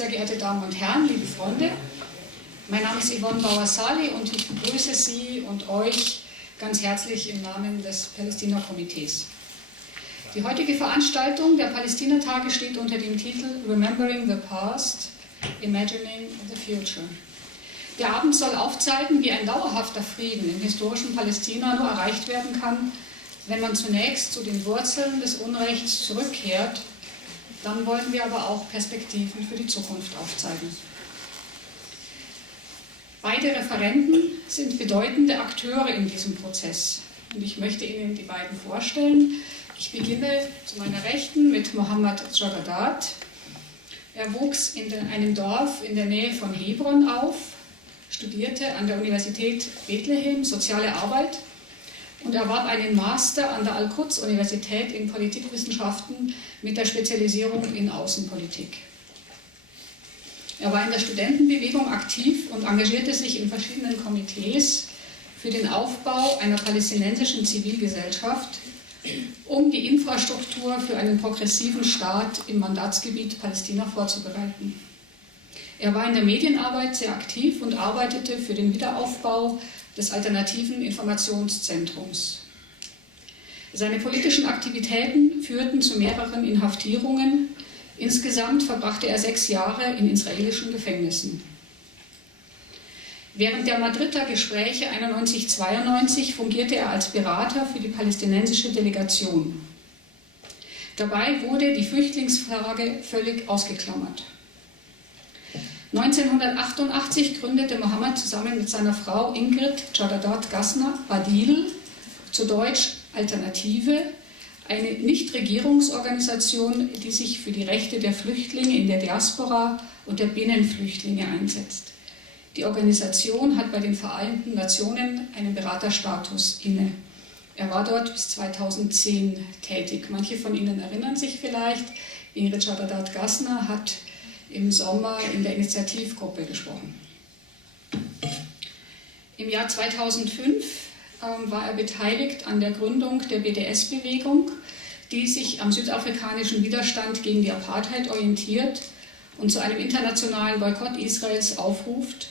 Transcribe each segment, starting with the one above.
Sehr geehrte Damen und Herren, liebe Freunde, mein Name ist Yvonne Bauer-Sali und ich begrüße Sie und euch ganz herzlich im Namen des Palästina-Komitees. Die heutige Veranstaltung der Palästina-Tage steht unter dem Titel Remembering the Past, Imagining the Future. Der Abend soll aufzeigen, wie ein dauerhafter Frieden im historischen Palästina nur erreicht werden kann, wenn man zunächst zu den Wurzeln des Unrechts zurückkehrt. Dann wollen wir aber auch Perspektiven für die Zukunft aufzeigen. Beide Referenten sind bedeutende Akteure in diesem Prozess. Und ich möchte Ihnen die beiden vorstellen. Ich beginne zu meiner Rechten mit Mohammed Jaradat. Er wuchs in einem Dorf in der Nähe von Hebron auf, studierte an der Universität Bethlehem Soziale Arbeit und erwarb einen Master an der Al-Quds-Universität in Politikwissenschaften mit der Spezialisierung in Außenpolitik. Er war in der Studentenbewegung aktiv und engagierte sich in verschiedenen Komitees für den Aufbau einer palästinensischen Zivilgesellschaft, um die Infrastruktur für einen progressiven Staat im Mandatsgebiet Palästina vorzubereiten. Er war in der Medienarbeit sehr aktiv und arbeitete für den Wiederaufbau des alternativen Informationszentrums. Seine politischen Aktivitäten führten zu mehreren Inhaftierungen. Insgesamt verbrachte er 6 Jahre in israelischen Gefängnissen. Während der Madrider Gespräche 91-92 fungierte er als Berater für die palästinensische Delegation. Dabei wurde die Flüchtlingsfrage völlig ausgeklammert. 1988 gründete Mohammed zusammen mit seiner Frau Ingrid Jaradat BADIL, zu Deutsch Alternative, eine Nichtregierungsorganisation, die sich für die Rechte der Flüchtlinge in der Diaspora und der Binnenflüchtlinge einsetzt. Die Organisation hat bei den Vereinten Nationen einen Beraterstatus inne. Er war dort bis 2010 tätig. Manche von Ihnen erinnern sich vielleicht, Ingrid Jaradat hat im Sommer in der Initiativgruppe gesprochen. Im Jahr 2005 war er beteiligt an der Gründung der BDS Bewegung, die sich am südafrikanischen Widerstand gegen die Apartheid orientiert und zu einem internationalen Boykott Israels aufruft,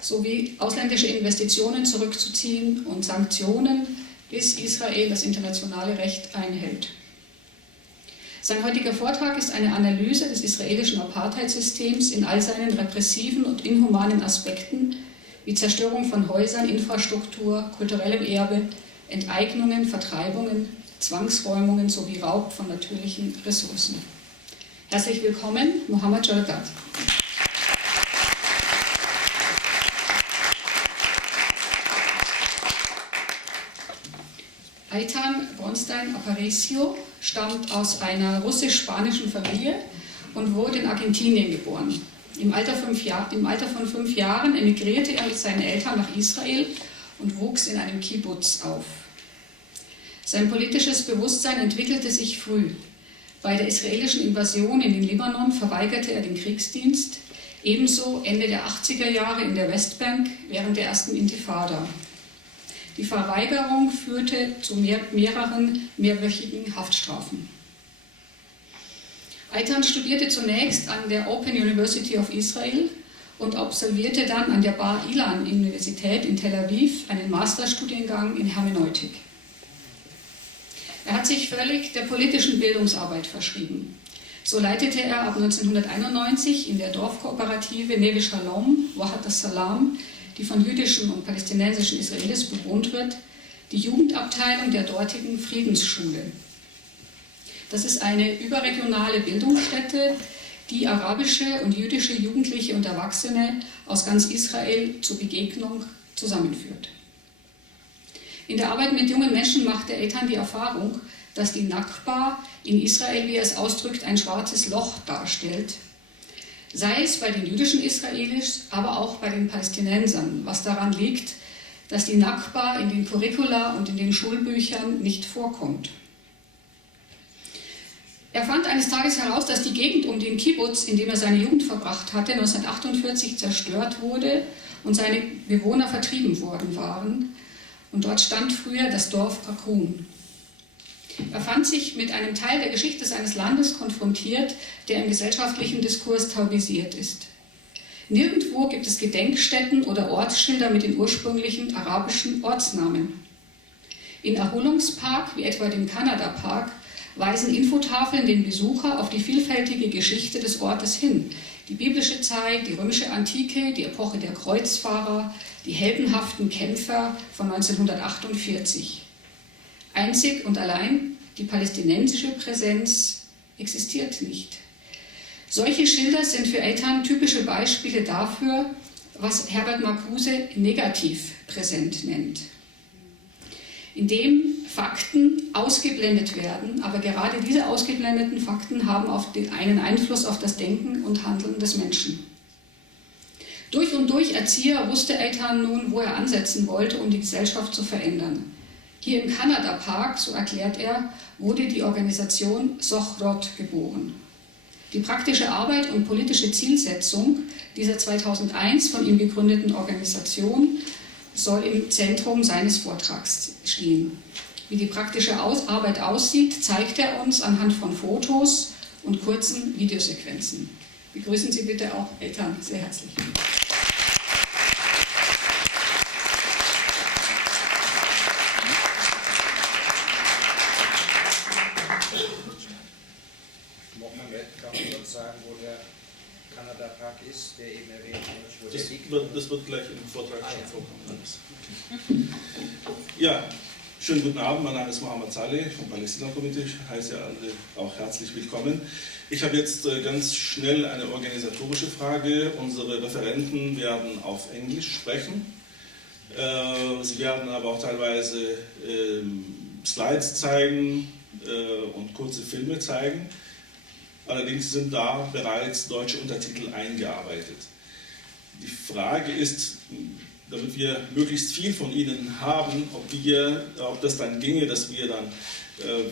sowie ausländische Investitionen zurückzuziehen und Sanktionen, bis Israel das internationale Recht einhält. Sein heutiger Vortrag ist eine Analyse des israelischen Apartheid-Systems in all seinen repressiven und inhumanen Aspekten, wie Zerstörung von Häusern, Infrastruktur, kulturellem Erbe, Enteignungen, Vertreibungen, Zwangsräumungen sowie Raub von natürlichen Ressourcen. Herzlich willkommen, Mohammed Jaradat. Eitan Bronstein Aparicio stammt aus einer russisch-spanischen Familie und wurde in Argentinien geboren. Im Alter von 5 Jahren emigrierte er mit seinen Eltern nach Israel und wuchs in einem Kibbutz auf. Sein politisches Bewusstsein entwickelte sich früh. Bei der israelischen Invasion in den Libanon verweigerte er den Kriegsdienst, ebenso Ende der 80er Jahre in der Westbank während der ersten Intifada. Die Verweigerung führte zu mehreren mehrwöchigen Haftstrafen. Eitan studierte zunächst an der Open University of Israel und absolvierte dann an der BADIL-Universität in Tel Aviv einen Masterstudiengang in Hermeneutik. Er hat sich völlig der politischen Bildungsarbeit verschrieben. So leitete er ab 1991 in der Dorfkooperative Neve Shalom, Wahat as-Salam, die von jüdischen und palästinensischen Israelis bewohnt wird, die Jugendabteilung der dortigen Friedensschule. Das ist eine überregionale Bildungsstätte, die arabische und jüdische Jugendliche und Erwachsene aus ganz Israel zur Begegnung zusammenführt. In der Arbeit mit jungen Menschen machte Eitan die Erfahrung, dass die Nakba in Israel, wie er es ausdrückt, ein schwarzes Loch darstellt, sei es bei den jüdischen Israelis, aber auch bei den Palästinensern, was daran liegt, dass die Nakba in den Curricula und in den Schulbüchern nicht vorkommt. Er fand eines Tages heraus, dass die Gegend um den Kibbutz, in dem er seine Jugend verbracht hatte, 1948 zerstört wurde und seine Bewohner vertrieben worden waren. Und dort stand früher das Dorf Kakun. Er fand sich mit einem Teil der Geschichte seines Landes konfrontiert, der im gesellschaftlichen Diskurs tabuisiert ist. Nirgendwo gibt es Gedenkstätten oder Ortsschilder mit den ursprünglichen arabischen Ortsnamen. In Erholungspark, wie etwa dem Kanada-Park, weisen Infotafeln den Besucher auf die vielfältige Geschichte des Ortes hin. Die biblische Zeit, die römische Antike, die Epoche der Kreuzfahrer, die heldenhaften Kämpfer von 1948. Einzig und allein die palästinensische Präsenz existiert nicht. Solche Schilder sind für Eitan typische Beispiele dafür, was Herbert Marcuse negativ präsent nennt, indem Fakten ausgeblendet werden, aber gerade diese ausgeblendeten Fakten haben einen Einfluss auf das Denken und Handeln des Menschen. Durch und durch Erzieher wusste Eitan nun, wo er ansetzen wollte, um die Gesellschaft zu verändern. Hier im Kanada-Park, so erklärt er, wurde die Organisation Zochrot geboren. Die praktische Arbeit und politische Zielsetzung dieser 2001 von ihm gegründeten Organisation soll im Zentrum seines Vortrags stehen. Wie die praktische Arbeit aussieht, zeigt er uns anhand von Fotos und kurzen Videosequenzen. Begrüßen Sie bitte auch Eitan sehr herzlich. Sagen, wo der Kanada-Park ist, der eben erwähnt wird. Das wird gleich im Vortrag schon vorkommen. Ja, schönen guten Abend, mein Name ist Mohammed Saleh vom Palästina-Komitee. Ich heiße alle auch herzlich willkommen. Ich habe jetzt ganz schnell eine organisatorische Frage. Unsere Referenten werden auf Englisch sprechen. Sie werden aber auch teilweise Slides zeigen und kurze Filme zeigen. Allerdings sind da bereits deutsche Untertitel eingearbeitet. Die Frage ist, damit wir möglichst viel von Ihnen haben, ob das dann ginge, dass wir dann,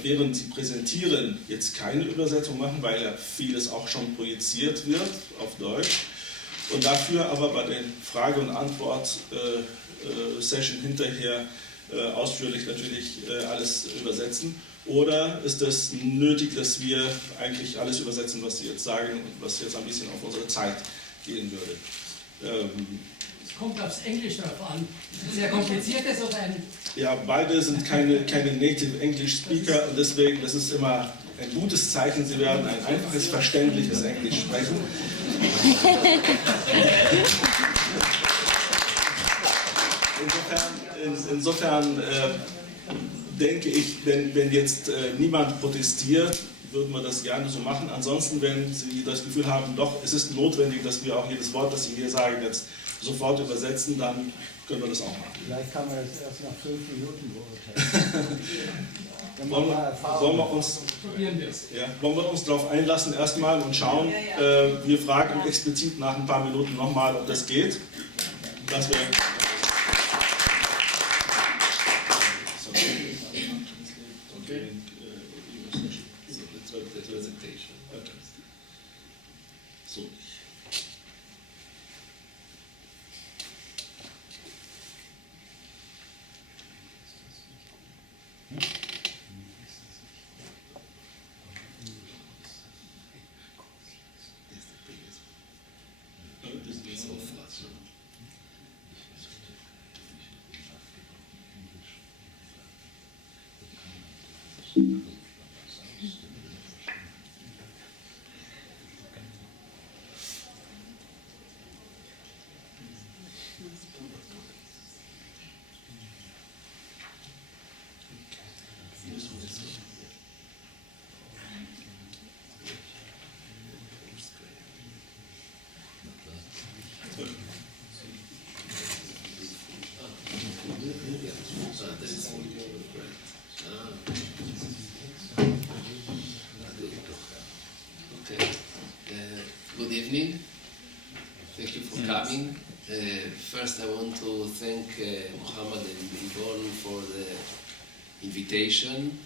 während Sie präsentieren, jetzt keine Übersetzung machen, weil ja vieles auch schon projiziert wird auf Deutsch. Und dafür aber bei der Frage- und Antwort-Session hinterher ausführlich natürlich alles übersetzen. Oder ist es nötig, dass wir eigentlich alles übersetzen, was Sie jetzt sagen und was jetzt ein bisschen auf unsere Zeit gehen würde? Es kommt aufs Englisch drauf an. Sehr kompliziertes oder ein... Ja, beide sind keine Native English Speaker und deswegen, das ist immer ein gutes Zeichen, Sie werden ein einfaches, verständliches Englisch sprechen. Insofern denke ich, wenn jetzt niemand protestiert, würden wir das gerne so machen. Ansonsten, wenn Sie das Gefühl haben, doch, es ist notwendig, dass wir auch jedes Wort, das Sie hier sagen, jetzt sofort übersetzen, dann können wir das auch machen. Vielleicht kann man das erst nach 5 Minuten beurteilen. Wollen wir uns darauf einlassen erstmal und schauen? Wir fragen explizit nach ein paar Minuten nochmal, ob das geht. Das wäre... So. Good evening. Thank you for coming. First, I want to thank Mohammed and Yvonne for the invitation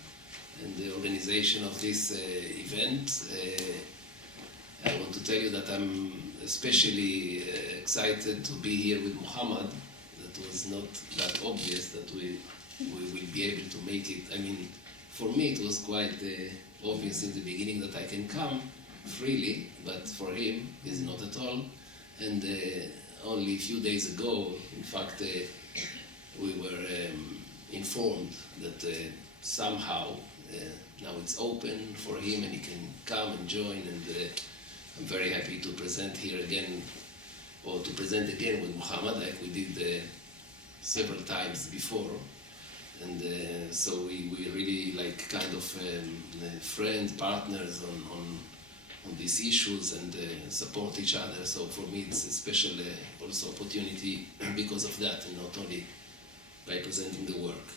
and the organization of this event. I want to tell you that I'm especially excited to be here with Mohammed. That was not that obvious that we will be able to make it. I mean, for me it was quite obvious in the beginning that I can come freely, but for him it's not at all. And only a few days ago, in fact, we were informed that somehow now it's open for him and he can come and join, and I'm very happy to present here again, or to present again with Muhammad like we did several times before. And so we really like kind of friends, partners on these issues, and support each other. So for me it's a special also opportunity because of that, and not only by presenting the work.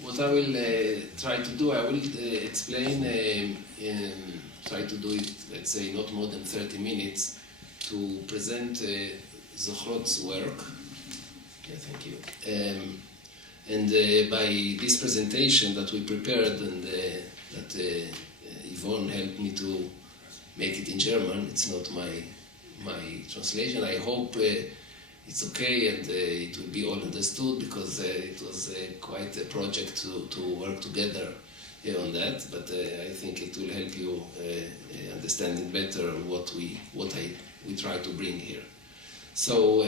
What I will try to do, I will explain, try to do it, let's say, not more than 30 minutes, to present Zochrot's work. Yeah, thank you. And by this presentation that we prepared, and that Yvonne helped me to make it in German, it's not my translation. I hope it's okay and it will be all understood, because it was quite a project to work together on that. But I think it will help you understanding better what we try to bring here. So,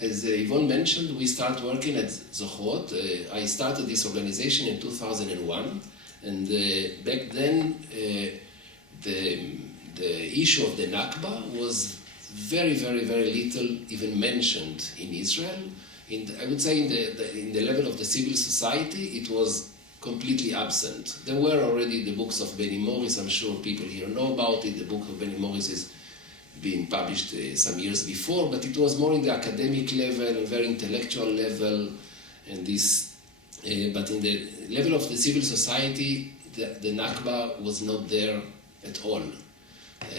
as Yvonne mentioned, we start working at Zochrot. I started this organization in 2001, and back then the issue of the Nakba was very, very, very little even mentioned in Israel. I would say in the level of the civil society, it was completely absent. There were already the books of Benny Morris. I'm sure people here know about it. The book of Benny Morris is being published some years before, but it was more in the academic level and very intellectual level, and this. But in the level of the civil society, the Nakba was not there at all.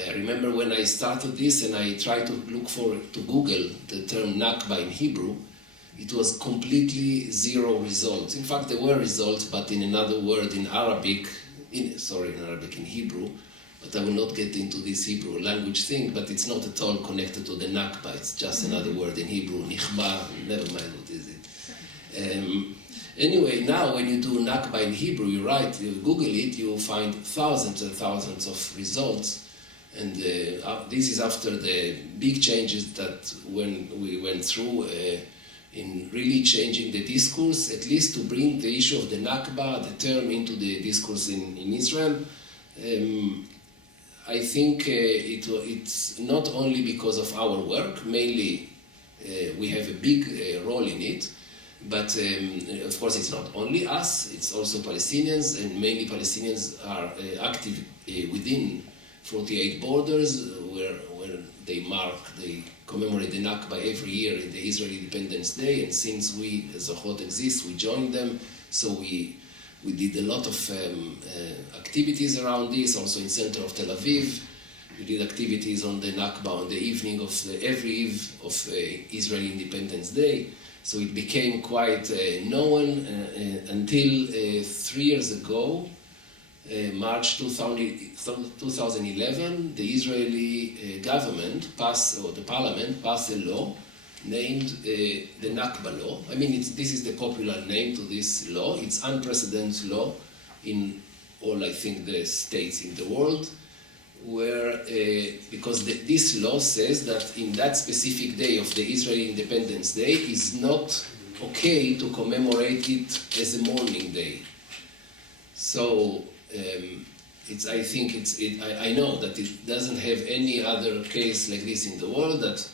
I remember when I started this and I tried to look to Google the term Nakba in Hebrew, it was completely zero results. In fact, there were results, but in another word in Arabic, in Hebrew, but I will not get into this Hebrew language thing, but it's not at all connected to the Nakba. It's just another word in Hebrew, Nichba, never mind what is it. Anyway, now when you do Nakba in Hebrew, you Google it, you find thousands and thousands of results. And this is after the big changes that when we went through in really changing the discourse, at least to bring the issue of the Nakba, the term, into the discourse in Israel. I think it's not only because of our work, mainly we have a big role in it, but of course it's not only us, it's also Palestinians, and mainly Palestinians are active within 48 borders, where they commemorate the Nakba every year in the Israeli Independence Day, and since we, as Zochrot exists, we joined them, so we did a lot of activities around this, also in center of Tel Aviv. We did activities on the Nakba on the evening of every eve of Israeli Independence Day, so it became quite known until 3 years ago, March 2011, the Israeli government the parliament passed a law named the Nakba law. I mean, this is the popular name to this law. It's unprecedented law in all, I think, the states in the world, where, because this law says that in that specific day of the Israeli Independence Day is not okay to commemorate it as a mourning day. So, I know that it doesn't have any other case like this in the world, that,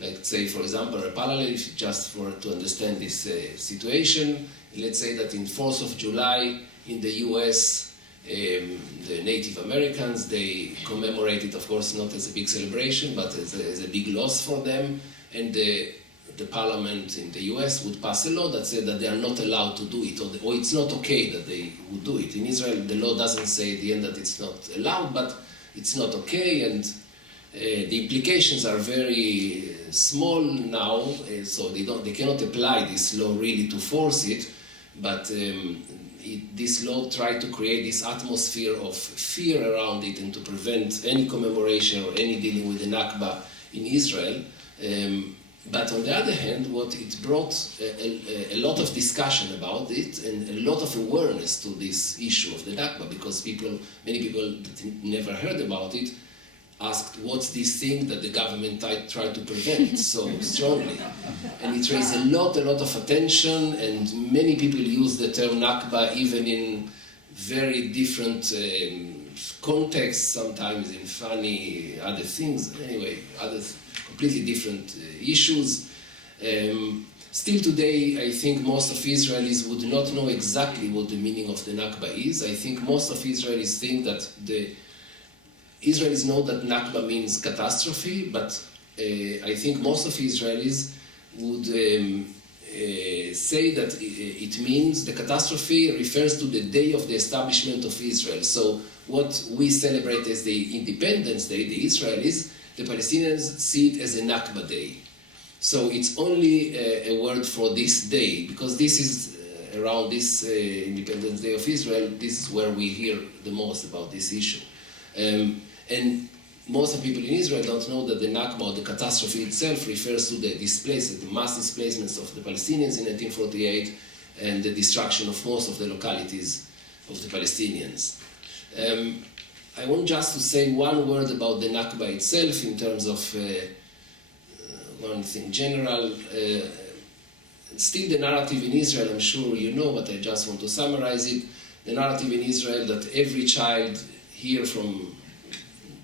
like, say, for example, a parallel, just to understand this situation, let's say that in 4th of July in the US, the Native Americans, they commemorate it, of course, not as a big celebration, but as a big loss for them, and the parliament in the US would pass a law that said that they are not allowed to do it, or it's not okay that they would do it. In Israel, the law doesn't say at the end that it's not allowed, but it's not okay, and the implications are very small now, so they cannot apply this law really to force it, but this law tried to create this atmosphere of fear around it and to prevent any commemoration or any dealing with the Nakba in Israel. But on the other hand, what it brought a lot of discussion about it and a lot of awareness to this issue of the Nakba, because many people that never heard about it asked, what's this thing that the government tried to prevent so strongly? And it raised a lot of attention, and many people use the term Nakba even in very different contexts, sometimes in funny other things, anyway, other completely different issues. Still today, I think most of Israelis would not know exactly what the meaning of the Nakba is. I think most of Israelis think that Israelis know that Nakba means catastrophe, but I think most of Israelis would say that it means the catastrophe refers to the day of the establishment of Israel. So what we celebrate as the Independence Day, the Israelis, the Palestinians see it as a Nakba day. So it's only a word for this day, because this is around this Independence Day of Israel, this is where we hear the most about this issue. And most of the people in Israel don't know that the Nakba, or the catastrophe itself, refers to the mass displacements of the Palestinians in 1948 and the destruction of most of the localities of the Palestinians. I want just to say one word about the Nakba itself in terms of one thing general. Still the narrative in Israel, I'm sure you know, but I just want to summarize it. The narrative in Israel that every child here from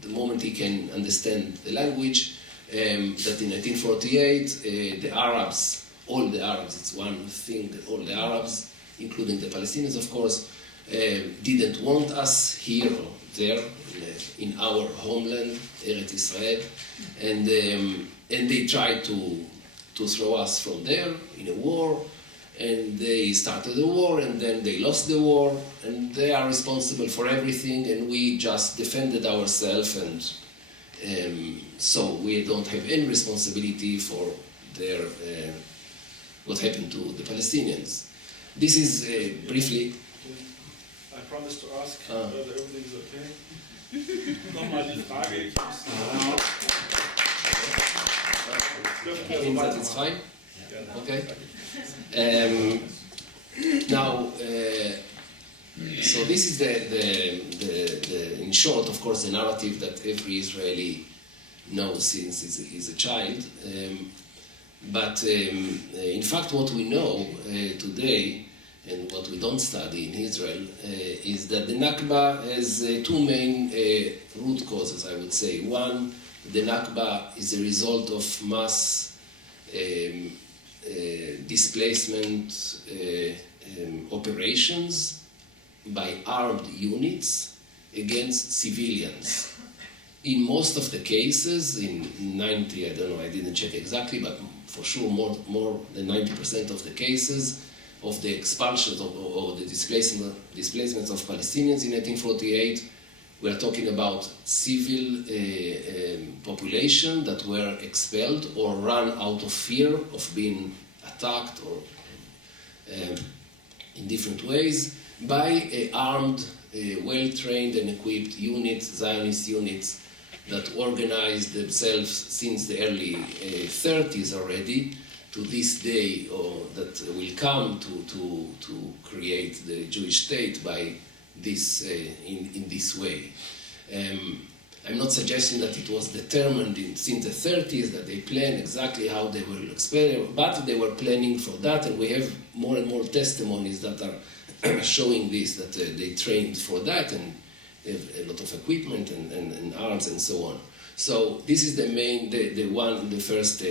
the moment he can understand the language, that in 1948 the Arabs, all the Arabs, it's one thing that all the Arabs, including the Palestinians of course, didn't want us here or there in our homeland, Eretz Israel, and they tried to throw us from there in a war, and they started the war, and then they lost the war, and they are responsible for everything, and we just defended ourselves, and so we don't have any responsibility for their what happened to the Palestinians. This is briefly. I promise to ask whether everything is okay. Nochmal die Frage. Means that it's fine? Okay. Now, so this is the in short, of course, the narrative that every Israeli knows since he's a child. But in fact, what we know today, and what we don't study in Israel, is that the Nakba has two main root causes, I would say. One, the Nakba is a result of mass displacement operations by armed units against civilians. In most of the cases, in 90, I don't know, I didn't check exactly, but for sure more than 90% of the cases of the expulsions or the displacements of Palestinians in 1948, we are talking about civil population that were expelled or run out of fear of being attacked or in different ways by armed, well-trained and equipped units, Zionist units, that organized themselves since the early 30s already to this day, or that will come to create the Jewish state by this in this way. I'm not suggesting that it was determined since the 30s that they planned exactly how they will expel, but they were planning for that, and we have more and more testimonies that are showing this, that they trained for that and they have a lot of equipment and arms and so on. So this is the main, the first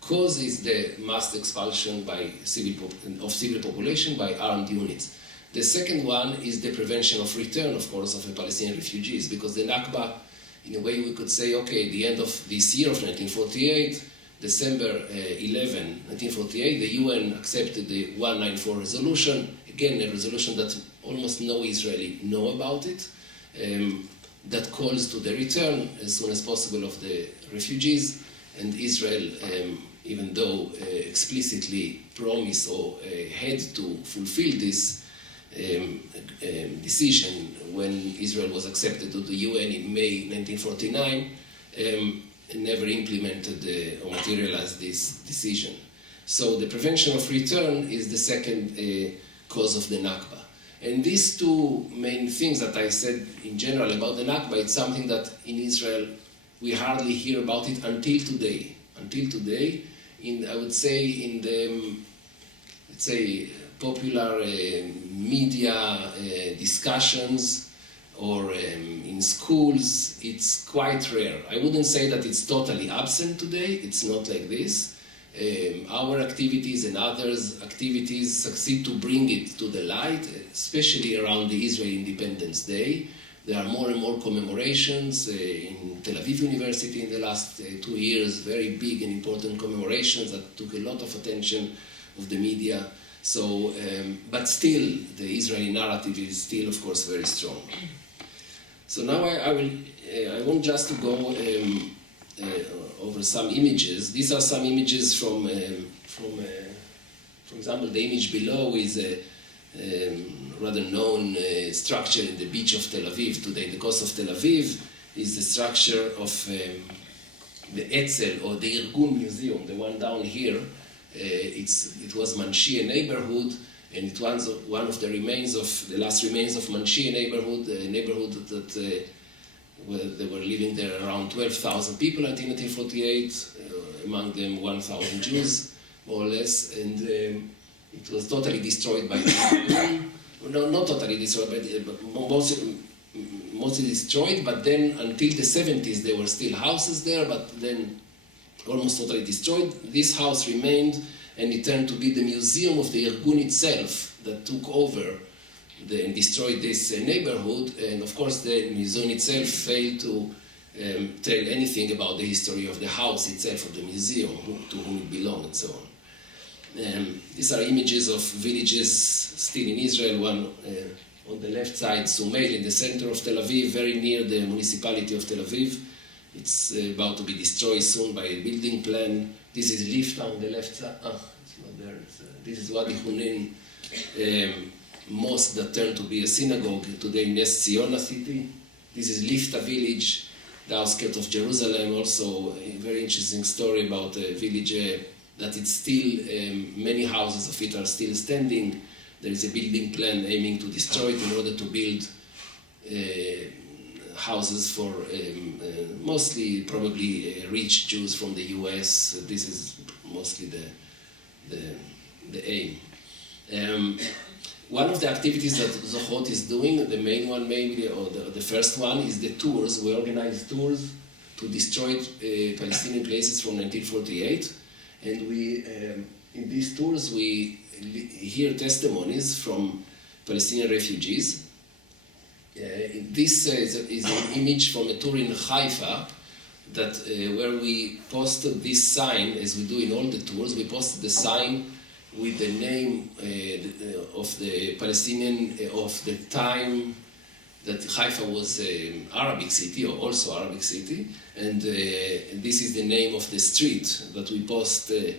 cause is the mass expulsion by civil population by armed units. The second one is the prevention of return, of course, of the Palestinian refugees, because the Nakba, in a way we could say, okay, the end of this year of 1948, December 11, 1948, the UN accepted the 194 resolution, again a resolution that almost no Israeli know about it, that calls to the return as soon as possible of the refugees, and Israel, even though explicitly promised or had to fulfill this decision when Israel was accepted to the UN in May 1949, never implemented or materialized this decision. So the prevention of return is the second cause of the Nakba. And these two main things that I said in general about the Nakba, it's something that in Israel we hardly hear about it until today. Until today, I would say in the, let's say, popular media discussions or in schools, it's quite rare. I wouldn't say that it's totally absent today, it's not like this. Our activities and others' activities succeed to bring it to the light, especially around the Israeli Independence Day. There are more and more commemorations in Tel Aviv University in the last 2 years, very big and important commemorations that took a lot of attention of the media. So, but still, the Israeli narrative is still, of course, very strong. So now I want just to go over some images. These are some images from for example, the image below is a rather known structure in the beach of Tel Aviv today. The coast of Tel Aviv is the structure of the Etzel or the Irgun Museum, the one down here. It was Manshia neighborhood, and it was one of the last remains of Manshia neighborhood, a neighborhood that they were living there around 12,000 people until 1948, among them 1,000 Jews, more or less, and it was totally destroyed by no, not totally destroyed, but mostly destroyed, but then until the 70s there were still houses there, but then almost totally destroyed. This house remained, and it turned to be the museum of the Irgun itself that took over and destroyed this neighborhood, and of course the museum itself failed to tell anything about the history of the house itself, of the museum, to whom it belonged, and so on. These are images of villages still in Israel, one on the left side, Sumail, in the center of Tel Aviv, very near the municipality of Tel Aviv. It's about to be destroyed soon by a building plan. This is Lifta on the left side. It's not there. This is Wadi Hunin mosque that turned to be a synagogue today in Nes Ziona city. This is Lifta village, the outskirts of Jerusalem. Also a very interesting story about a village that it's still, many houses of it are still standing. There is a building plan aiming to destroy it in order to build houses for mostly probably rich Jews from the US. This is mostly the aim. One of the activities that Zochrot is doing, the main one maybe, or the first one, is the tours. We organize tours to destroy Palestinian places from 1948. And we, in these tours, we hear testimonies from Palestinian refugees. This is an image from a tour in Haifa that where we posted this sign, as we do in all the tours. We posted the sign with the name of the Palestinian of the time that Haifa was an Arabic city, or also Arabic city, and this is the name of the street that we post the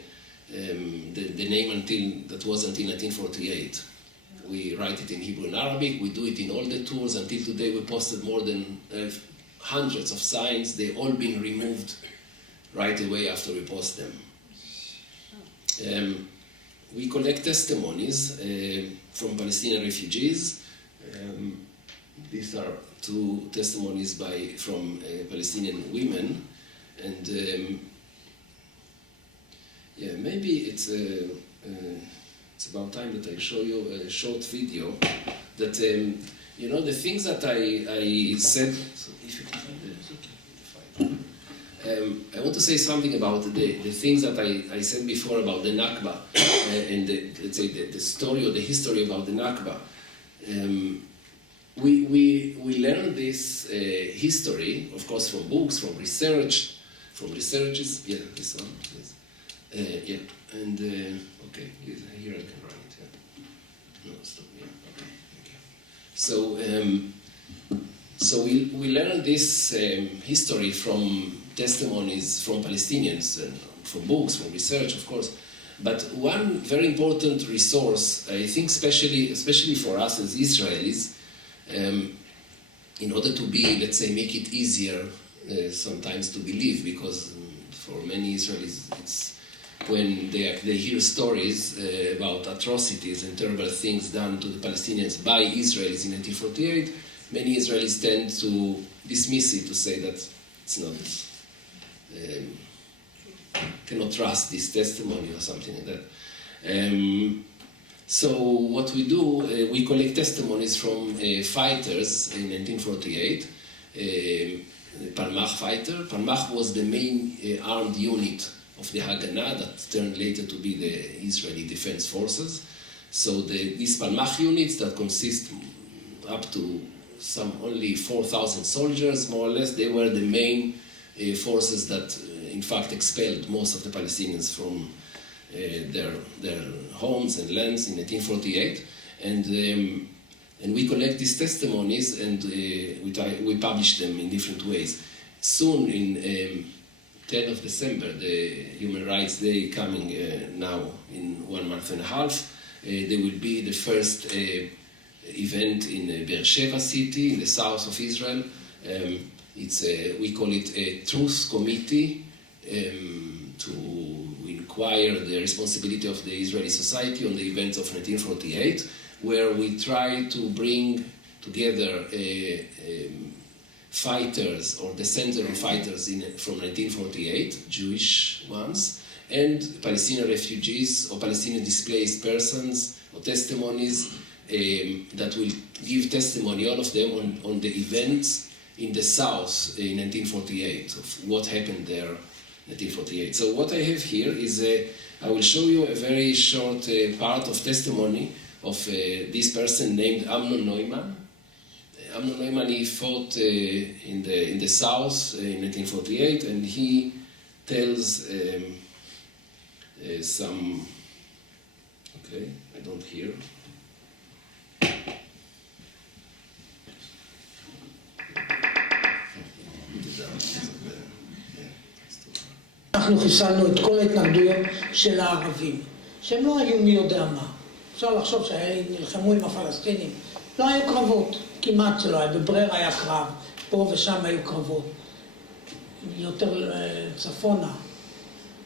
name that was until 1948. We write it in Hebrew and Arabic. We do it in all the tours. Until today, we posted more than hundreds of signs. They've all been removed right away after we post them. We collect testimonies from Palestinian refugees. These are two testimonies from Palestinian women, and yeah, maybe it's about time that I show you a short video that you know, the things that I said. So if you can find it, I want to say something about the things that I said before about the Nakba and let's say the story or the history about the Nakba. We learn this history, of course, from books, from researches. Yeah, this one, please. Yeah, and okay, here I can run it. Yeah. No, stop. Yeah, okay, thank you. So we learn this history from testimonies from Palestinians, and from books, from research, of course. But one very important resource, I think, especially for us as Israelis, in order to be, let's say, make it easier sometimes to believe, because for many Israelis, it's when they hear stories about atrocities and terrible things done to the Palestinians by Israelis in 1948, many Israelis tend to dismiss it, to say that it's not, cannot trust this testimony or something like that. So what we do, we collect testimonies from fighters in 1948, Palmach fighter. Palmach was the main armed unit of the Haganah that turned later to be the Israeli Defense Forces. So these Palmach units that consist up to only 4,000 soldiers, more or less, they were the main forces that in fact expelled most of the Palestinians from their homes and lands in 1948. And we collect these testimonies and we publish them in different ways. Soon, in 10th of December, the Human Rights Day coming now in 1 month and a half, there will be the first event in Beersheba city, in the south of Israel. We call it a Truth Committee to inquire the responsibility of the Israeli society on the events of 1948, where we try to bring together fighters or descendants of fighters from 1948, Jewish ones, and Palestinian refugees or Palestinian displaced persons or testimonies that will give testimony, all of them, on the events in the south in 1948, of what happened there in 1948. So what I have here is, I will show you a very short part of testimony of this person named Amnon Neumann. Amnon Neumann, he fought in the south in 1948, and he tells some, okay, I don't hear. אנחנו חיסלנו את כל ההתנגדויות של הערבים, שהם לא היו מי יודע מה. אפשר לחשוב שנלחמו עם הפלסטינים. לא היו קרבות, כמעט שלא היה. בברר היה קרב, פה ושם היו קרבות. יותר צפונה.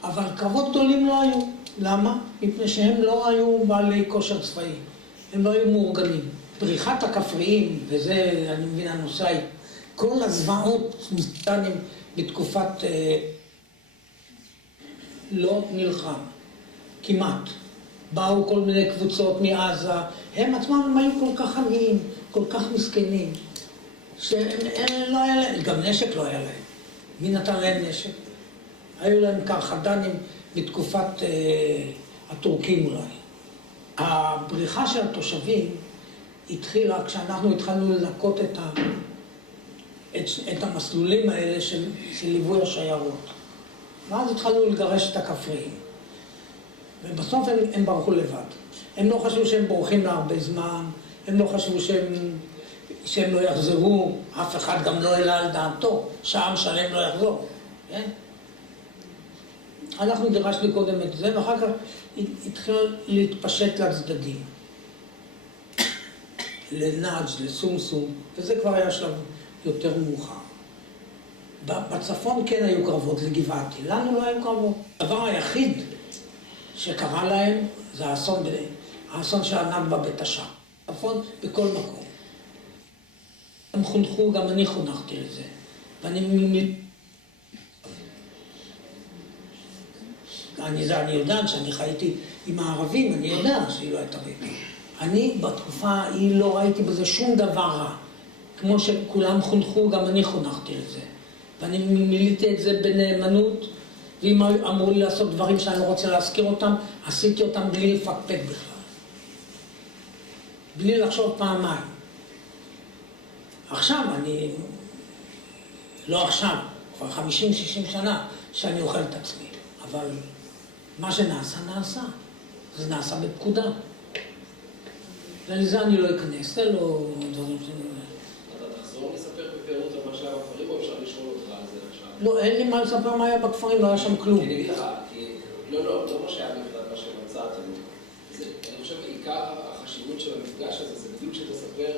אבל קרבות גדולים לא היו. למה? מפני שהם לא היו בעלי כושר צבאי. הם לא היו מאורגנים. בריחת הכפריים, וזה, אני מבין, הנושא, כל הזוועות מסתנים בתקופת לא נלחם, כמעט. באו כל מיני קבוצות מעזה, הם עצמם הם היו כל כך עניים, כל כך מסכנים, שהם לא היה להם, גם נשק לא היה להם. מי נתן להם נשק? היו להם קרחדנים בתקופת הטורקים אולי. הבריחה של התושבים התחילה כשאנחנו התחלנו לנקות את המסלולים האלה של ליווי השיירות. ואז התחלנו לגרש את הכפריים. ובסוף הם ברחו לבד. הם לא חשבו שהם בורחים להרבה זמן, הם לא חשבו שהם לא יחזרו, אף אחד גם לא העלה על דעתו, שעם שלם לא יחזור. כן? אנחנו גירשנו קודם את זה, ואחר כך התחיל להתפשט לצדדים. לנאג', לסומסום, וזה כבר היה שלב יותר מאוחר. בצפון כן היו קרבות לגבעתי, לנו לא היו קרבות. הדבר היחיד שקרה להם זה האסון של הנכבה בתש"ח. צפון בכל מקום. הם חונכו, גם אני חונכתי לזה. אני יודע שאני חייתי עם הערבים, אני יודע שהיא לא הייתה ריקה. אני בתקופה ההיא לא ראיתי בזה שום דבר רע. כמו שכולם חונכו, גם אני חונכתי לזה. ואני מיליתי את זה בנאמנות, ואם אמרו לי לעשות דברים שאני לא רוצה להזכיר אותם, עשיתי אותם בלי לפקפק בכלל. בלי לחשוב פעמיים. עכשיו לא עכשיו, כבר 50-60 שנה שאני אוכל את עצמי. אבל מה שנעשה, נעשה. זה נעשה בפקודה. ולזה אני לא אכנס, זה לא דברים שאני... אתה תחזור לספר בפירוט על מה שהיה בכפרים, או אפשר לשאול אותך על זה עכשיו? לא, אין לי מה לספר מה היה בכפרים, לא היה שם כלום. אני אגיד לך, לא מה שהיה מבחינת מה שמצאתם. אני חושב בעיקר החשיבות של המפגש הזה, זה בדיוק שתספר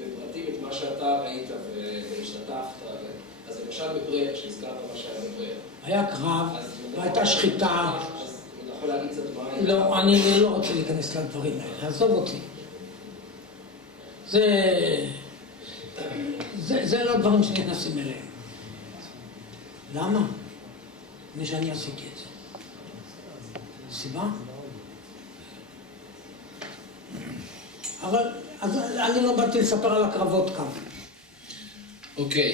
בפרטים את מה שאתה ראית והשתתפת. אז למשל בבריאה, שהזכרת מה שהיה בבריאה. היה קרב, והייתה שחיטה. אז אתה יכול להגיד קצת מה... לא, אני לא רוצה להיכנס לדברים האלה, עזוב אותי. זה לא דברים שנכנסים אליהם. למה? מפני שאני עשיתי את זה. סיבה? אבל אז אני לא באתי לספר על הקרבות כאן. Okay,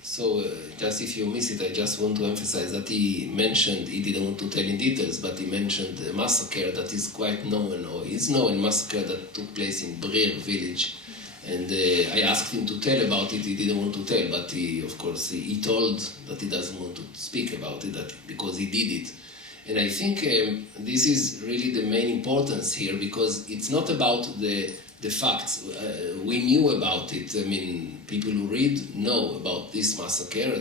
so just if you miss it, I just want to emphasize that he didn't want to tell in details, but he mentioned a massacre that is quite known, or is known, massacre that took place in Brir village. And I asked him to tell about it, he didn't want to tell, but of course, he told that he doesn't want to speak about it, because he did it. And I think this is really the main importance here, because it's not about the facts. We knew about it. I mean, people who read know about this massacre,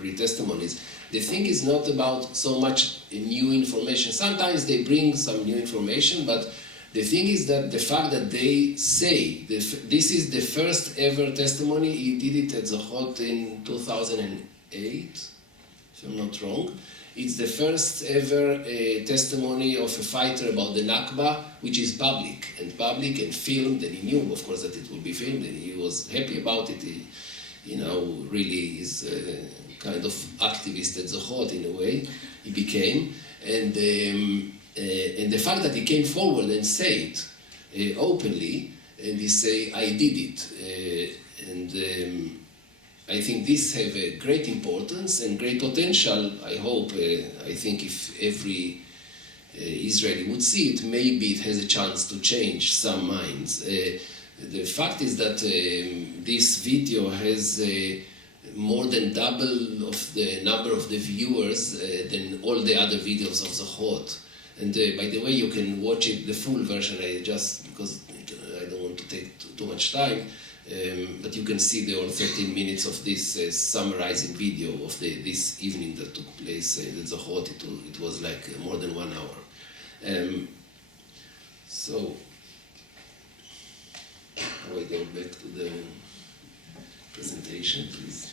read testimonies. The thing is not about so much new information. Sometimes they bring some new information, but the thing is that the fact that they say, this is the first ever testimony, he did it at Zochrot in 2008, if I'm not wrong. It's the first ever testimony of a fighter about the Nakba, which is public and filmed, and he knew, of course, that it would be filmed, and he was happy about it. He, really is a kind of activist at Zochrot in a way, he became. And the fact that he came forward and said it openly, and he say, I did it. I think this have a great importance and great potential. I hope, I think if every Israeli would see it, maybe it has a chance to change some minds. The fact is that this video has more than double of the number of the viewers than all the other videos of Zochrot. And by the way, you can watch it, the full version, because I don't want to take too much time, but you can see the all 13 minutes of this summarizing video of this evening that took place at Zochrot. It was like more than 1 hour. So, I go back to the presentation, please.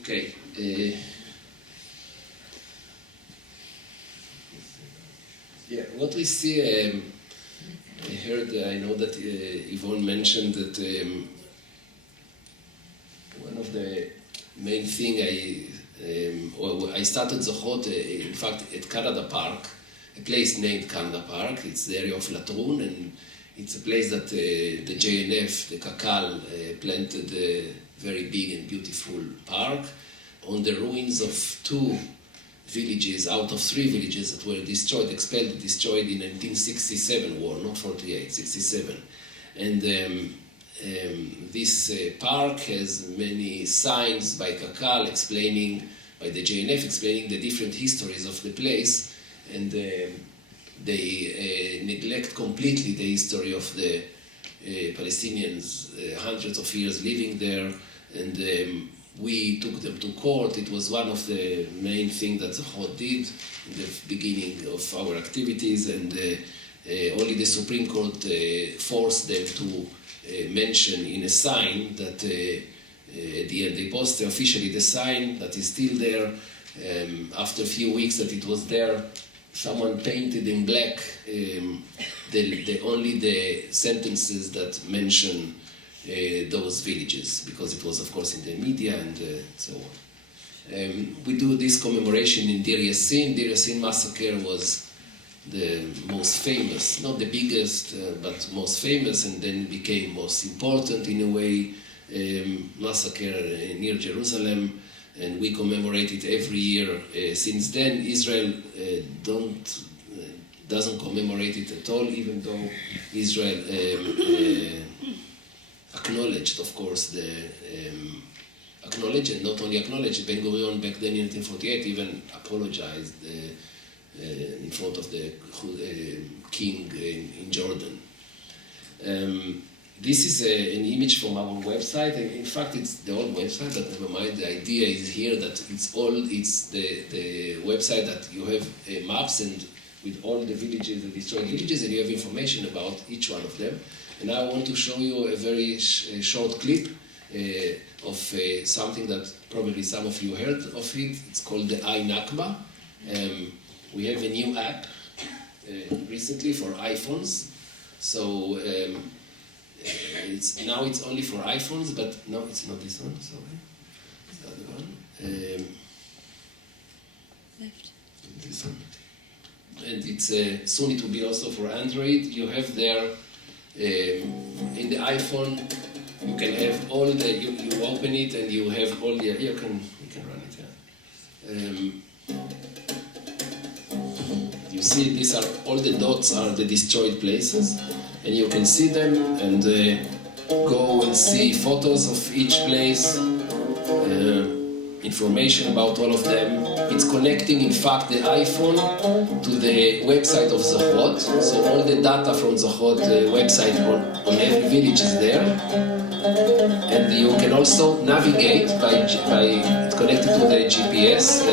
Okay. What we see, I know that Yvonne mentioned that one of the main thing I started Zochrot, in fact, at Canada Park, a place named Canada Park. It's the area of Latrun, and it's a place that the JNF, the Kakal, planted a very big and beautiful park on the ruins of 2 villages out of 3 villages that were destroyed, expelled, destroyed in 1967 war, not 48, 67. And this park has many signs by Kakal by the JNF explaining the different histories of the place, and they neglect completely the history of the Palestinians, hundreds of years living there, and we took them to court. It was one of the main things that Zochrot did in the beginning of our activities, and only the Supreme Court forced them to mention in a sign that at the end they posted officially the sign that is still there. After a few weeks that it was there, someone painted in black only the sentences that mention those villages, because it was, of course, in the media and so on. We do this commemoration in Deir Yassin. Deir Yassin massacre was the most famous, not the biggest, but most famous, and then became most important in a way, massacre near Jerusalem, and we commemorate it every year. Since then, Israel doesn't commemorate it at all, even though Israel acknowledged, of course, acknowledged, and not only acknowledged, Ben-Gurion back then in 1948 even apologized in front of the king in Jordan. This is an image from our website, and in fact it's the old website, but never mind, the idea is here that it's the website that you have maps, and with all the villages, the destroyed villages, and you have information about each one of them. And now I want to show you a very short clip of something that probably some of you heard of it. It's called the iNakba. We have a new app recently for iPhones. So now it's only for iPhones, but no, it's not this one, sorry. It's the other one. Left. This one. And it's soon it will be also for Android. You have there in the iPhone, you can have all the you open it and you have all the you can run it. Yeah. You see, these are all the dots are the destroyed places, and you can see them and go and see photos of each place. Information about all of them. It's connecting, in fact, the iPhone to the website of Zochrot. So all the data from Zochrot website on every village is there. And you can also navigate it's connected to the GPS.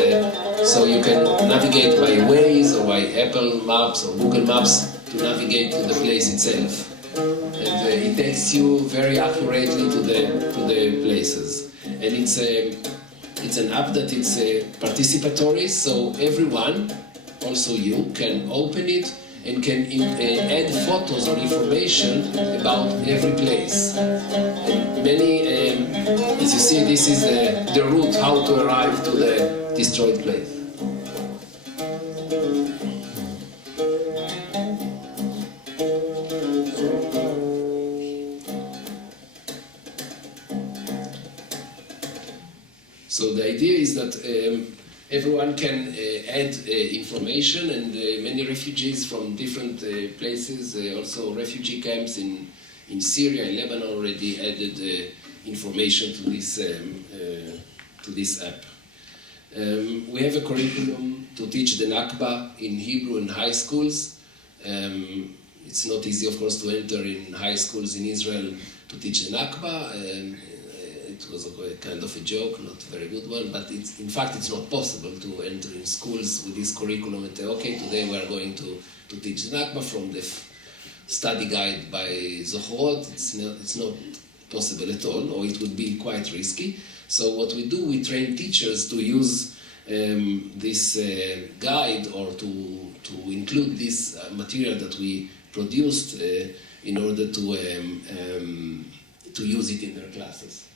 So you can navigate by Waze or by Apple Maps or Google Maps to navigate to the place itself. And it takes you very accurately to the places. And it's an app that it's participatory, so everyone, also you, can open it and can add photos or information about every place. And many, as you see, this is the route how to arrive to the destroyed place. So the idea is that everyone can add information, and many refugees from different places, also refugee camps in Syria and Lebanon already added information to this app. We have a curriculum to teach the Nakba in Hebrew in high schools. It's not easy, of course, to enter in high schools in Israel to teach the Nakba. It was a kind of a joke, not a very good one, but in fact it's not possible to enter in schools with this curriculum and say, okay, today we are going to teach the Nakba from the study guide by Zochrot. It's not possible at all, or it would be quite risky. So what we do, we train teachers to use this guide or to include this material that we produced in order to use it in their classes.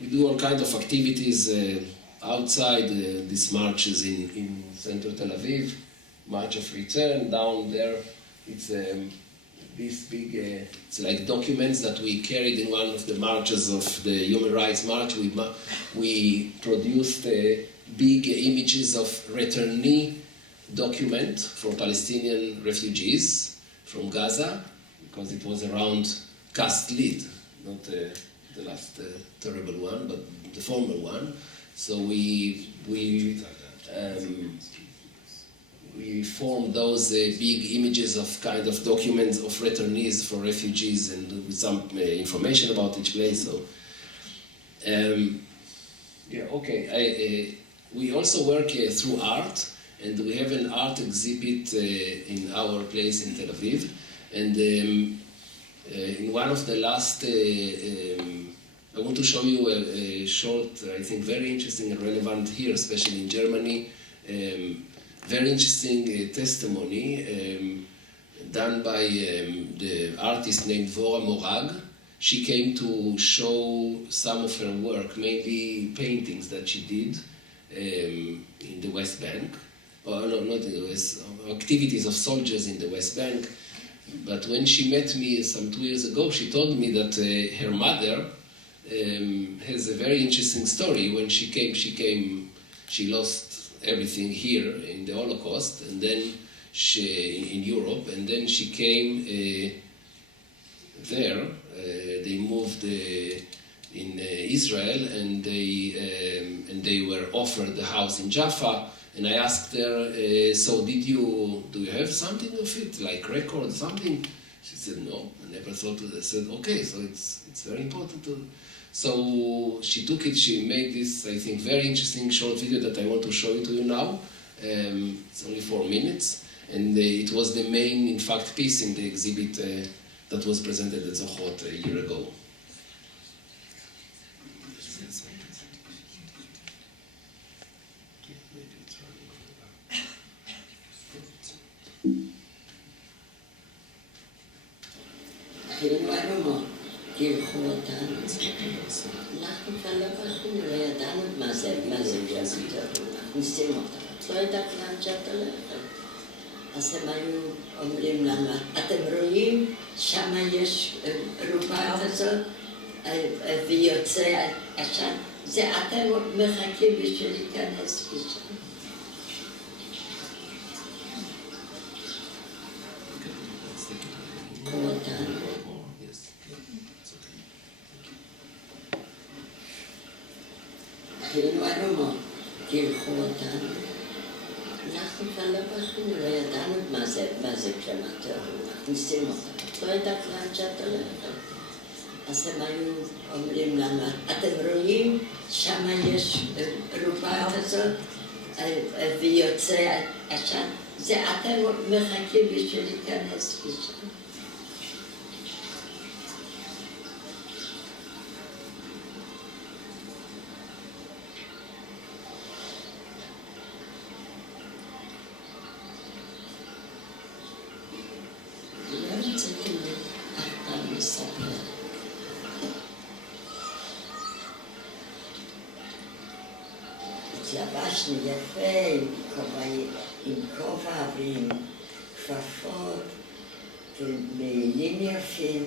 We do all kinds of activities outside these marches in central Tel Aviv, March of Return. Down there, it's this big, it's like documents that we carried in one of the marches of the Human Rights March. We produced big images of returnee document for Palestinian refugees from Gaza, because it was around Cast Lead, not the last terrible one, but the former one. So we formed those big images of kind of documents of returnees for refugees and with some information about each place. So we also work through art, and we have an art exhibit in our place in Tel Aviv, and in one of the last I want to show you a short, I think very interesting and relevant here, especially in Germany, very interesting testimony done by the artist named Vora Morag. She came to show some of her work, mainly paintings that she did in the West Bank. Or no, not in the West, activities of soldiers in the West Bank. But when she met me some 2 years ago, she told me that her mother has a very interesting story. When she she lost everything here in the Holocaust, and then in Europe, and then she came there. They moved in Israel, and they were offered the house in Jaffa. And I asked her, so do you have something of it, like record, something? She said, no, I never thought of it. I said, okay, so it's very important to... So she took it, she made this, I think, very interesting short video that I want to show it to you now. It's only 4 minutes. And it was the main, in fact, piece in the exhibit that was presented at Zochrot a year ago. היינו ערומות, גילחו אותנו. אנחנו כבר לא בחנו, לא ידענו מה זה ג'אזיטר. אנחנו ניסינו אותה. את לא ידעת לאן שאת הולכת. אז הם היו אומרים לנו, אתם רואים, שם יש רובה כזאת, ויוצא עשן. זה אתם מחכים בשביל להיכנס לשם. היינו ערומות, גילחו אותנו. אנחנו כבר לא בחנו, לא ידענו מה זה קרמטוריום. אנחנו ניסינו אותה. את לא ידעת לאן שאת הולכת. אז הם היו אומרים לנו, אתם רואים, שם יש רובה כזאת, ויוצא עשן. זה אתם מחכים בשביל להיכנס לשם. התלבשנו יפה עם כובע ועם כפפות ומעילים יפים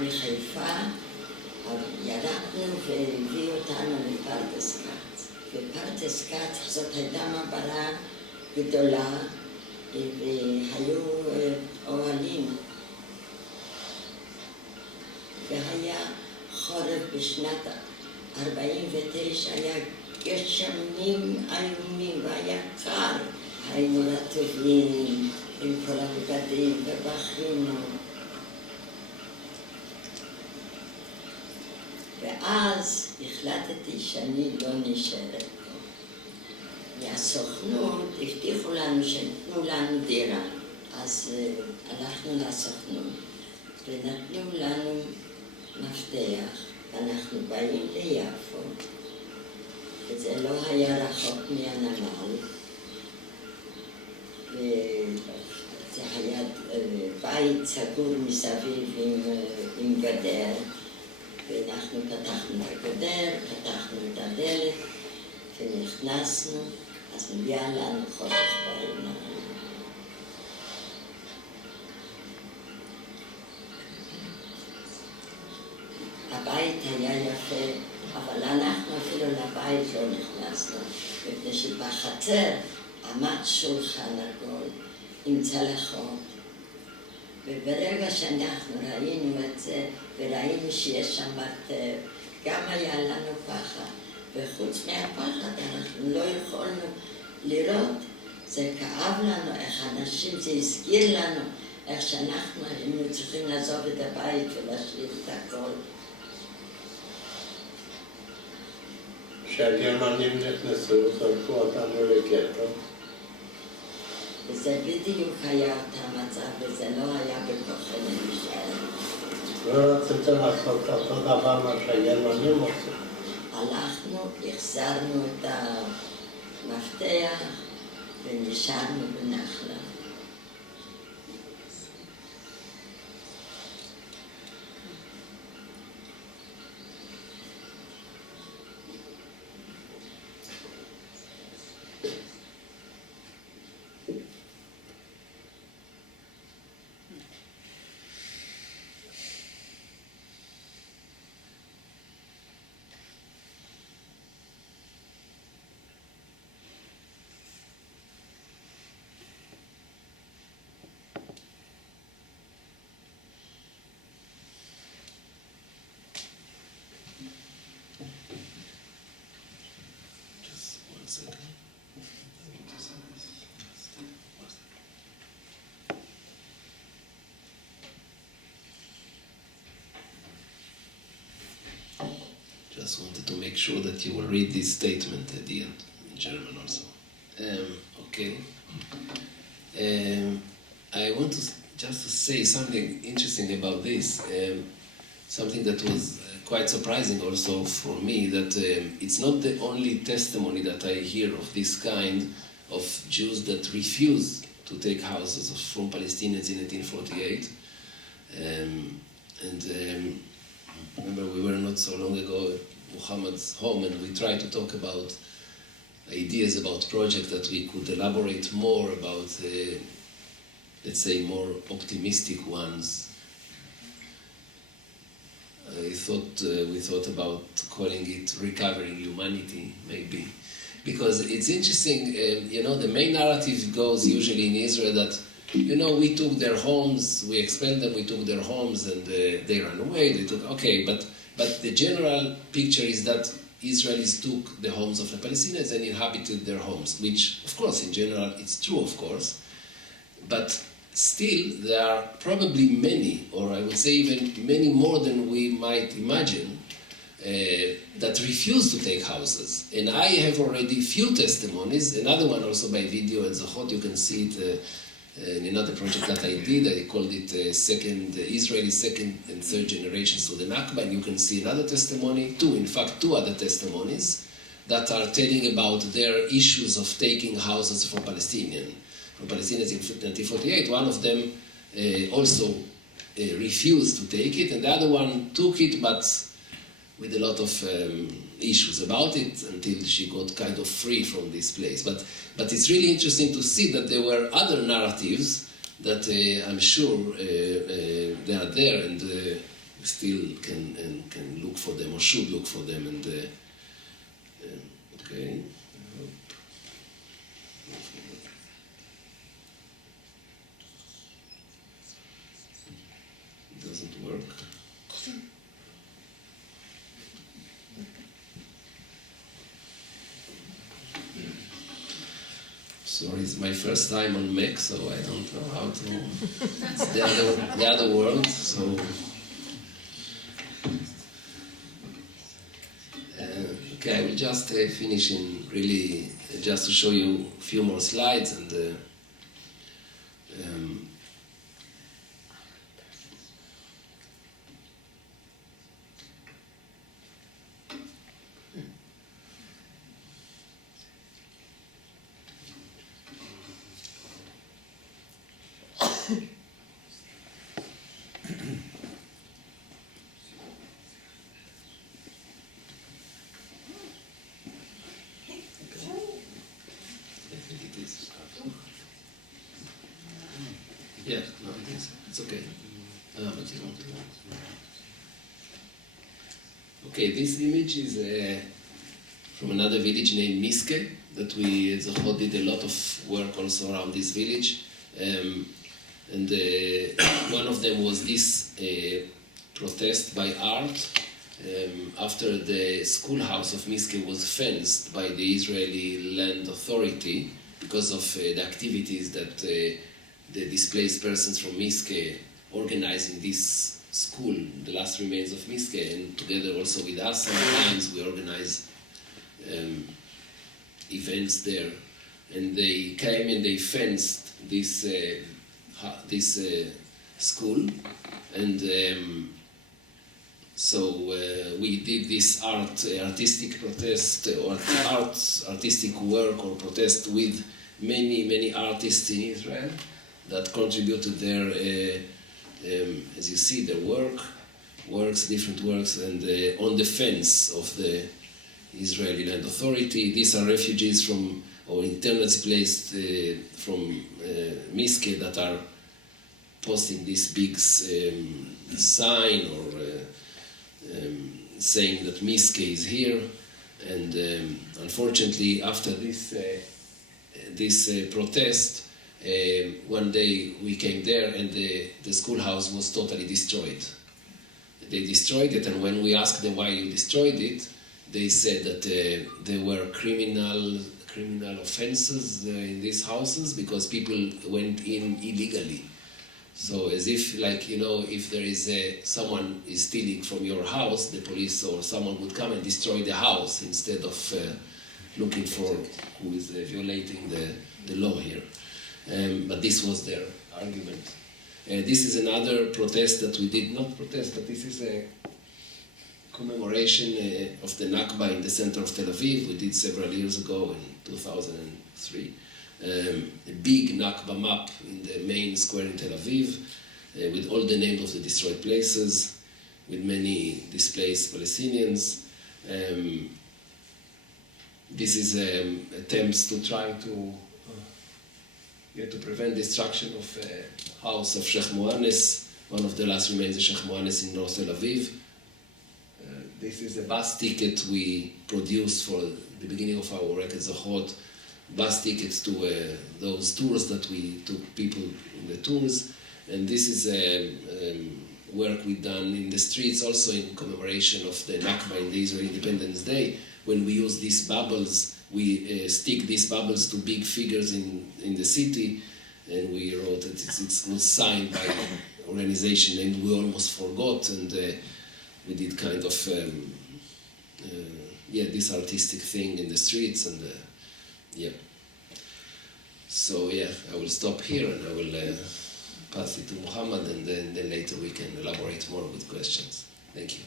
מחיפה, ירדנו והביאו אותנו לפרדס-כץ. בפרדס-כץ זאת הייתה מעברה גדולה והיו אוהלים והיה חורף בשנת 49, היה גשמים איומים והיה קר. היינו רטובים עם כל הבגדים ובכינו. ואז החלטתי שאני לא נשארת פה. מהסוכנות הבטיחו לנו שנתנו לנו דירה. אז הלכנו לסוכנות ונתנו לנו מפתח. אנחנו באים ליפו, וזה לא היה רחוק מהנמל, וזה היה בית סגור מסביב עם גדר, ואנחנו פתחנו את הגדר, פתחנו את הדלת, ונכנסנו, אז מביאה לנו חושך בעיניים. הבית היה יפה, אבל אנחנו אפילו לבית לא נכנסנו, מפני שבחצר עמד שולחן עגול עם צלחות. וברגע שאנחנו ראינו את זה, וראינו שיש שם מרתף, גם היה לנו פחד. וחוץ מהפחד אנחנו לא יכולנו לראות, זה כאב לנו, איך אנשים, זה הזכיר לנו, איך שאנחנו היינו צריכים לעזוב את הבית ולהשאיר את הכל. כשהגרמנים נכנסו, זרקו אותנו לגטו. וזה בדיוק היה אותה מצב, וזה לא היה בכוחנו להישאר. לא רציתם לעשות אותו דבר מה שהגרמנים עושים. הלכנו, החזרנו את המפתח ונשארנו בנחלה. Just wanted to make sure that you will read this statement at the end, in German also. Okay. I want to just to say something interesting about this. Something that was quite surprising also for me, that it's not the only testimony that I hear of this kind of Jews that refuse to take houses from Palestinians in 1948. Remember, we were not so long ago at Muhammad's home, and we tried to talk about ideas about projects that we could elaborate more about, let's say, more optimistic ones. We thought about calling it Recovering Humanity, maybe. Because it's interesting, the main narrative goes usually in Israel that, we took their homes, we expelled them, we took their homes, and they ran away, but the general picture is that Israelis took the homes of the Palestinians and inhabited their homes, which, of course, in general, it's true, of course, but still, there are probably many, or I would say even many more than we might imagine, that refuse to take houses. And I have already few testimonies, another one also by video at Zochrot, you can see it in another project that I did. I called it Israeli second and third generations of the Nakba, and you can see another testimony, two other testimonies that are telling about their issues of taking houses for Palestinians in 1948. One of them also refused to take it, and the other one took it, but with a lot of issues about it until she got kind of free from this place. But it's really interesting to see that there were other narratives that I'm sure they are there, and we still can look for them, or should look for them. And okay. It doesn't work. Sorry, it's my first time on Mac, so I don't know how to. It's the other world, so. Okay, I will just finish in really just to show you a few more slides and. Yeah, no, it is. It's okay. Okay, this image is from another village named Miske, that we at Zochrot did a lot of work also around this village. And one of them was this protest by art after the schoolhouse of Miske was fenced by the Israeli Land Authority because of the activities that the displaced persons from Miske organizing this school, the last remains of Miske, and together also with us sometimes we organize events there. And they came and they fenced this school, and so we did this artistic protest, or artistic work or protest with many artists in Israel that contributed their, as you see, their different works, and on the fence of the Israeli Land Authority. These are refugees from, or internally displaced from Miske that are posting this big sign or saying that Miske is here. And unfortunately, after this protest, one day we came there and the schoolhouse was totally destroyed. They destroyed it, and when we asked them why you destroyed it, they said that there were criminal offenses in these houses because people went in illegally. So as if, like, if there is someone is stealing from your house, the police or someone would come and destroy the house instead of looking for who is violating the law here. But this was their argument. This is another protest that we did not protest, but this is a commemoration of the Nakba in the center of Tel Aviv. We did several years ago in 2003. A big Nakba map in the main square in Tel Aviv with all the names of the destroyed places, with many displaced Palestinians. This is attempts to try to prevent destruction of house of Sheikh Mohannes, one of the last remains of Sheikh Mohannes in North Tel Aviv. This is a bus ticket we produced for the beginning of our Rechte Zochrot, bus tickets to those tours that we took people in the tours. And this is work we've done in the streets, also in commemoration of the Nakba in the Israeli Independence Day. When we use these bubbles, we stick these bubbles to big figures in the city, and we wrote that it was signed by an organization and we almost forgot, and we did kind of this artistic thing in the streets, and so I will stop here and I will pass it to Muhammad, and then later we can elaborate more with questions. Thank you.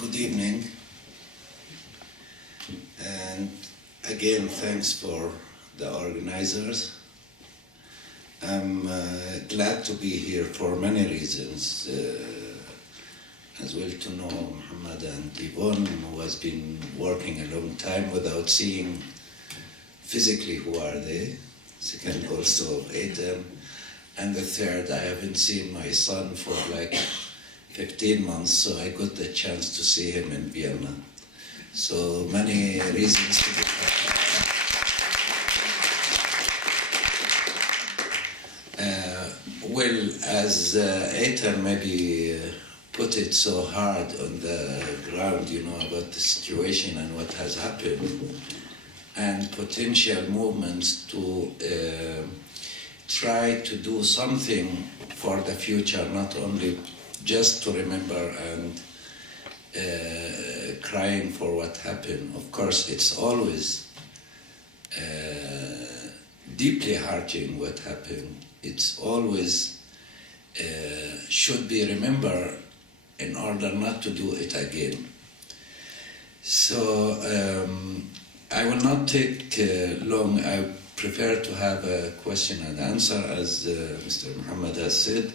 Good evening, and again thanks for the organizers. I'm glad to be here for many reasons, as well to know Muhammad and Yvonne, who has been working a long time without seeing physically who are they. Second, also Eitan, and the third, I haven't seen my son for like 15 months, so I got the chance to see him in Vienna. So many reasons to be happy. Well, as Eitan maybe put it so hard on the ground, about the situation and what has happened, and potential movements to try to do something for the future, not only just to remember and crying for what happened. Of course, it's always deeply hurting what happened. It's always should be remembered in order not to do it again. So I will not take long. I prefer to have a question and answer, as Mr. Muhammad has said.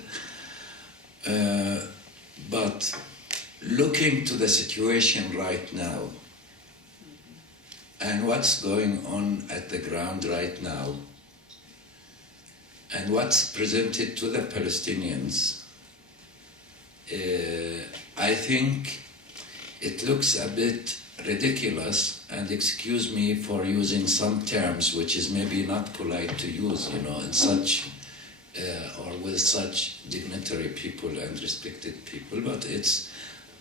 But looking to the situation right now and what's going on at the ground right now and what's presented to the Palestinians, I think it looks a bit ridiculous, and excuse me for using some terms which is maybe not polite to use, in such or with such dignitary people and respected people, but it's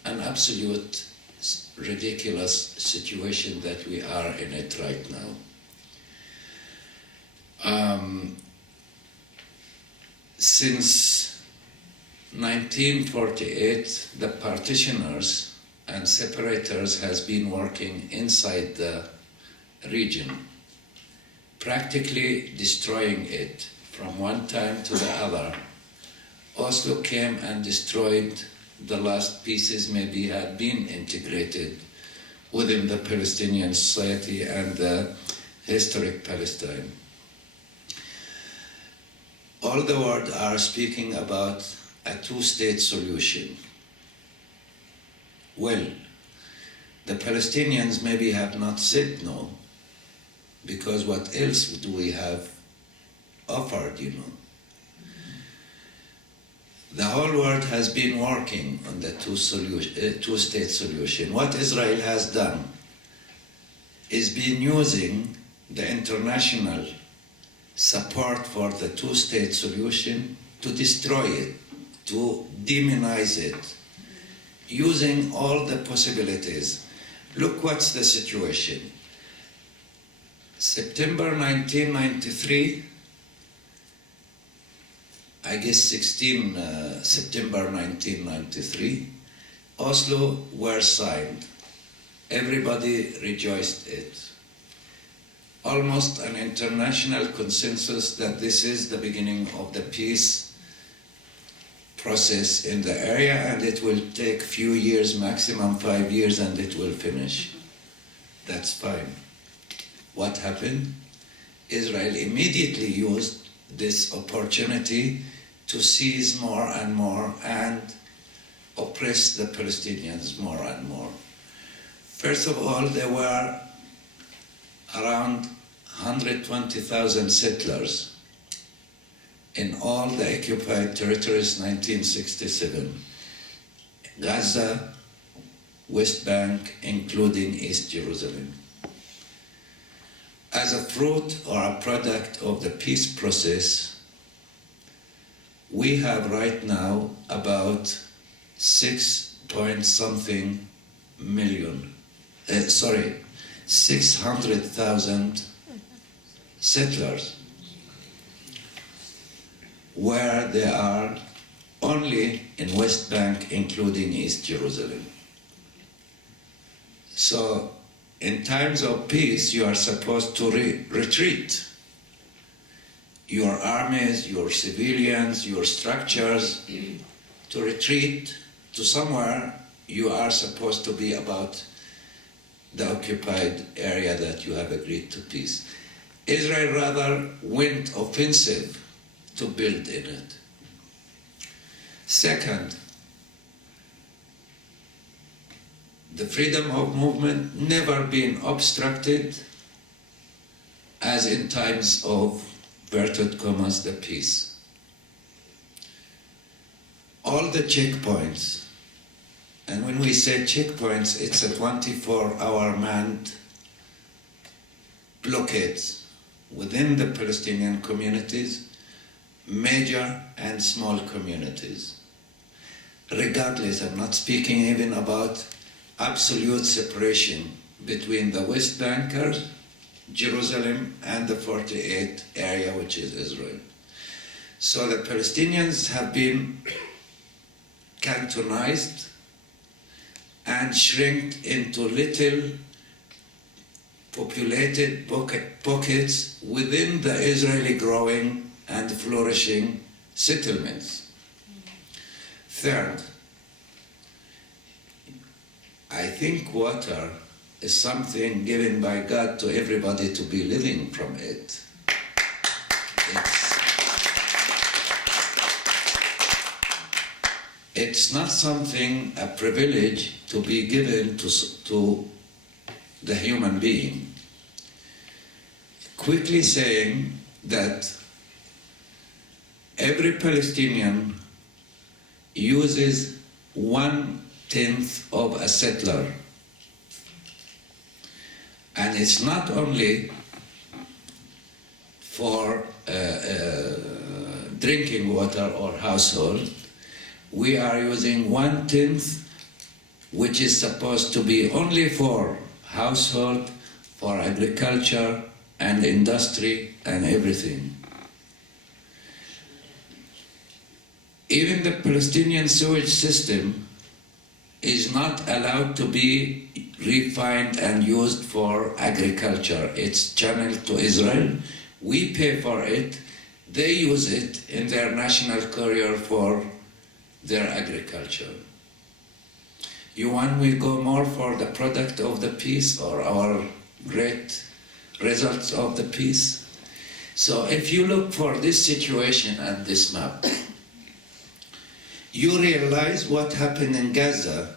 an absolute ridiculous situation that we are in it right now. Since 1948, the partitioners and separators has been working inside the region, practically destroying it from one time to the other. Oslo came and destroyed the last pieces, maybe had been integrated within the Palestinian society and the historic Palestine. All the world are speaking about a two-state solution. Well, the Palestinians maybe have not said no, because what else do we have offered, The whole world has been working on the two-state solution. What Israel has done is been using the international support for the two-state solution to destroy it, to demonize it, using all the possibilities. Look what's the situation. September 1993, I guess 16 September 1993, Oslo were signed. Everybody rejoiced it. Almost an international consensus that this is the beginning of the peace process in the area, and it will take few years, maximum 5 years, and it will finish. That's fine. What happened? Israel immediately used this opportunity to seize more and more and oppress the Palestinians more and more. First of all, there were around 120,000 settlers in all the occupied territories 1967. Gaza, West Bank, including East Jerusalem. As a fruit or a product of the peace process, we have right now about 600,000 settlers, where they are only in West Bank, including East Jerusalem. So, in times of peace, you are supposed to retreat. Your armies, your civilians, your structures, to retreat to somewhere you are supposed to be about the occupied area that you have agreed to peace. Israel rather went offensive to build in it. Second, the freedom of movement never been obstructed as in times of, inverted commas, the peace. All the checkpoints, and when we say checkpoints, it's a 24-hour manned blockades within the Palestinian communities, major and small communities. Regardless, I'm not speaking even about absolute separation between the West Bankers, Jerusalem, and the 48 area, which is Israel. So the Palestinians have been cantonized and shrinked into little populated pockets within the Israeli growing and flourishing settlements. Third, I think water is something given by God to everybody to be living from it. It's not something, a privilege to be given to the human being. Quickly saying that every Palestinian uses 1/10 of a settler. And it's not only for drinking water or household. We are using 1/10, which is supposed to be only for household, for agriculture and industry and everything. Even the Palestinian sewage system is not allowed to be refined and used for agriculture. It's channeled to Israel. We pay for it. They use it in their national career for their agriculture. You want we go more for the product of the peace or our great results of the peace? So if you look for this situation and this map, you realize what happened in Gaza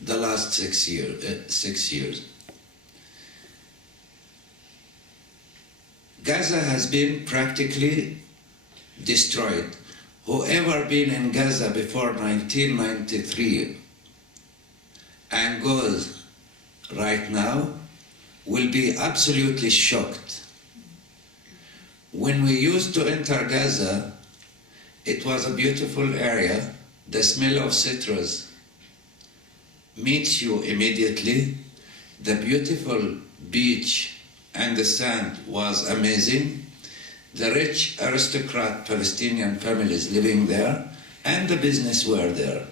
the last 6 years. Gaza has been practically destroyed. Whoever been in Gaza before 1993 and goes right now will be absolutely shocked. When we used to enter Gaza, it was a beautiful area. The smell of citrus meets you immediately. The beautiful beach and the sand was amazing. The rich aristocrat Palestinian families living there and the business were there.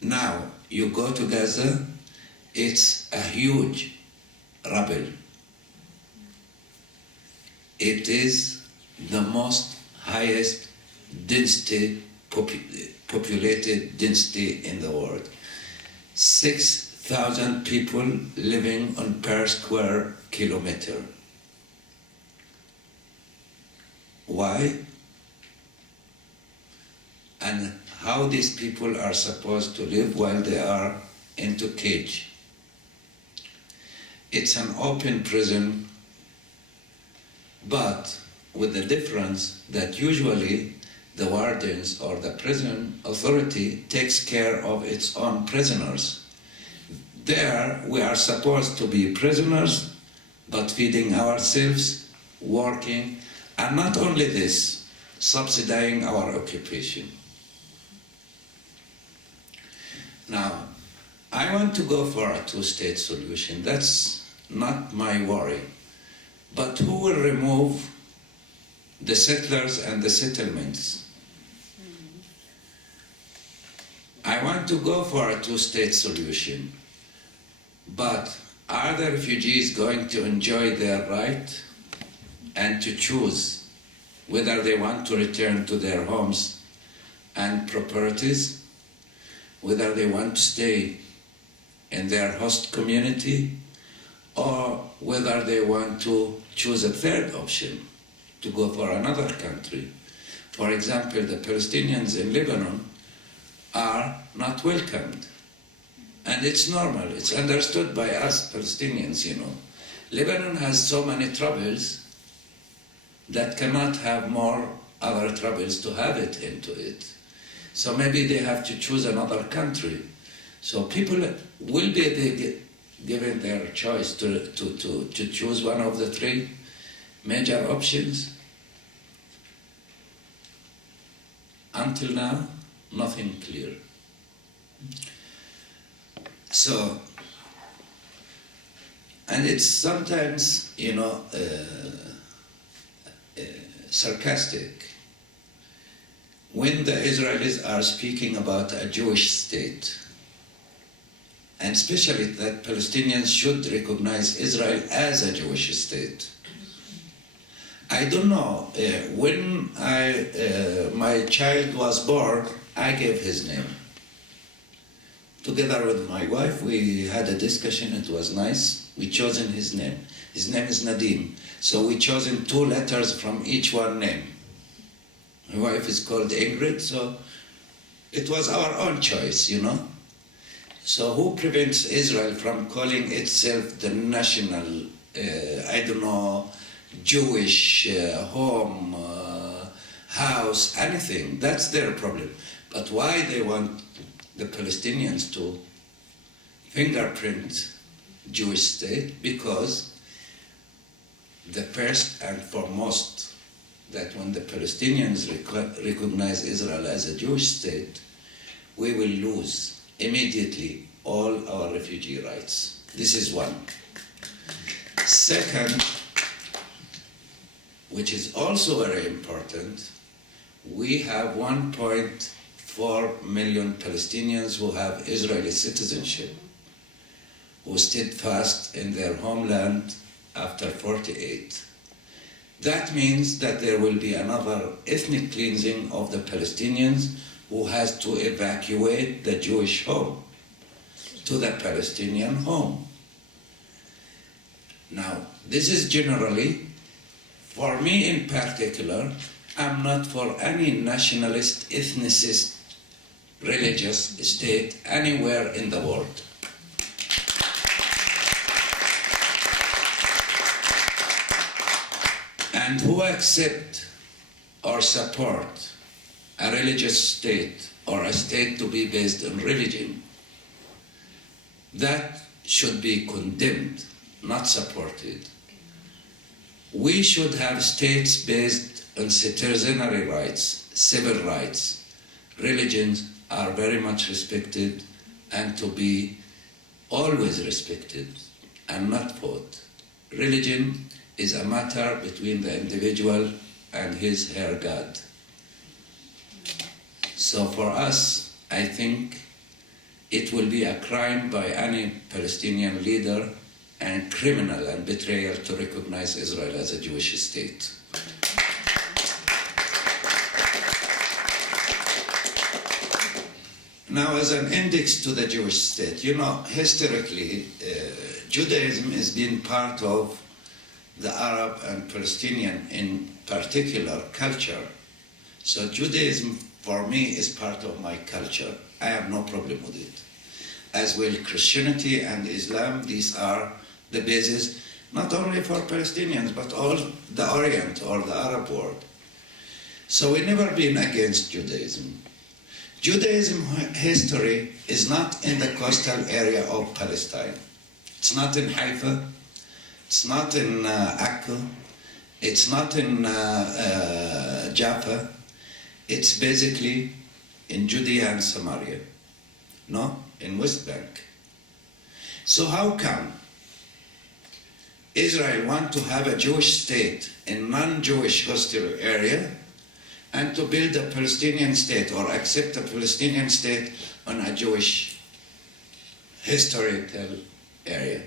Now you go to Gaza, it's a huge rubble. It is the most highest density, populated density in the world. 6,000 people living on per square kilometer. Why? And how these people are supposed to live while they are into cage. It's an open prison, but with the difference that usually the wardens or the prison authority takes care of its own prisoners. There we are supposed to be prisoners, but feeding ourselves, working, and not only this, subsidizing our occupation. Now, I want to go for a two-state solution. That's not my worry. But who will remove the settlers and the settlements? I want to go for a two-state solution. But are the refugees going to enjoy their right and to choose whether they want to return to their homes and properties, whether they want to stay in their host community, or whether they want to choose a third option, to go for another country? For example, the Palestinians in Lebanon are not welcomed. And it's normal, it's understood by us Palestinians, you know. Lebanon has so many troubles that cannot have more other troubles to have it into it. So maybe they have to choose another country. So people will be given their choice to choose one of the three major options. Until now, nothing clear. So, and it's sometimes, you know, sarcastic when the Israelis are speaking about a Jewish state, and especially that Palestinians should recognize Israel as a Jewish state. I don't know, when my child was born, I gave his name. Together with my wife, we had a discussion, it was nice. We chosen his name. His name is Nadim. So we chosen 2 letters from each one name. My wife is called Ingrid, so it was our own choice, you know. So who prevents Israel from calling itself the national, I don't know, Jewish home, house, anything? That's their problem. But why they want the Palestinians to fingerprint Jewish state? Because the first and foremost, that when the Palestinians recognize Israel as a Jewish state, we will lose immediately all our refugee rights. This is one. Second, which is also very important, we have 1.4 million Palestinians who have Israeli citizenship, who stood fast in their homeland after 48. That means that there will be another ethnic cleansing of the Palestinians who has to evacuate the Jewish home to the Palestinian home. Now, this is generally, for me in particular, I'm not for any nationalist, ethnicist, religious state anywhere in the world. And who accept or support a religious state or a state to be based on religion, that should be condemned, not supported. We should have states based on citizenry rights, civil rights. Religions are very much respected and to be always respected and not fought. religion is a matter between the individual and her God. So for us, I think it will be a crime by any Palestinian leader and criminal and betrayal to recognize Israel as a Jewish state. Now, as an index to the Jewish state, you know, historically, Judaism has been part of the Arab and Palestinian, in particular, culture. So Judaism, for me, is part of my culture. I have no problem with it. As well, Christianity and Islam, these are the basis, not only for Palestinians, but all the Orient or the Arab world. So we've never been against Judaism. Judaism history is not in the coastal area of Palestine. It's not in Haifa, it's not in Akko, it's not in Jaffa. It's basically in Judea and Samaria, no? In West Bank. So how come Israel wants to have a Jewish state in non-Jewish hostile area and to build a Palestinian state or accept a Palestinian state on a Jewish historical area?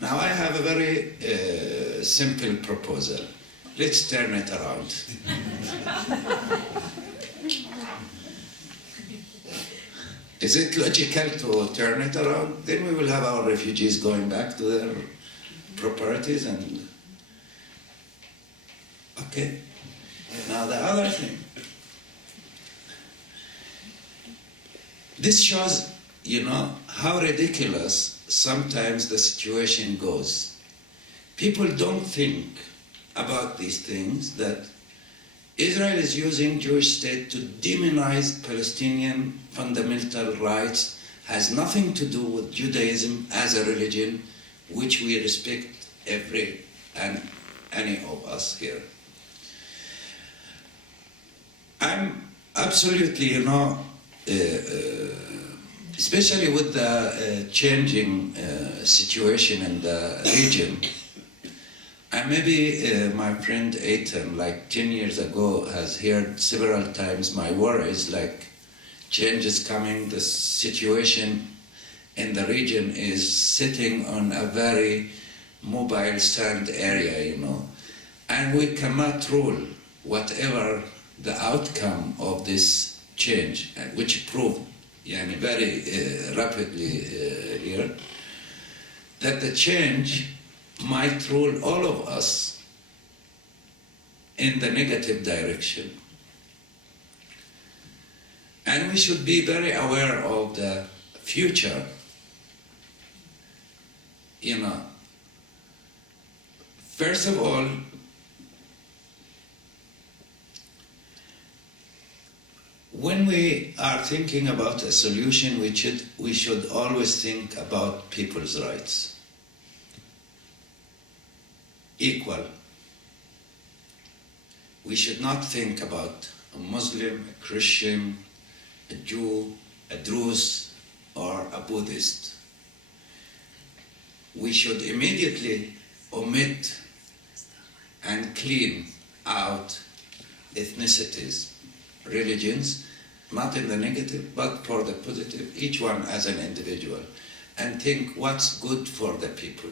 Now I have a very simple proposal. Let's turn it around. Is it logical to turn it around? Then we will have our refugees going back to their properties and... Okay. Now the other thing. This shows, you know, how ridiculous sometimes the situation goes. People don't think about these things, that Israel is using Jewish state to demonize Palestinian fundamental rights, has nothing to do with Judaism as a religion, which we respect every and any of us here. I'm absolutely, you know, especially with the changing situation in the region, and maybe my friend Eitan, like 10 years ago, has heard several times my worries, like changes coming, the situation in the region is sitting on a very mobile sand area, you know, and we cannot rule whatever the outcome of this change, which proved very rapidly here, that the change might rule all of us in the negative direction. And we should be very aware of the future. You know, first of all, when we are thinking about a solution, we should always think about people's rights. Equal. We should not think about a Muslim, a Christian, a Jew, a Druze, or a Buddhist. We should immediately omit and clean out ethnicities, religions, not in the negative, but for the positive, each one as an individual, and think what's good for the people.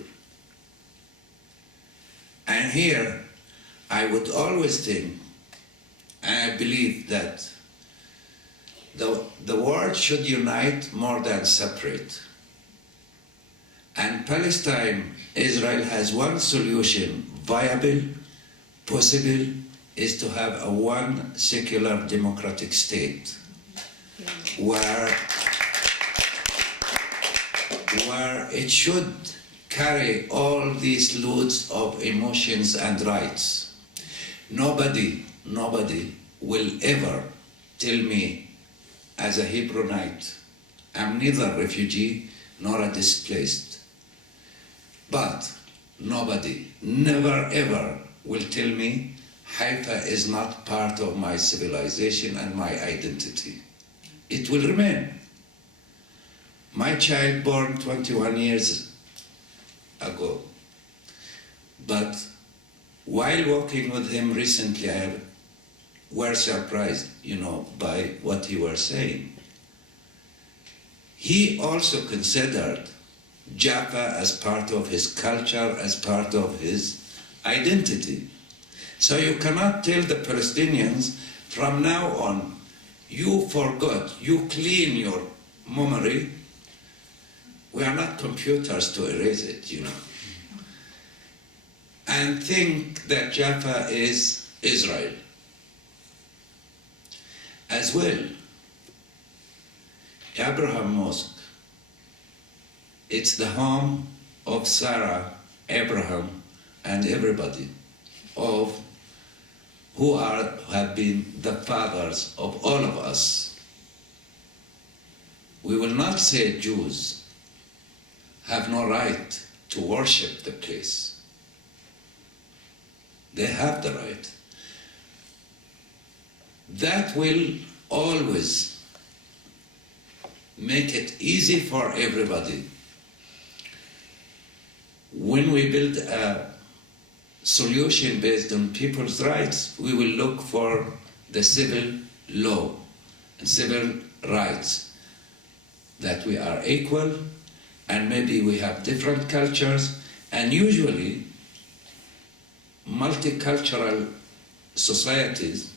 And here, I would always think, and I believe that the world should unite more than separate. And Palestine, Israel has one solution, viable, possible, is to have a one secular democratic state where it should carry all these loads of emotions and rights. Nobody will ever tell me as a Hebronite, I'm neither refugee nor a displaced. But nobody, never ever will tell me Haifa is not part of my civilization and my identity. It will remain. My child born 21 years ago But while walking with him recently, I was surprised, by what he was saying. He also considered Jaffa as part of his culture, as part of his identity. So you cannot tell the Palestinians from now on, you forgot, you clean your memory. We are not computers to erase it, and think that Jaffa is Israel. As well, Abraham Mosque, it's the home of Sarah, Abraham, and everybody who have been the fathers of all of us. We will not say Jews have no right to worship the place. They have the right. That will always make it easy for everybody. When we build a solution based on people's rights, we will look for the civil law and civil rights, that we are equal, and maybe we have different cultures, and usually multicultural societies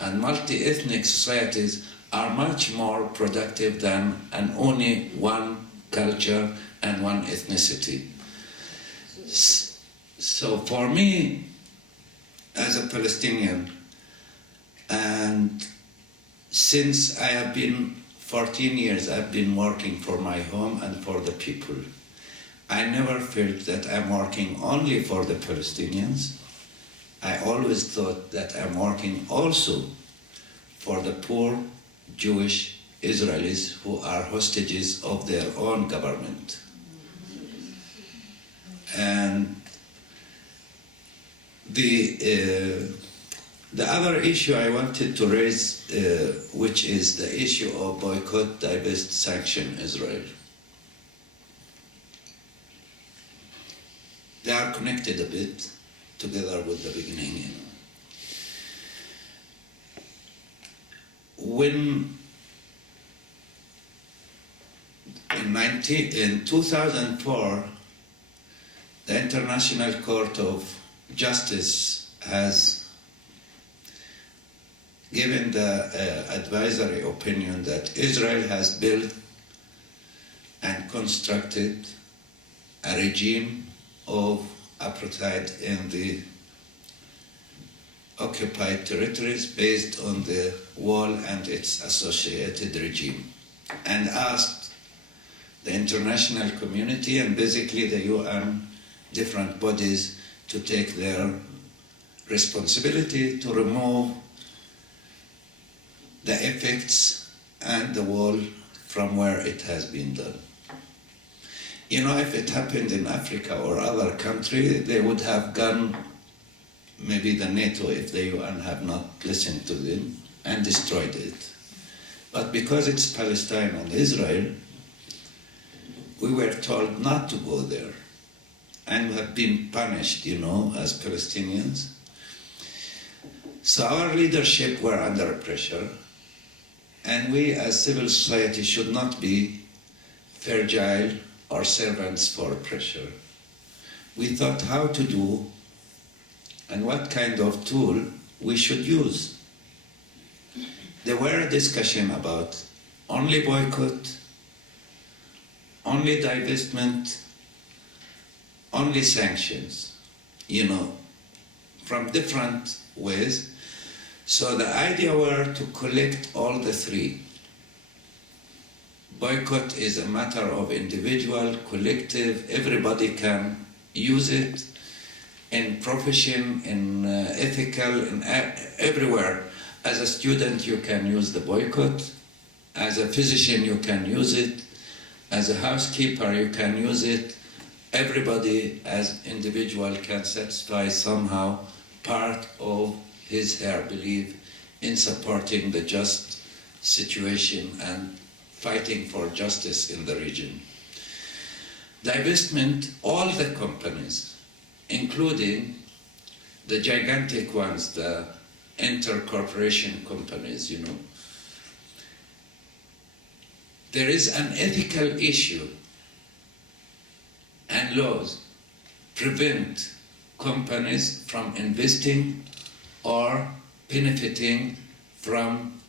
and multi-ethnic societies are much more productive than only one culture and one ethnicity. So for me, as a Palestinian, and since I have been 14 years, I've been working for my home and for the people. I never felt that I'm working only for the Palestinians. I always thought that I'm working also for the poor Jewish Israelis who are hostages of their own government. And the other issue I wanted to raise, which is the issue of boycott, divest, sanction Israel. They are connected a bit together with the beginning. When in 2004, the International Court of Justice has given the advisory opinion that Israel has built and constructed a regime of apartheid in the occupied territories based on the wall and its associated regime, and asked the international community and basically the UN, different bodies, to take their responsibility to remove the effects and the wall from where it has been done. If it happened in Africa or other country, they would have gone, maybe the NATO, if the UN have not listened to them, and destroyed it. But because it's Palestine and Israel, we were told not to go there, and we have been punished, as Palestinians. So our leadership were under pressure, and we as civil society should not be fragile or servants for pressure. We thought how to do and what kind of tool we should use. There were a discussion about only boycott, only divestment, only sanctions, from different ways. So the idea were to collect all the three. Boycott is a matter of individual, collective, everybody can use it in profession, in ethical, in everywhere. As a student, you can use the boycott. As a physician, you can use it. As a housekeeper, you can use it. Everybody, as individual, can satisfy somehow part of his, her belief in supporting the just situation and fighting for justice in the region. Divestment, all the companies including the gigantic ones, the inter-corporation companies, you know. There is an ethical issue, and laws prevent companies from investing or benefiting from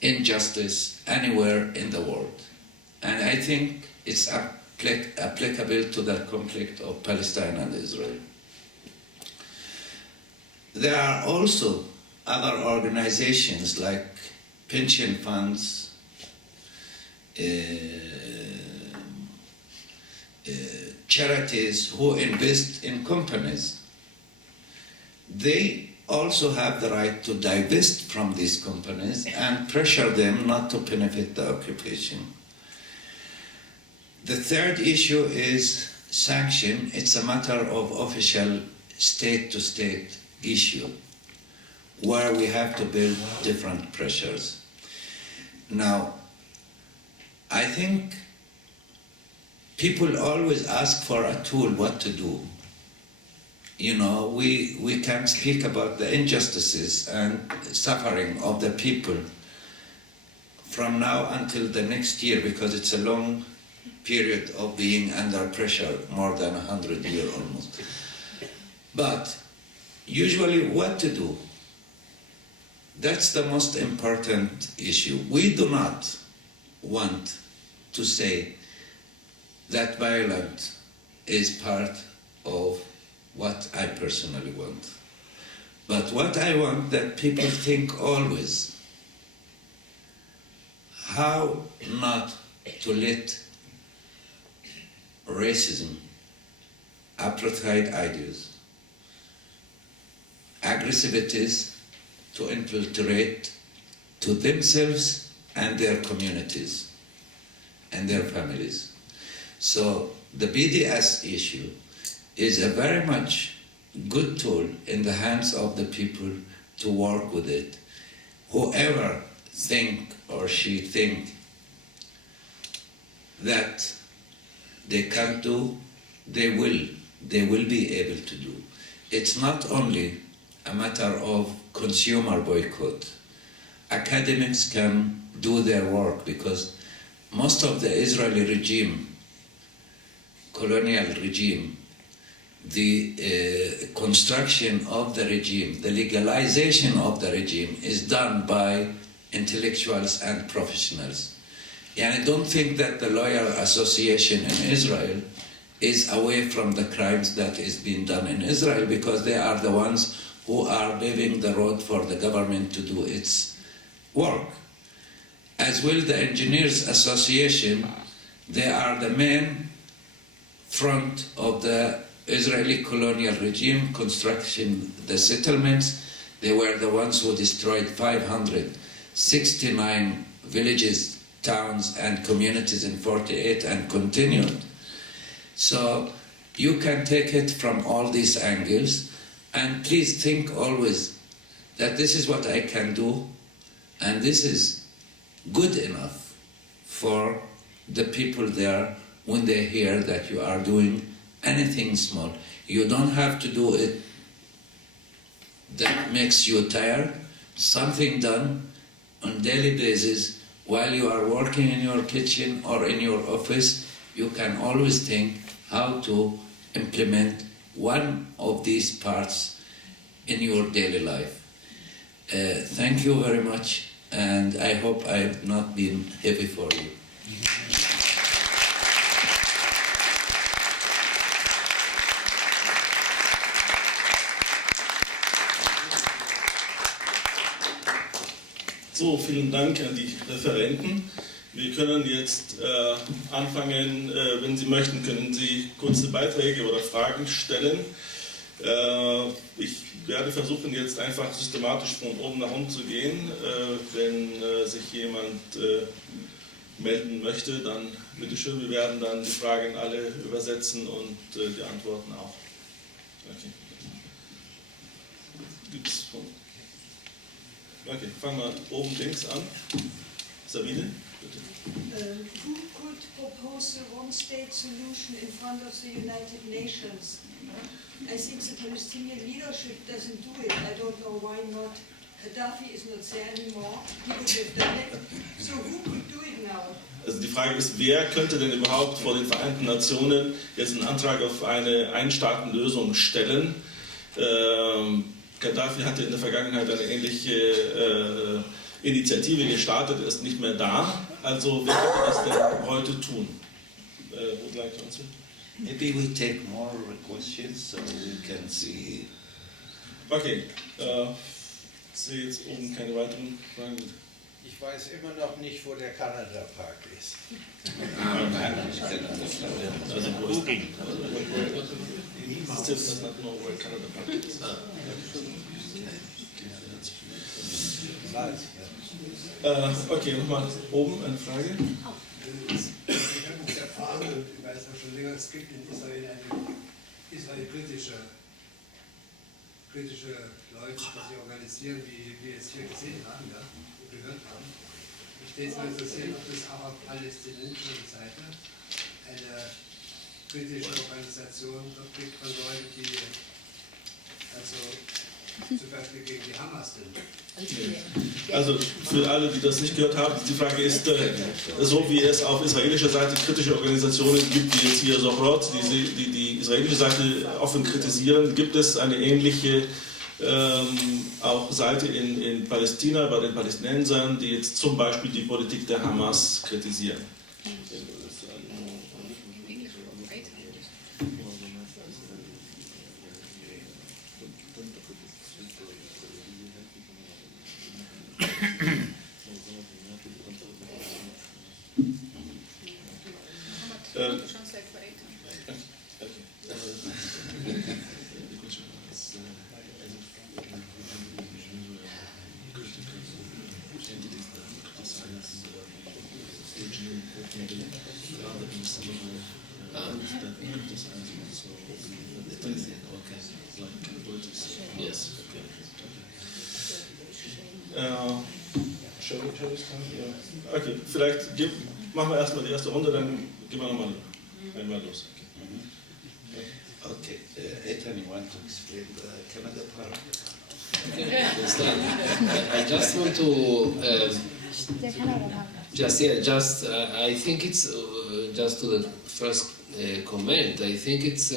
injustice anywhere in the world. And I think it's applicable to the conflict of Palestine and Israel. There are also other organizations like pension funds, charities who invest in companies. They also have the right to divest from these companies and pressure them not to benefit the occupation. The third issue is sanction. It's a matter of official state-to-state issue where we have to build different pressures. Now, I think people always ask for a tool what to do. You know, we can speak about the injustices and suffering of the people from now until the next year, because it's a long period of being under pressure, more than 100 years almost. But usually what to do? That's the most important issue. We do not want to say that violence is part of what I personally want. But what I want that people think always, how not to let racism, apartheid ideas, aggressivities to infiltrate to themselves and their communities and their families. So the BDS issue is a very much good tool in the hands of the people to work with it. Whoever think or she think that they can't do, they will be able to do. It's not only a matter of consumer boycott. Academics can do their work because most of the Israeli regime, colonial regime, the construction of the regime, the legalization of the regime is done by intellectuals and professionals. And I don't think that the Lawyer Association in Israel is away from the crimes that is being done in Israel, because they are the ones who are paving the road for the government to do its work. As well, the Engineers Association, they are the main front of the Israeli colonial regime construction, the settlements. They were the ones who destroyed 569 villages, towns and communities in 48 and continued. So you can take it from all these angles, and please think always that this is what I can do, and this is good enough for the people there when they hear that you are doing anything small. You don't have to do it that makes you tired. Something done on daily basis while you are working in your kitchen or in your office, you can always think how to implement one of these parts in your daily life. Thank you very much, and I hope I have not been heavy for you. So, vielen Dank an die Referenten. Wir können jetzt anfangen, wenn Sie möchten, können Sie kurze Beiträge oder Fragen stellen. Ich werde versuchen, jetzt einfach systematisch von oben nach unten zu gehen. Wenn sich jemand melden möchte, dann bitteschön, wir werden dann die Fragen alle übersetzen und die Antworten auch. Okay. Gibt's von? Okay, fangen wir oben links an. Sabine, bitte. Who could propose a one-state solution in front of the United Nations? I think the Palestinian leadership doesn't do it. I don't know why not. Gaddafi is not there anymore. He would have done it. So who could do it now? Also die Frage ist, wer könnte denn überhaupt vor den Vereinten Nationen jetzt einen Antrag auf eine Einstaatenlösung stellen? Gaddafi hatte in der Vergangenheit eine ähnliche Initiative gestartet, ist nicht mehr da. Also wer könnte das denn heute tun? Would like to answer? Maybe we take more questions so we can see. Okay, ich sehe jetzt oben keine weiteren Fragen. Ich weiß immer noch nicht, wo der Kanada-Park ist. Also wo ist das not know where Canada Park is. Okay, nochmal oben eine Frage. Ich habe es erfahren und ich weiß auch schon länger, es gibt in Israel kritische Leute, die sich organisieren, wie wir jetzt hier gesehen haben, ja, gehört haben. Ich stehe jetzt mal interessiert, ob das auch auf palästinensischer Seite eine kritische Organisation gibt von Leuten, die also zum Beispiel gegen die Hamas sind. Also für alle, die das nicht gehört haben, die Frage ist, so wie es auf israelischer Seite kritische Organisationen gibt, wie jetzt hier Zochrot, die israelische Seite offen kritisieren, gibt es eine ähnliche auch Seite in Palästina, bei den Palästinensern, die jetzt zum Beispiel die Politik der Hamas kritisieren. Okay, vielleicht machen wir erstmal die erste Runde, dann gehen wir nochmal einmal los. Okay, Eitan, you want to explain the Canada part? I just want to I think it's just to the first comment. I think it's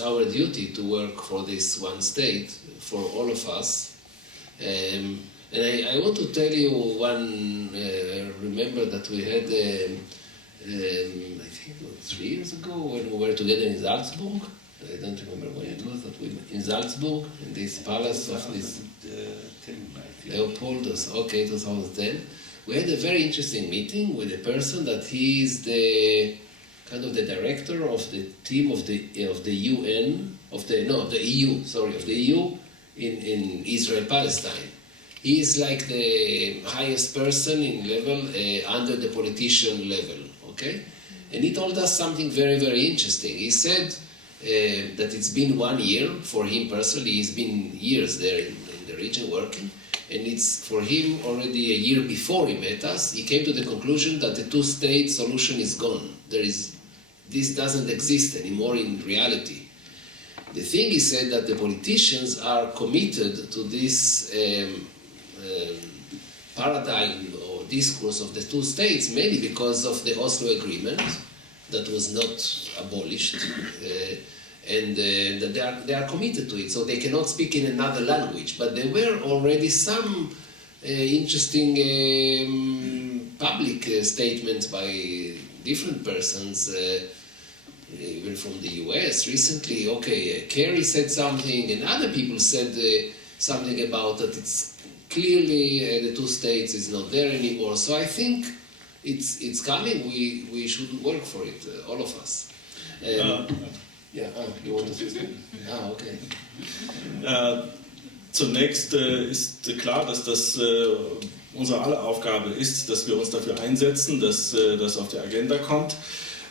our duty to work for this one state for all of us. And I want to tell you one. Remember that we had, I think 3 years ago, when we were together in Salzburg. I don't remember when it was that we in Salzburg in this palace of this Leopoldus. Okay, 2010. We had a very interesting meeting with a person that he is the kind of the director of the team of the UN of the EU in Israel Palestine. He is like the highest person in level under the politician level, okay? And he told us something very, very interesting. He said that it's been 1 year for him personally. He's been years there in the region working, and it's for him already a year before he met us. He came to the conclusion that the two-state solution is gone. This doesn't exist anymore in reality. The thing he said that the politicians are committed to this paradigm or discourse of the two states, mainly because of the Oslo Agreement that was not abolished, and that they are committed to it, so they cannot speak in another language. But there were already some interesting public statements by different persons, even from the US recently. Okay, Kerry said something, and other people said something about that it's clearly the two states is not there anymore. So I think it's coming. We should work for it, all of us. You want to say something? Okay. Zunächst ist klar, dass das unsere aller Aufgabe ist, dass wir uns dafür einsetzen, dass das auf die Agenda kommt.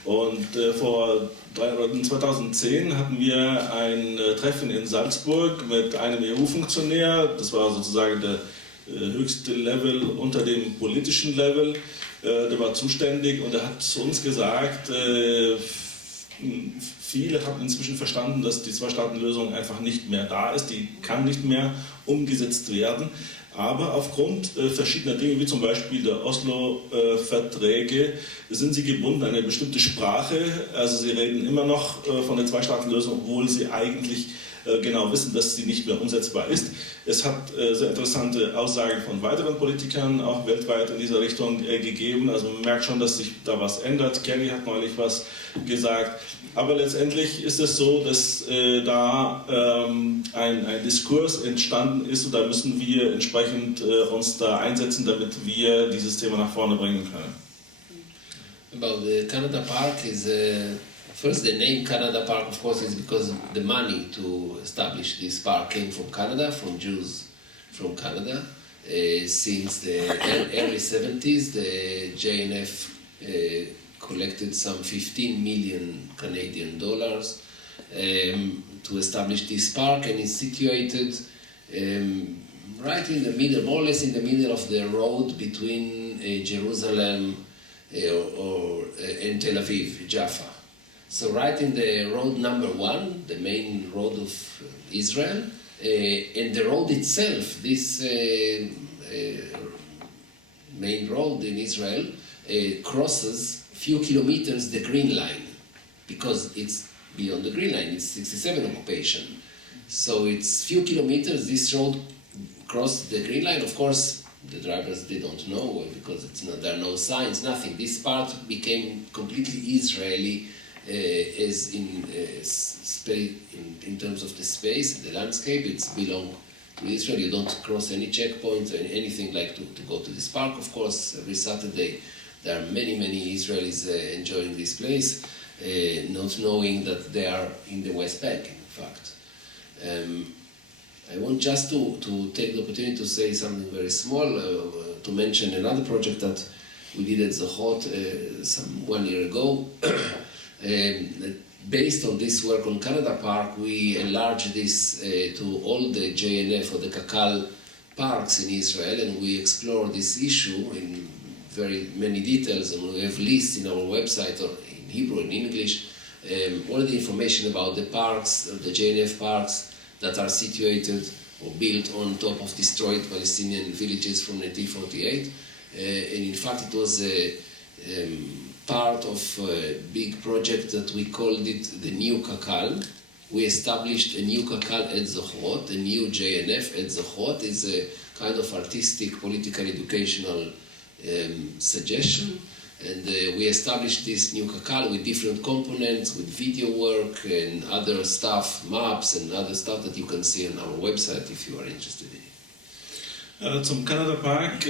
Und 2010 hatten wir ein Treffen in Salzburg mit einem EU-Funktionär. Das war sozusagen der höchste Level unter dem politischen Level. Der war zuständig und er hat zu uns gesagt, viele haben inzwischen verstanden, dass die Zwei-Staaten-Lösung einfach nicht mehr da ist, die kann nicht mehr umgesetzt werden. Aber aufgrund verschiedener Dinge, wie zum Beispiel der Oslo-Verträge, sind sie gebunden an eine bestimmte Sprache. Also sie reden immer noch von der Zwei-Staaten-Lösung, obwohl sie eigentlich genau wissen, dass sie nicht mehr umsetzbar ist. Es hat sehr interessante Aussagen von weiteren Politikern, auch weltweit in dieser Richtung gegeben. Also man merkt schon, dass sich da was ändert. Kerry hat neulich was gesagt. Aber letztendlich ist es so, dass da ein Diskurs entstanden ist und da müssen wir entsprechend uns da einsetzen, damit wir dieses Thema nach vorne bringen können. About the Canada Park is first the name Canada Park, of course, is because the money to establish this park came from Canada, from Jews from Canada. Since the early 70s, the JNF collected some 15 million Canadian dollars to establish this park, and it's situated right in the middle, more or less in the middle of the road between Jerusalem and Tel Aviv, Jaffa. So right in the road number 1, the main road of Israel, and the road itself, this main road in Israel, crosses a few kilometers the Green Line, because it's beyond the Green Line, it's 67 occupation. So it's few kilometers, this road crossed the Green Line. Of course, the drivers, they don't know, because there are no signs, nothing. This part became completely Israeli, as in terms of the space, the landscape, it's belong to Israel. You don't cross any checkpoints or anything like to go to this park. Of course, every Saturday there are many Israelis enjoying this place, not knowing that they are in the West Bank, in fact. I want just to take the opportunity to say something very small, to mention another project that we did at Zochrot 1 year ago. Based on this work on Canada Park, we enlarged this to all the JNF or the Kakal parks in Israel, and we explore this issue in very many details, and we have lists in our website, or in Hebrew and English, all the information about the parks, the JNF parks that are situated or built on top of destroyed Palestinian villages from 1948. And in fact, it was a part of a big project that we called it the New Kakal. We established a new Kakal at Zochrot, a new JNF at Zochrot. It's a kind of artistic, political, educational suggestion. And we established this new Kakal with different components, with video work and other stuff, maps and other stuff that you can see on our website if you are interested in it. Zum Canada Park,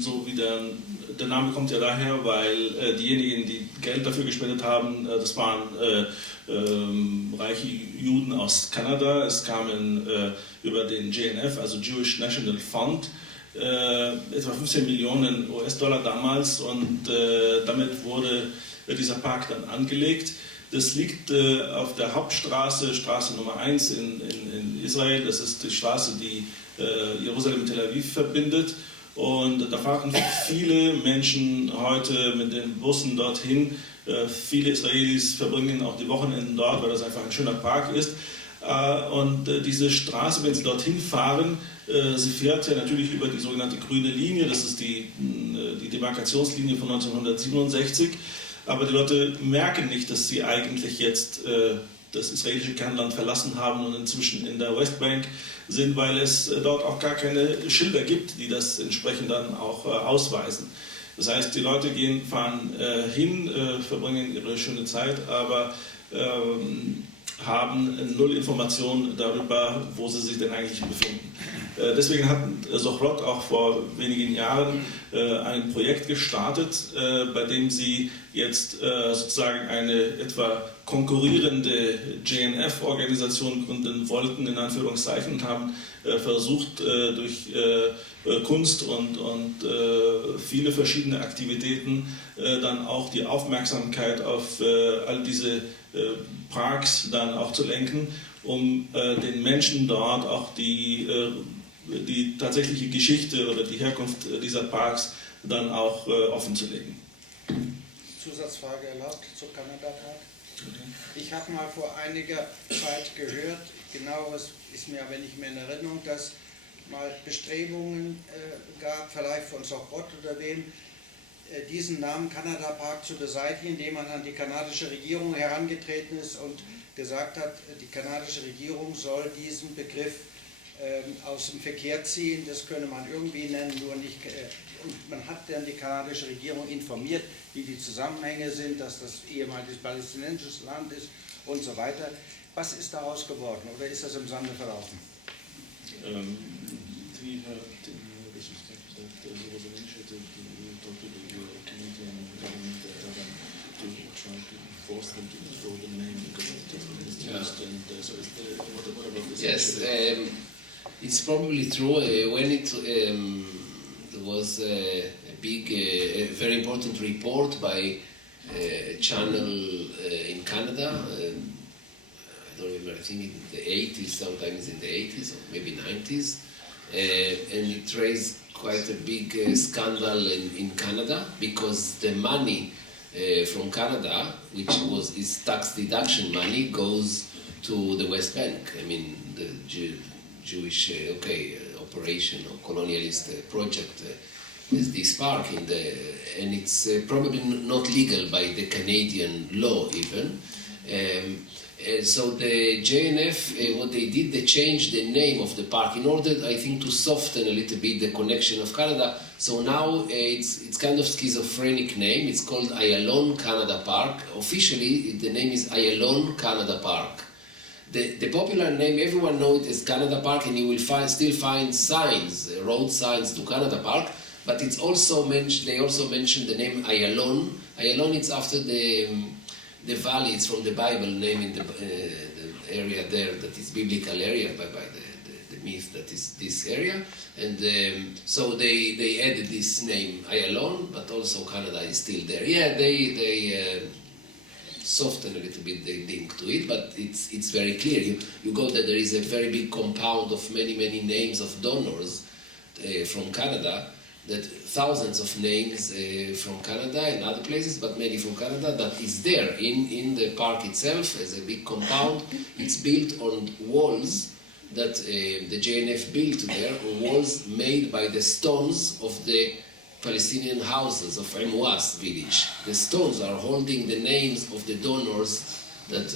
so wie der Name kommt ja daher, weil diejenigen, die Geld dafür gespendet haben, das waren reiche Juden aus Kanada. Es kamen über den JNF, also Jewish National Fund, etwa 15 Millionen US-Dollar damals, und damit wurde dieser Park dann angelegt. Das liegt auf der Hauptstraße, Straße Nummer 1 in Israel. Das ist die Straße, die Jerusalem und Tel Aviv verbindet, und da fahren viele Menschen heute mit den Bussen dorthin. Viele Israelis verbringen auch die Wochenenden dort, weil das einfach ein schöner Park ist. Und diese Straße, wenn sie dorthin fahren, sie fährt ja natürlich über die sogenannte grüne Linie, das ist die Demarkationslinie von 1967, aber die Leute merken nicht, dass sie eigentlich jetzt das israelische Kernland verlassen haben und inzwischen in der Westbank sind, weil es dort auch gar keine Schilder gibt, die das entsprechend dann auch ausweisen. Das heißt, die Leute fahren hin, verbringen ihre schöne Zeit, aber haben null Informationen darüber, wo sie sich denn eigentlich befinden. Deswegen hat Zochrot auch vor wenigen Jahren ein Projekt gestartet, bei dem sie jetzt sozusagen eine etwa konkurrierende JNF-Organisation gründen wollten, in Anführungszeichen, und haben versucht, durch Kunst und viele verschiedene Aktivitäten dann auch die Aufmerksamkeit auf all diese Parks dann auch zu lenken, um den Menschen dort auch die tatsächliche Geschichte oder die Herkunft dieser Parks dann auch offenzulegen. Zusatzfrage erlaubt zur Kanada-Tag? Ich habe mal vor einiger Zeit gehört, genau ist mir aber nicht mehr in Erinnerung, dass mal Bestrebungen gab, vielleicht von Zochrot oder wem, diesen Namen Kanada-Park zu beseitigen, indem man an die kanadische Regierung herangetreten ist und gesagt hat, die kanadische Regierung soll diesen Begriff aus dem Verkehr ziehen, das könne man irgendwie nennen, nur nicht. Und man hat dann die kanadische Regierung informiert, wie die Zusammenhänge sind, dass das ehemaliges palästinensisches Land ist und so weiter. Was ist daraus geworden oder ist das im Sande verlaufen? Yes, it's probably true. When it there was a big, very important report by a channel in Canada. I don't remember. I think in the 80s, sometimes in the 80s or maybe 90s, and it raised quite a big scandal in Canada because the money from Canada, which is tax deduction money, goes to the West Bank. I mean, the Jewish operation or colonialist project is this park and it's probably not legal by the Canadian law even. So the JNF, what they did, they changed the name of the park in order, I think, to soften a little bit the connection of Canada. So now it's kind of schizophrenic name. It's called Ayalon Canada Park. Officially, the name is Ayalon Canada Park. The popular name, everyone knows it as Canada Park, and you will still find signs, road signs to Canada Park. But it's also they also mentioned the name Ayalon. Ayalon, it's after the valley. It's from the Bible name in the area there that is biblical area by the myth that is this area. And so they added this name Ayalon, but also Canada is still there. Yeah, they soften a little bit the link to it, but it's very clear. You go there, there is a very big compound of many names of donors from Canada, that thousands of names from Canada and other places, but many from Canada, that is there in the park itself as a big compound. It's built on walls that the JNF built there, on walls made by the stones of the Palestinian houses of Amwas village. The stones are holding the names of the donors that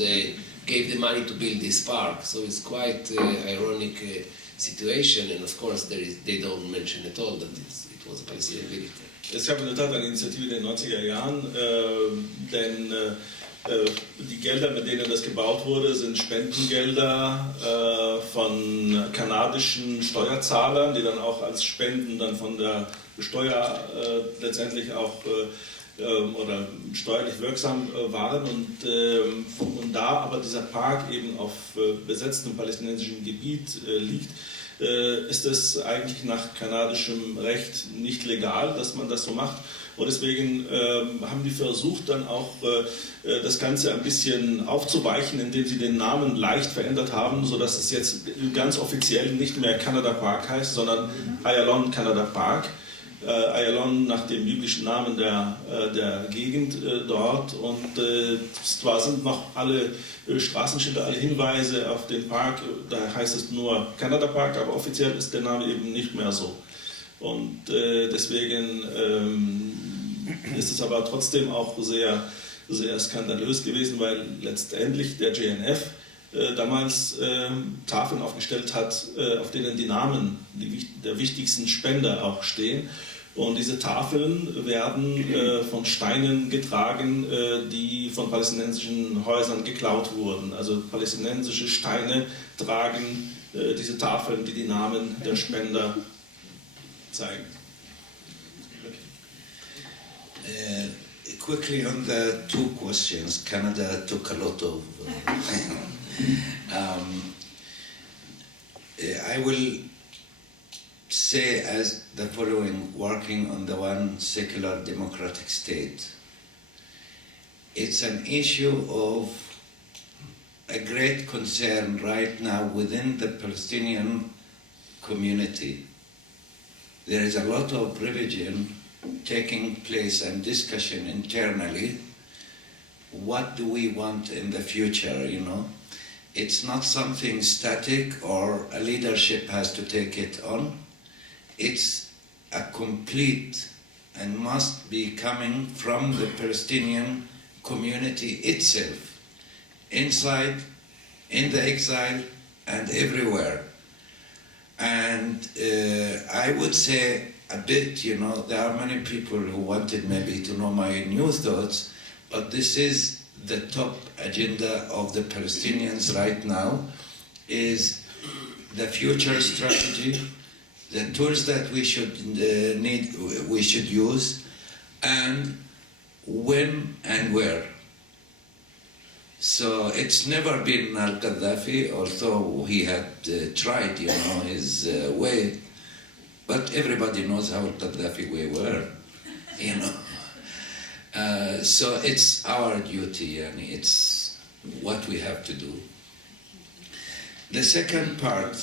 gave the money to build this park. So it's quite ironic situation, and of course they don't mention at all that it was a Palestinian village. Es gab in der Tat eine Initiative in den 90er Jahren, denn die Gelder, mit denen das gebaut wurde, sind Spendengelder von kanadischen Steuerzahlern, die dann auch als Spenden dann von der Steuer letztendlich auch oder steuerlich wirksam waren. Und da aber dieser Park eben auf besetztem palästinensischen Gebiet liegt, ist es eigentlich nach kanadischem Recht nicht legal, dass man das so macht. Und deswegen haben die versucht, dann auch das Ganze ein bisschen aufzuweichen, indem sie den Namen leicht verändert haben, sodass es jetzt ganz offiziell nicht mehr Canada Park heißt, sondern Ayalon Canada Park. Ayalon nach dem biblischen Namen der Gegend dort. Und zwar sind noch alle Straßenschilder, alle Hinweise auf den Park, da heißt es nur Canada Park, aber offiziell ist der Name eben nicht mehr so. Und deswegen ist es aber trotzdem auch sehr, sehr skandalös gewesen, weil letztendlich der JNF damals Tafeln aufgestellt hat, auf denen die Namen der wichtigsten Spender auch stehen. Und diese Tafeln werden von Steinen getragen, die von palästinensischen Häusern geklaut wurden. Also palästinensische Steine tragen diese Tafeln, die die Namen der Spender zeigen. Quickly on the two questions, Canada took a lot of... I will say as the following, working on the one secular democratic state. It's an issue of a great concern right now within the Palestinian community. There is a lot of revision taking place and discussion internally what do we want in the future, you know? It's not something static or a leadership has to take it on. It's a complete and must be coming from the Palestinian community itself, inside, in the exile, and everywhere. And I would say a bit, you know, there are many people who wanted maybe to know my new thoughts, but this is the top agenda of the Palestinians right now, is the future strategy, the tools that we should we should use, and when and where. So it's never been al-Qaddafi, although he had tried, you know, his way, but everybody knows how al-Qaddafi we were, you know. So it's our duty, and it's what we have to do. The second part.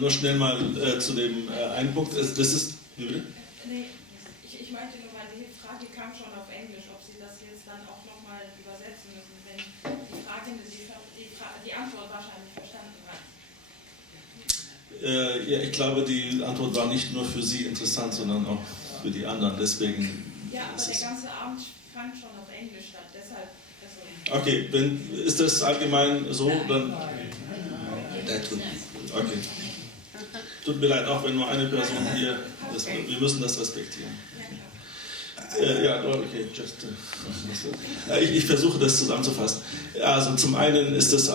Nur schnell mal zu dem einen Punkt. Das ist. Wie bitte? Nee, ich meinte nur mal, die Frage kam schon auf Englisch, ob Sie das jetzt dann auch nochmal übersetzen müssen, wenn die Fragende die Antwort wahrscheinlich verstanden hat. Ja, ich glaube, die Antwort war nicht nur für Sie interessant, sondern auch für die anderen. Deswegen. Ja, aber der ganze Abend fand schon auf Englisch statt, deshalb. Okay, ist das allgemein so, dann. Okay. Tut mir leid, auch wenn nur eine Person hier ist. Wir müssen das respektieren. Ja, okay, ich versuche das zusammenzufassen. Also zum einen ist es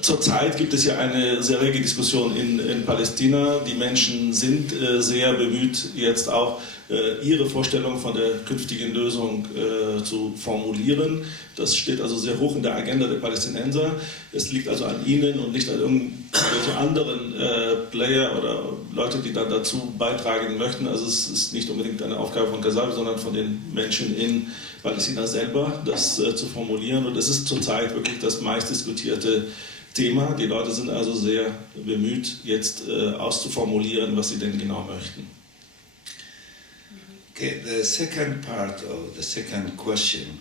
zurzeit gibt es ja eine sehr rege Diskussion in Palästina. Die Menschen sind sehr bemüht, jetzt auch ihre Vorstellung von der künftigen Lösung zu formulieren. Das steht also sehr hoch in der Agenda der Palästinenser. Es liegt also an ihnen und nicht an irgendwelchen anderen Player oder Leute, die dann dazu beitragen möchten. Also es ist nicht unbedingt eine Aufgabe von Kasabi, sondern von den Menschen in Palästina selber, das zu formulieren. Und es ist zurzeit wirklich das meistdiskutierte Thema. Die Leute sind also sehr bemüht, jetzt auszuformulieren, was sie denn genau möchten. Okay, the second part of the second question.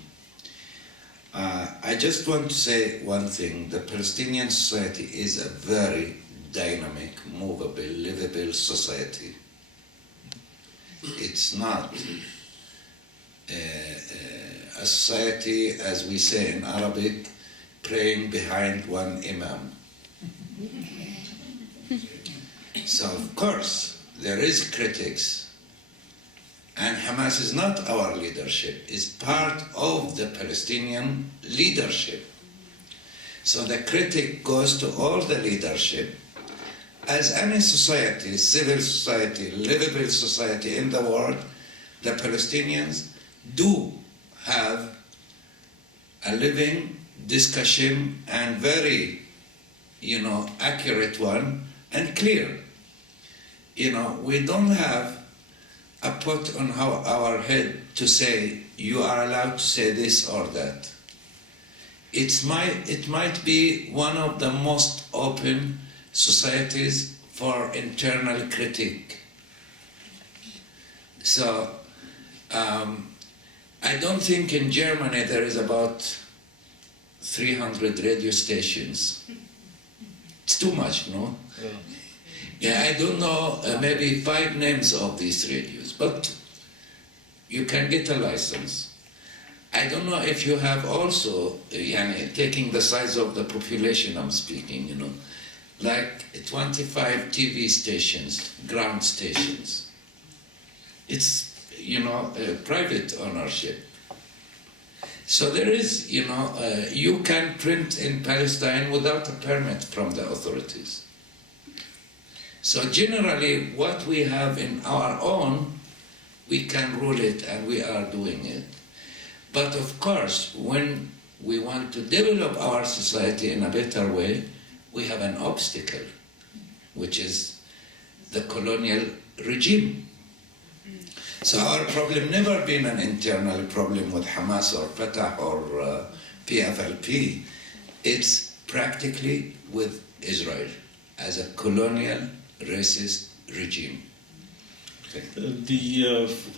I just want to say one thing. The Palestinian society is a very dynamic, movable, livable society. It's not a society, as we say in Arabic, praying behind one imam. So, of course, there is critics. And Hamas is not our leadership, it's part of the Palestinian leadership. So the critic goes to all the leadership. As any society, civil society, livable society in the world, the Palestinians do have a living discussion, and very, accurate one and clear. We don't have a put on our head to say, you are allowed to say this or that. It might be one of the most open societies for internal critique. So, I don't think in Germany there is about 300 radio stations. It's too much, no? Yeah, I don't know, maybe 5 names of these radios, but you can get a license. I don't know if you have also, taking the size of the population I'm speaking, like 25 TV stations, ground stations. It's, private ownership. So there is, you can print in Palestine without a permit from the authorities. So generally, what we have in our own, we can rule it, and we are doing it. But of course, when we want to develop our society in a better way, we have an obstacle, which is the colonial regime. So our problem never been an internal problem with Hamas or Fatah or PFLP. It's practically with Israel as a colonial racist regime. Die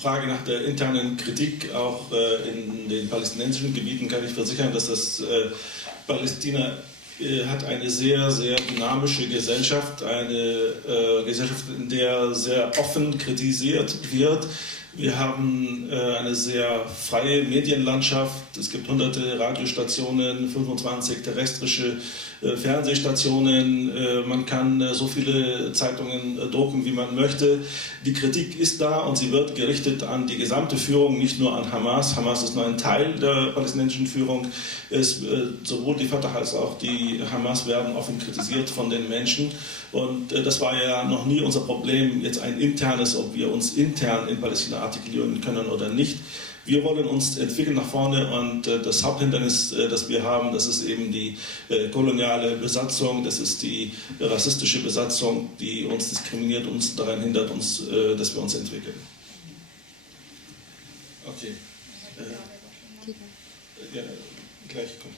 Frage nach der internen Kritik auch in den palästinensischen Gebieten kann ich versichern, dass das Palästina hat eine sehr, sehr dynamische Gesellschaft, eine Gesellschaft, in der sehr offen kritisiert wird. Wir haben eine sehr freie Medienlandschaft. Es gibt hunderte Radiostationen, 25 terrestrische Fernsehstationen. Man kann so viele Zeitungen drucken, wie man möchte. Die Kritik ist da und sie wird gerichtet an die gesamte Führung, nicht nur an Hamas. Hamas ist nur ein Teil der palästinensischen Führung. Sowohl die Fatah als auch die Hamas werden offen kritisiert von den Menschen. Und das war ja noch nie unser Problem, jetzt ein internes, ob wir uns intern in Palästina artikulieren können oder nicht. Wir wollen uns entwickeln nach vorne und das Haupthindernis, das wir haben, das ist eben die koloniale Besatzung, das ist die rassistische Besatzung, die uns diskriminiert, uns daran hindert, dass wir uns entwickeln. Okay. Ja, gleich kommt.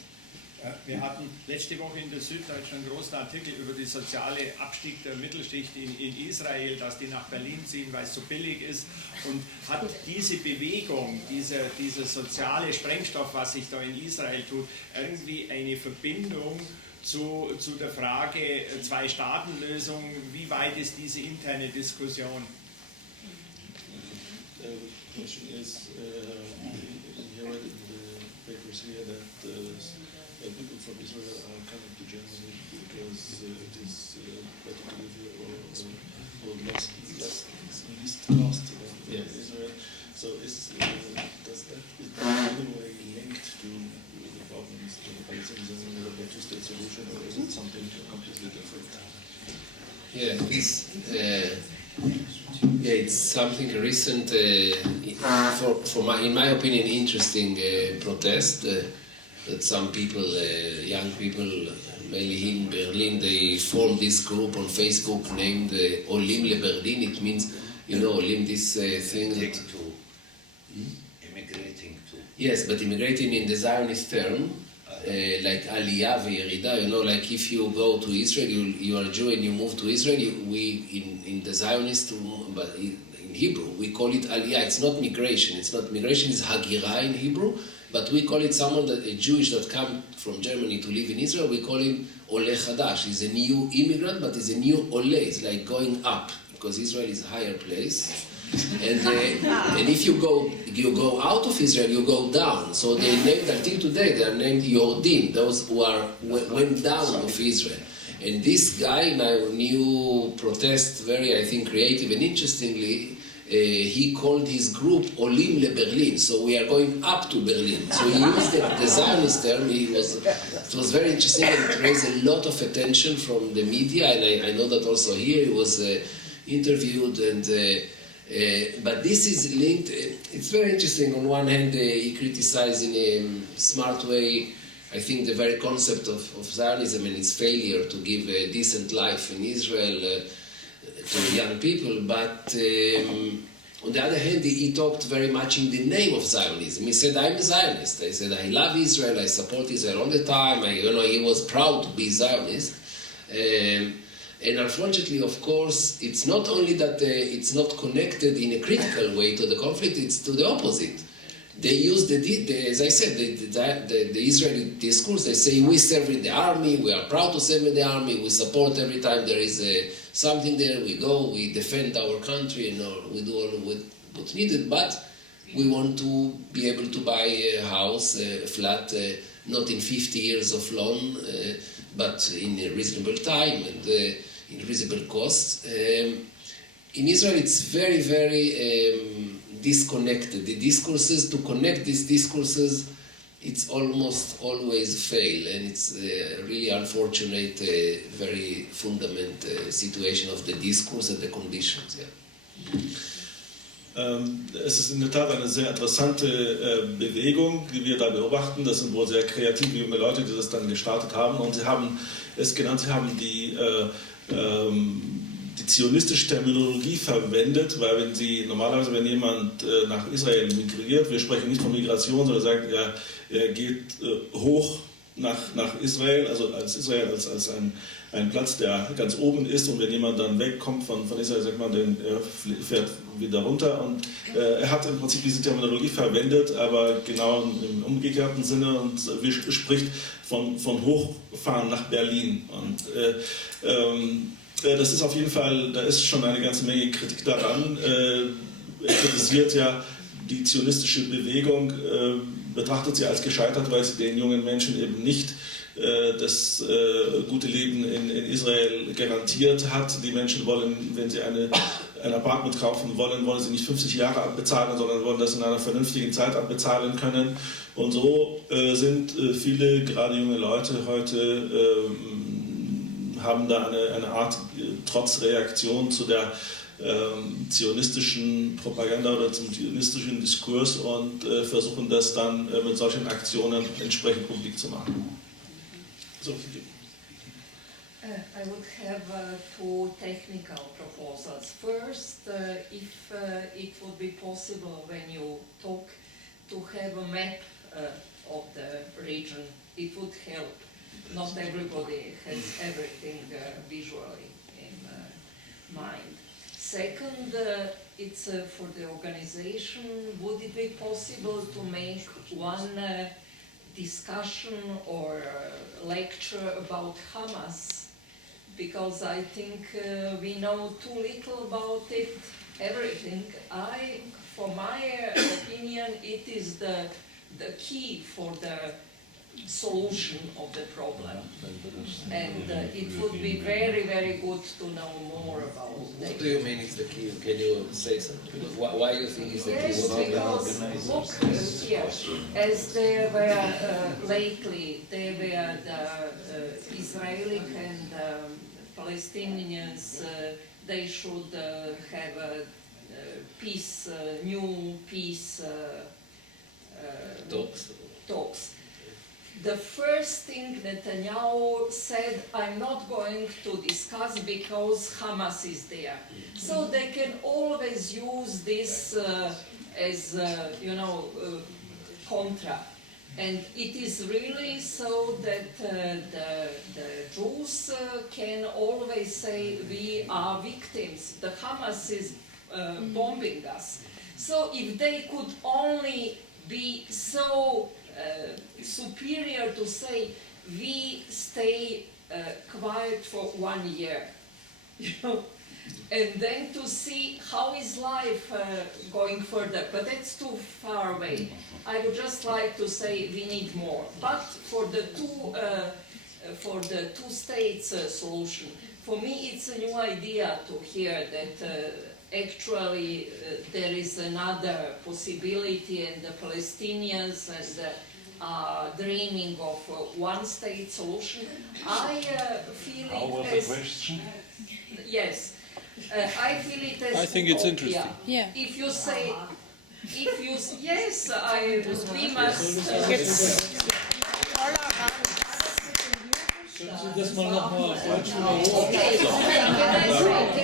Wir hatten letzte Woche in der Süddeutschen einen großen Artikel über den sozialen Abstieg der Mittelschicht in Israel, dass die nach Berlin ziehen, weil es so billig ist. Und hat diese Bewegung, dieser soziale Sprengstoff, was sich da in Israel tut, irgendwie eine Verbindung zu der Frage Zwei-Staaten-Lösung? Wie weit ist diese interne Diskussion? The question is, you read in the papers here that people from Israel are coming to Germany because it is better to live here or least cost than Israel. So is that in any way linked to the problems of the Palestinians or the two-state solution, or is it something completely different? It's something recent, in my opinion, interesting protest. That some people, young people, mainly in Berlin, they formed this group on Facebook named Olim le Berlin. It means, Olim, this thing that... Immigrating to. Yes, but immigrating in the Zionist term, like Aliyah ve'Yerida, like if you go to Israel, you are a Jew and you move to Israel, in the Zionist, but in Hebrew, we call it Aliyah. It's not migration. Migration is Hagira in Hebrew. But we call it a Jewish that come from Germany to live in Israel, we call him Ole Chadash. He's a new immigrant, but he's a new Ole. It's like going up, because Israel is a higher place. And if you go out of Israel, you go down. So they named, until today, they are named Yordim, those who went down of Israel. And this guy, my new protest, very, I think, creative and interestingly, he called his group Olim le Berlin, so we are going up to Berlin. So he used the Zionist term. It was very interesting and it raised a lot of attention from the media, and I know that also here he was interviewed. But this is linked. It's very interesting. On one hand, he criticized in a smart way, I think, the very concept of Zionism and its failure to give a decent life in Israel to young people, but on the other hand, he talked very much in the name of Zionism. He said, I'm a Zionist. I said, I love Israel, I support Israel all the time. He was proud to be Zionist. And unfortunately, of course, it's not only that it's not connected in a critical way to the conflict, it's to the opposite. They use as I said, the Israeli discourse. They say, we serve in the army, we are proud to serve in the army, we support every time there is something there, we go, we defend our country, and we do all what's needed, but we want to be able to buy a house, a flat, not in 50 years of loan, but in a reasonable time and in reasonable costs. In Israel, it's very, very disconnected. The discourses, to connect these discourses, it's almost always fail, and it's a really unfortunate, very fundamental situation of the discourse and the conditions. Es ist in der Tat eine sehr interessante Bewegung, die wir da beobachten. Das sind wohl sehr kreative junge Leute, die das dann gestartet haben, und sie haben es genannt, sie haben die zionistische Terminologie verwendet, weil wenn jemand nach Israel migriert, wir sprechen nicht von Migration, sondern sagt, er geht hoch nach Israel, also als Israel als ein ein Platz, der ganz oben ist, und wenn jemand dann wegkommt von Israel, sagt man, er fährt wieder runter, und er hat im Prinzip diese Terminologie verwendet, aber genau im umgekehrten Sinne, und spricht von Hochfahren nach Berlin. Und das ist auf jeden Fall, da ist schon eine ganze Menge Kritik daran. Er kritisiert ja die zionistische Bewegung, betrachtet sie als gescheitert, weil sie den jungen Menschen eben nicht das gute Leben in Israel garantiert hat. Die Menschen wollen, wenn sie ein Apartment kaufen wollen sie nicht 50 Jahre abbezahlen, sondern wollen das in einer vernünftigen Zeit abbezahlen können. Und so sind viele, gerade junge Leute heute, haben da eine Art Trotzreaktion zu der zionistischen Propaganda oder zum zionistischen Diskurs und versuchen das dann mit solchen Aktionen entsprechend publik zu machen. So. I would have two technical proposals. First, if it would be possible when you talk to have a map of the region, it would help. Not everybody has everything visually in mind. Second, it's for the organization, would it be possible to make one discussion or lecture about Hamas? Because I think we know too little about it, everything. For my opinion, it is the key for the solution of the problem, and it would be very, very good to know more about that. What do you mean is the key? Can you say something? Why do you think it's the key? Yes, because look here, as there were lately, there were the Israeli and Palestinians, they should have a peace, new peace talks. The first thing Netanyahu said, I'm not going to discuss because Hamas is there. So they can always use this as, contra. And it is really so that the Jews can always say, we are victims. The Hamas is bombing us. So if they could only be so superior to say, we stay quiet for 1 year, and then to see how is life going further. But that's too far away. I would just like to say we need more. But for the two states solution, for me it's a new idea to hear that actually there is another possibility, and the Palestinians and dreaming of one state solution. I feel it as... question? Yes. I feel it as... I think it's interesting. Yeah. If you say... Yes, we must... Can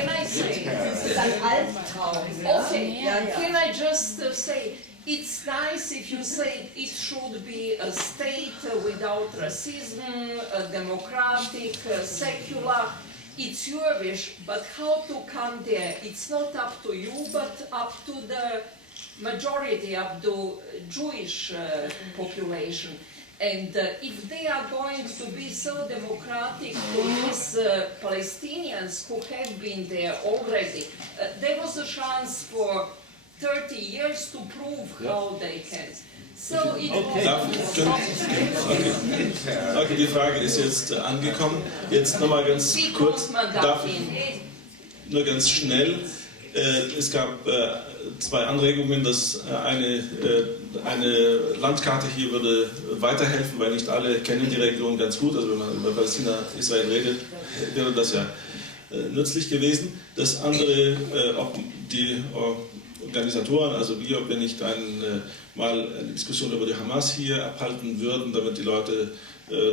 I say? Okay, can I just say, it's nice if you say it should be a state without racism, democratic, secular. It's your wish, but how to come there? It's not up to you, but up to the majority, up to Jewish population. And if they are going to be so democratic to these Palestinians who have been there already, there was a chance for 30 years to prove how they can. So it Okay, die Frage ist jetzt angekommen. Jetzt nochmal ganz kurz, nur ganz schnell. Es gab zwei Anregungen, dass eine Landkarte hier würde weiterhelfen, weil nicht alle kennen die Region ganz gut. Also wenn man über Palästina-Israel redet, wäre das ja nützlich gewesen. Das andere, ob die Organisatoren, also wir, wenn nicht mal eine Diskussion über die Hamas hier abhalten würden, damit die Leute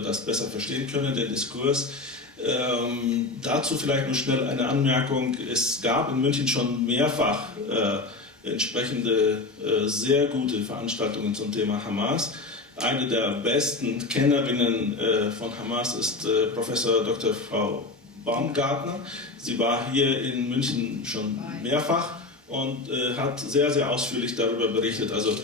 das besser verstehen können, den Diskurs. Dazu vielleicht nur schnell eine Anmerkung. Es gab in München schon mehrfach entsprechende sehr gute Veranstaltungen zum Thema Hamas, eine der besten Kennerinnen von Hamas ist Professor Dr. Frau Baumgartner. Sie war hier in München schon mehrfach und hat sehr, sehr ausführlich darüber berichtet. Also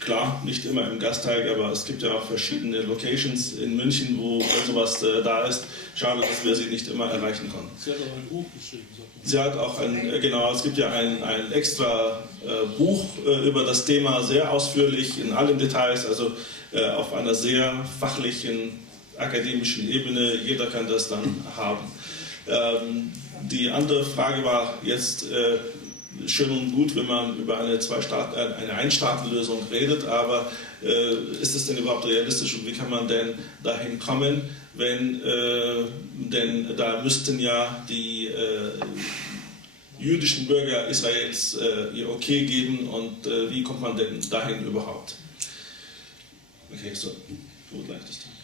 klar, nicht immer im Gasteig, aber es gibt ja auch verschiedene Locations in München, wo sowas da ist. Schade, dass wir sie nicht immer erreichen konnten. Sie hat auch ein Buch geschrieben. Sie hat auch genau, es gibt ja ein extra Buch über das Thema, sehr ausführlich in allen Details, also auf einer sehr fachlichen, akademischen Ebene. Jeder kann das dann haben. Die andere Frage war jetzt, schön und gut, wenn man über eine Einstaatenlösung redet, aber ist es denn überhaupt realistisch und wie kann man denn dahin kommen, wenn, denn da müssten ja die jüdischen Bürger Israels ihr Okay geben und wie kommt man denn dahin überhaupt? Okay, so, who would like to start?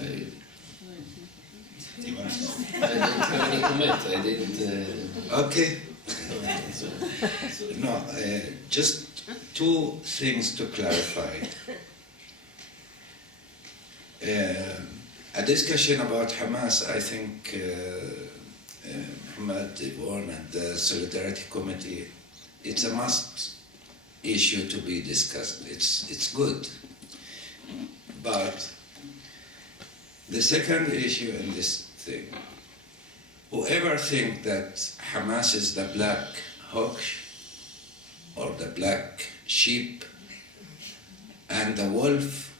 I don't have any comment. I didn't. Okay. No, just two things to clarify. A discussion about Hamas, I think Muhammad, Yvonne and the Solidarity Committee, it's a must issue to be discussed. It's good. But the second issue in this thing, whoever think that Hamas is the black hawk or the black sheep and the wolf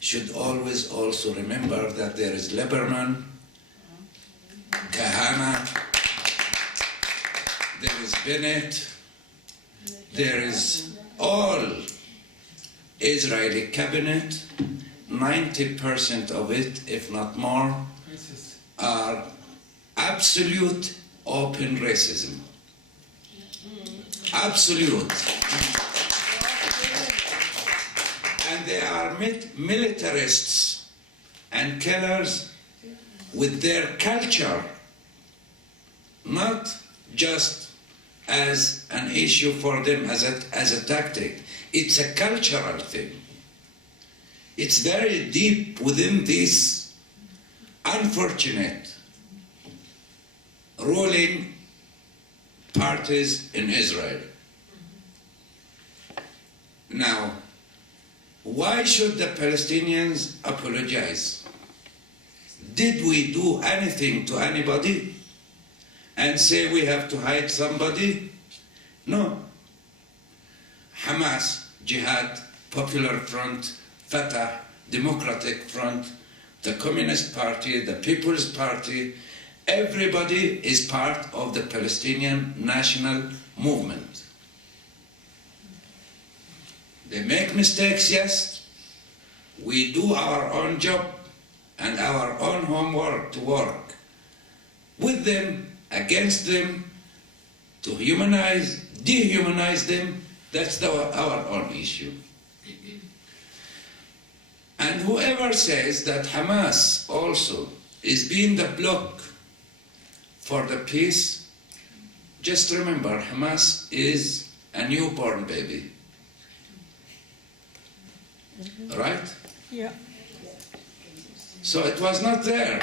should always also remember that there is Lebanon, Kahana, there is Bennett, there is all Israeli cabinet, 90% of it, if not more, are absolute open racism. Absolute. And they are militarists and killers with their culture, not just as an issue for them as a tactic. It's a cultural thing. It's very deep within these unfortunate ruling parties in Israel. Now, why should the Palestinians apologize? Did we do anything to anybody and say we have to hide somebody? No. Hamas, Jihad, Popular Front, Fatah, Democratic Front, the Communist Party, the People's Party, everybody is part of the Palestinian national movement. They make mistakes, yes. We do our own job and our own homework to work with them, against them, to humanize, dehumanize them. That's our own issue. And whoever says that Hamas also is being the block for the peace, just remember Hamas is a newborn baby. Right? Yeah. So it was not there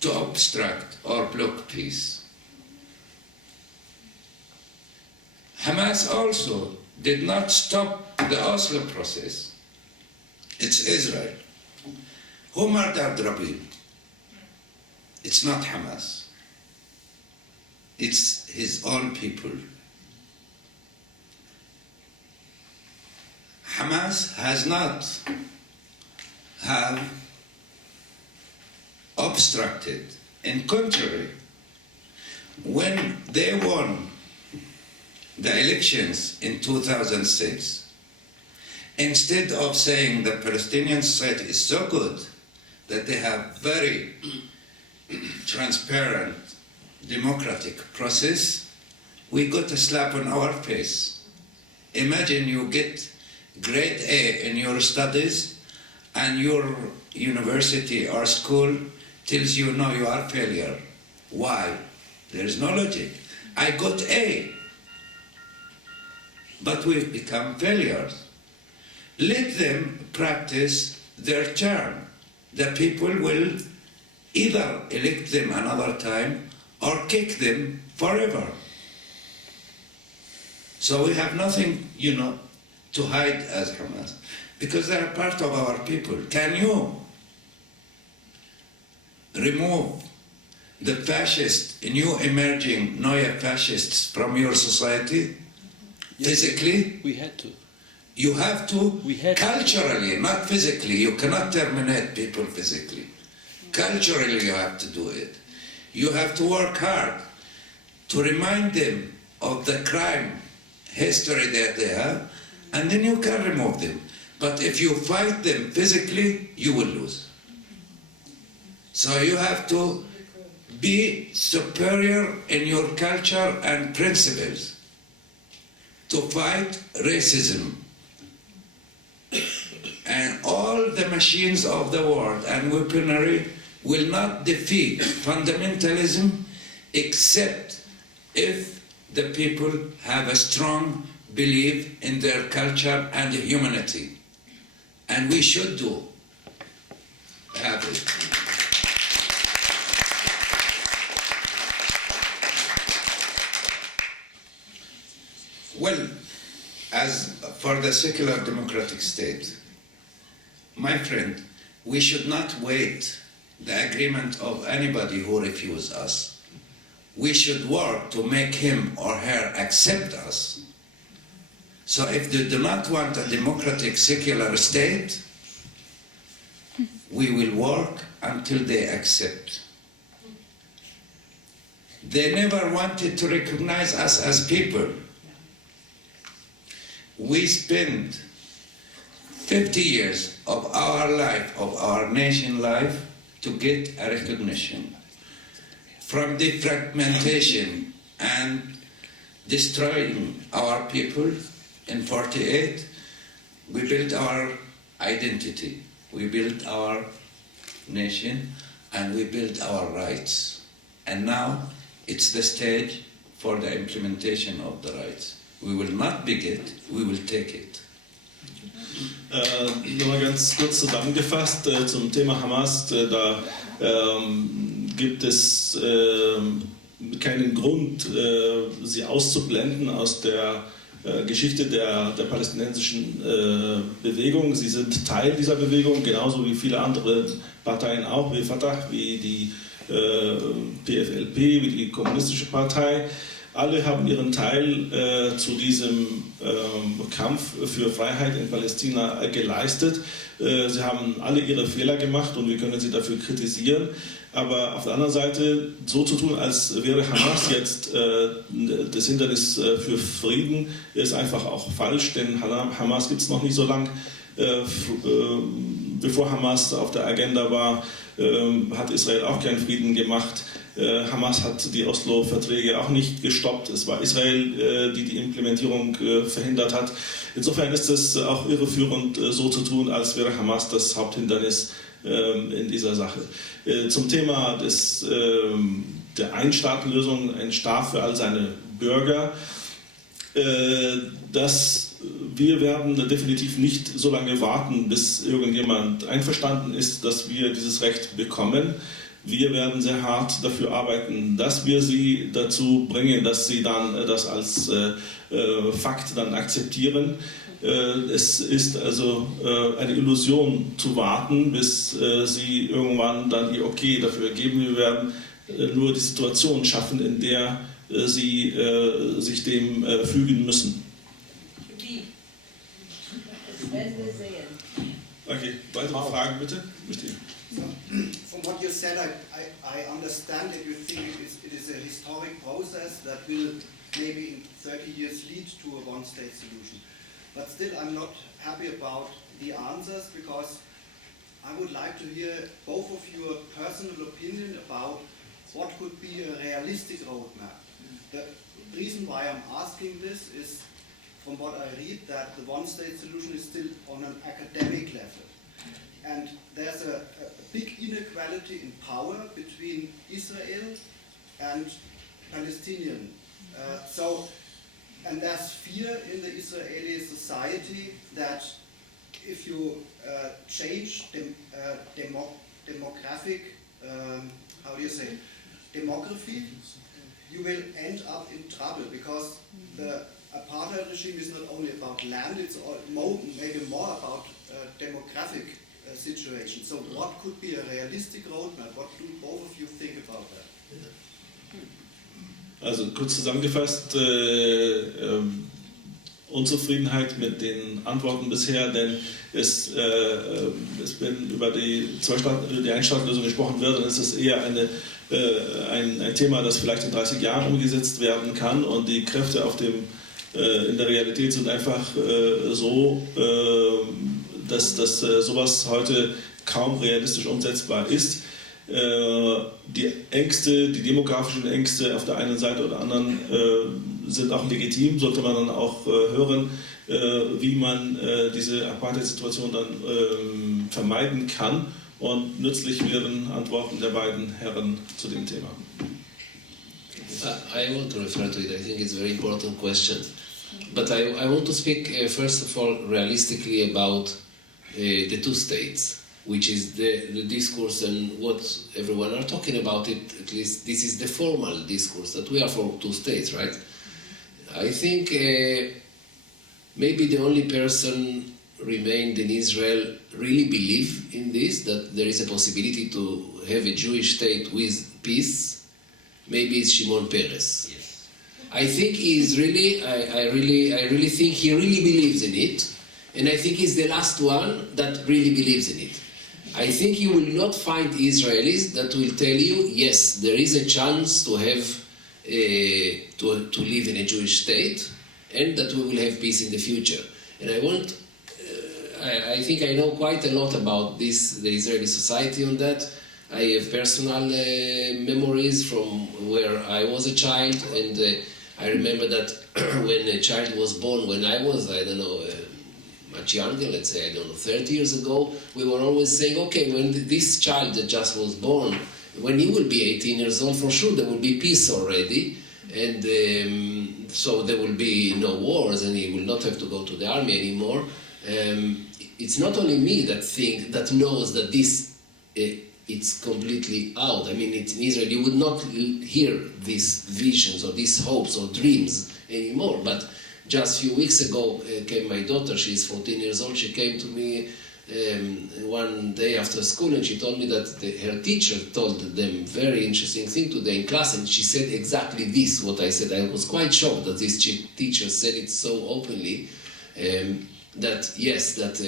to obstruct or block peace. Hamas also did not stop the Oslo process. It's Israel. Who murdered Rabin? It's not Hamas. It's his own people. Hamas has not have obstructed. In contrary, when they won the elections in 2006, instead of saying the Palestinian society is so good that they have very transparent democratic process, we got a slap on our face. Imagine you get grade A in your studies and your university or school tells you, no, you are a failure. Why? There is no logic. I got A, but we've become failures. let them practice their term. The people will either elect them another time or kick them forever. So we have nothing, to hide as Hamas, because they are part of our people. Can you remove the fascist, new emerging neo-fascists from your society? Yes, physically? We had to. You have to, culturally, not physically. You cannot terminate people physically. Culturally you have to do it. You have to work hard to remind them of the crime history that they have, and then you can remove them. But if you fight them physically, you will lose. So you have to be superior in your culture and principles to fight racism. And all the machines of the world and weaponry will not defeat fundamentalism except if the people have a strong belief in their culture and humanity. And we should have it. Well, as for the secular democratic state, my friend, we should not wait the agreement of anybody who refuses us. We should work to make him or her accept us. So if they do not want a democratic secular state, we will work until they accept. They never wanted to recognize us as people. We spent 50 years of our life, of our nation life, to get a recognition. From the fragmentation and destroying our people in 48, we built our identity, we built our nation, and we built our rights. And now it's the stage for the implementation of the rights. We will not beg it, we will take it. Nochmal ganz kurz zusammengefasst zum Thema Hamas. Da gibt es keinen Grund, sie auszublenden aus der Geschichte der palästinensischen Bewegung. Sie sind Teil dieser Bewegung, genauso wie viele andere Parteien auch, wie Fatah, wie die PFLP, wie die Kommunistische Partei. Alle haben ihren Teil zu diesem Kampf für Freiheit in Palästina geleistet. Sie haben alle ihre Fehler gemacht und wir können sie dafür kritisieren. Aber auf der anderen Seite so zu tun, als wäre Hamas jetzt das Hindernis für Frieden, ist einfach auch falsch, denn Hamas gibt es noch nicht so lange. Bevor Hamas auf der Agenda war, hat Israel auch keinen Frieden gemacht. Hamas hat die Oslo-Verträge auch nicht gestoppt. Es war Israel, die die Implementierung verhindert hat. Insofern ist es auch irreführend, so zu tun, als wäre Hamas das Haupthindernis in dieser Sache. Zum Thema der Einstaatenlösung, ein Staat für all seine Bürger, wir werden definitiv nicht so lange warten, bis irgendjemand einverstanden ist, dass wir dieses Recht bekommen. Wir werden sehr hart dafür arbeiten, dass wir sie dazu bringen, dass sie dann das als Fakt dann akzeptieren. Es ist also eine Illusion zu warten, bis sie irgendwann dann ihr Okay dafür geben. Wir werden nur die Situation schaffen, in der sie sich dem fügen müssen. Okay, weitere Fragen bitte? From what you said, I understand that you think it is a historic process that will maybe in 30 years lead to a one-state solution. But still, I'm not happy about the answers because I would like to hear both of your personal opinion about what could be a realistic roadmap. The reason why I'm asking this is, from what I read, that the one-state solution is still on an academic level. And there's a big inequality in power between Israel and Palestinian. And there's fear in the Israeli society that if you change demographic, how do you say, demography, you will end up in trouble, because the apartheid regime is not only about land, it's maybe more about demographic situation. So what could be a realistic roadmap? What do both of you think about that? Also kurz zusammengefasst, Unzufriedenheit mit den Antworten bisher, denn wenn über die Einstaatenlösung gesprochen wird, dann ist es eher ein Thema, das vielleicht in 30 Jahren umgesetzt werden kann, und die Kräfte in der Realität sind einfach so, dass sowas heute kaum realistisch umsetzbar ist. Die Ängste, die demografischen Ängste auf der einen Seite oder anderen sind auch legitim, sollte man dann auch hören, wie man diese Apartheid-Situation dann vermeiden kann, und nützlich wären Antworten der beiden Herren zu dem Thema. I want to refer to it. I think it's a very important question. But I want to speak first of all realistically about the two states, which is the discourse and what everyone are talking about it. At least this is the formal discourse, that we are for two states, right? I think maybe the only person remained in Israel really believe in this, that there is a possibility to have a Jewish state with peace. Maybe it's Shimon Peres. Yes. I think he is really, I really think he really believes in it, and I think he's the last one that really believes in it. I think you will not find Israelis that will tell you, yes, there is a chance to have to live in a Jewish state, and that we will have peace in the future. And I think I know quite a lot about the Israeli society on that. I have personal memories from where I was a child, and I remember that when a child was born, when I was, I don't know, much younger, let's say, I don't know, 30 years ago, we were always saying, okay, when this child that just was born, when he will be 18 years old, for sure there will be peace already, and so there will be no wars, and he will not have to go to the army anymore. It's not only me that knows that this it's completely out. I mean, in Israel you would not hear these visions or these hopes or dreams anymore. But just a few weeks ago came my daughter. She's 14 years old. She came to me one day after school, and she told me that her teacher told them very interesting thing today in class, and she said exactly this, what I said. I was quite shocked that this teacher said it so openly. That yes, that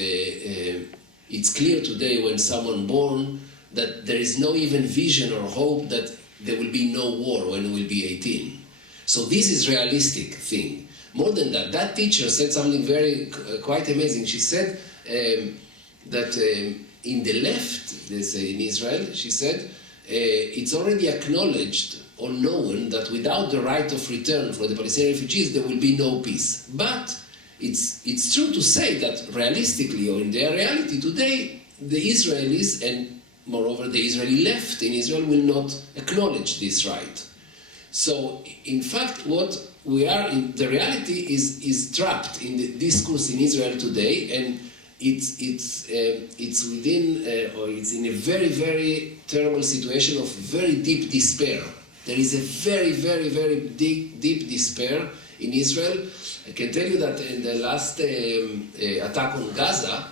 it's clear today when someone born that there is no even vision or hope that there will be no war when he will be 18. So this is realistic thing. More than that, that teacher said something very quite amazing. She said that in the left, they say in Israel, she said it's already acknowledged or known that without the right of return for the Palestinian refugees, there will be no peace. But it's true to say that realistically, or in their reality today, the Israelis and moreover the Israeli left in Israel will not acknowledge this right. So in fact what we are in, the reality is trapped in the discourse in Israel today, and it's within or it's in a very, very terrible situation of very deep despair. There is a very, very, very deep despair in Israel. I can tell you that in the last attack on Gaza,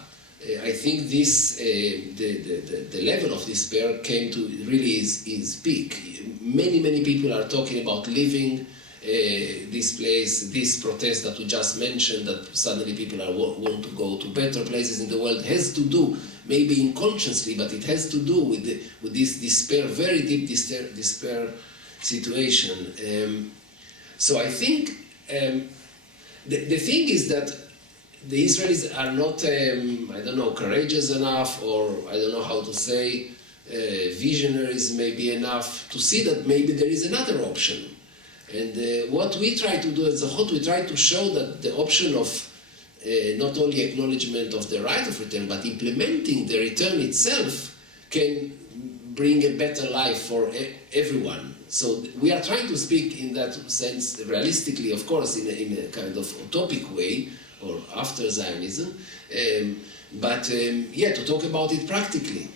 I think this the level of despair came to really is peak. Many people are talking about leaving this place. This protest that we just mentioned, that suddenly people want to go to better places in the world, has to do maybe unconsciously, but it has to do with this despair, very deep despair situation. So I think. The thing is that the Israelis are not, I don't know, courageous enough, or I don't know how to say, visionaries maybe enough to see that maybe there is another option. And what we try to do at Zochrot, we try to show that the option of not only acknowledgement of the right of return, but implementing the return itself can bring a better life for everyone. So we are trying to speak in that sense realistically, of course, in a kind of utopic way, or after Zionism. But yeah, to talk about it practically.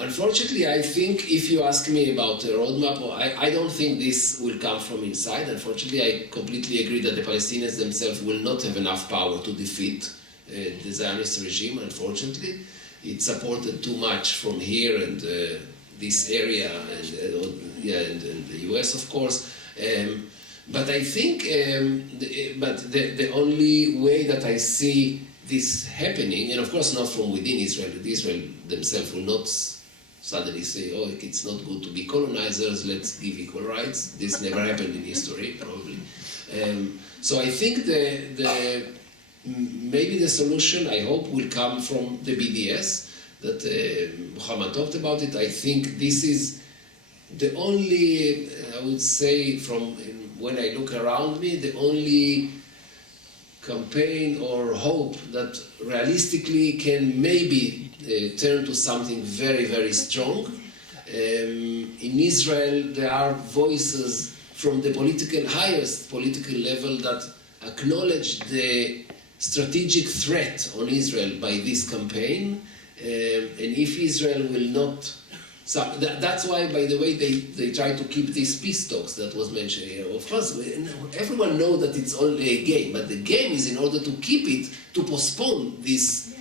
Unfortunately, I think if you ask me about a roadmap, I don't think this will come from inside. Unfortunately, I completely agree that the Palestinians themselves will not have enough power to defeat the Zionist regime, unfortunately. It's supported too much from here and this area and the US, of course. But I think the only way that I see this happening, and of course not from within Israel, Israel themselves will not suddenly say, oh, it's not good to be colonizers, let's give equal rights. This never happened in history, probably. So I think maybe the solution, I hope, will come from the BDS, that Muhammad talked about it. I think this is the only, I would say, from when I look around me, the only campaign or hope that realistically can maybe turn to something very, very strong. In Israel, there are voices from the highest political level that acknowledge the strategic threat on Israel by this campaign. And if Israel will not... So that's why, by the way, they try to keep these peace talks that was mentioned here. Of course, everyone knows that it's only a game, but the game is in order to keep it, to postpone this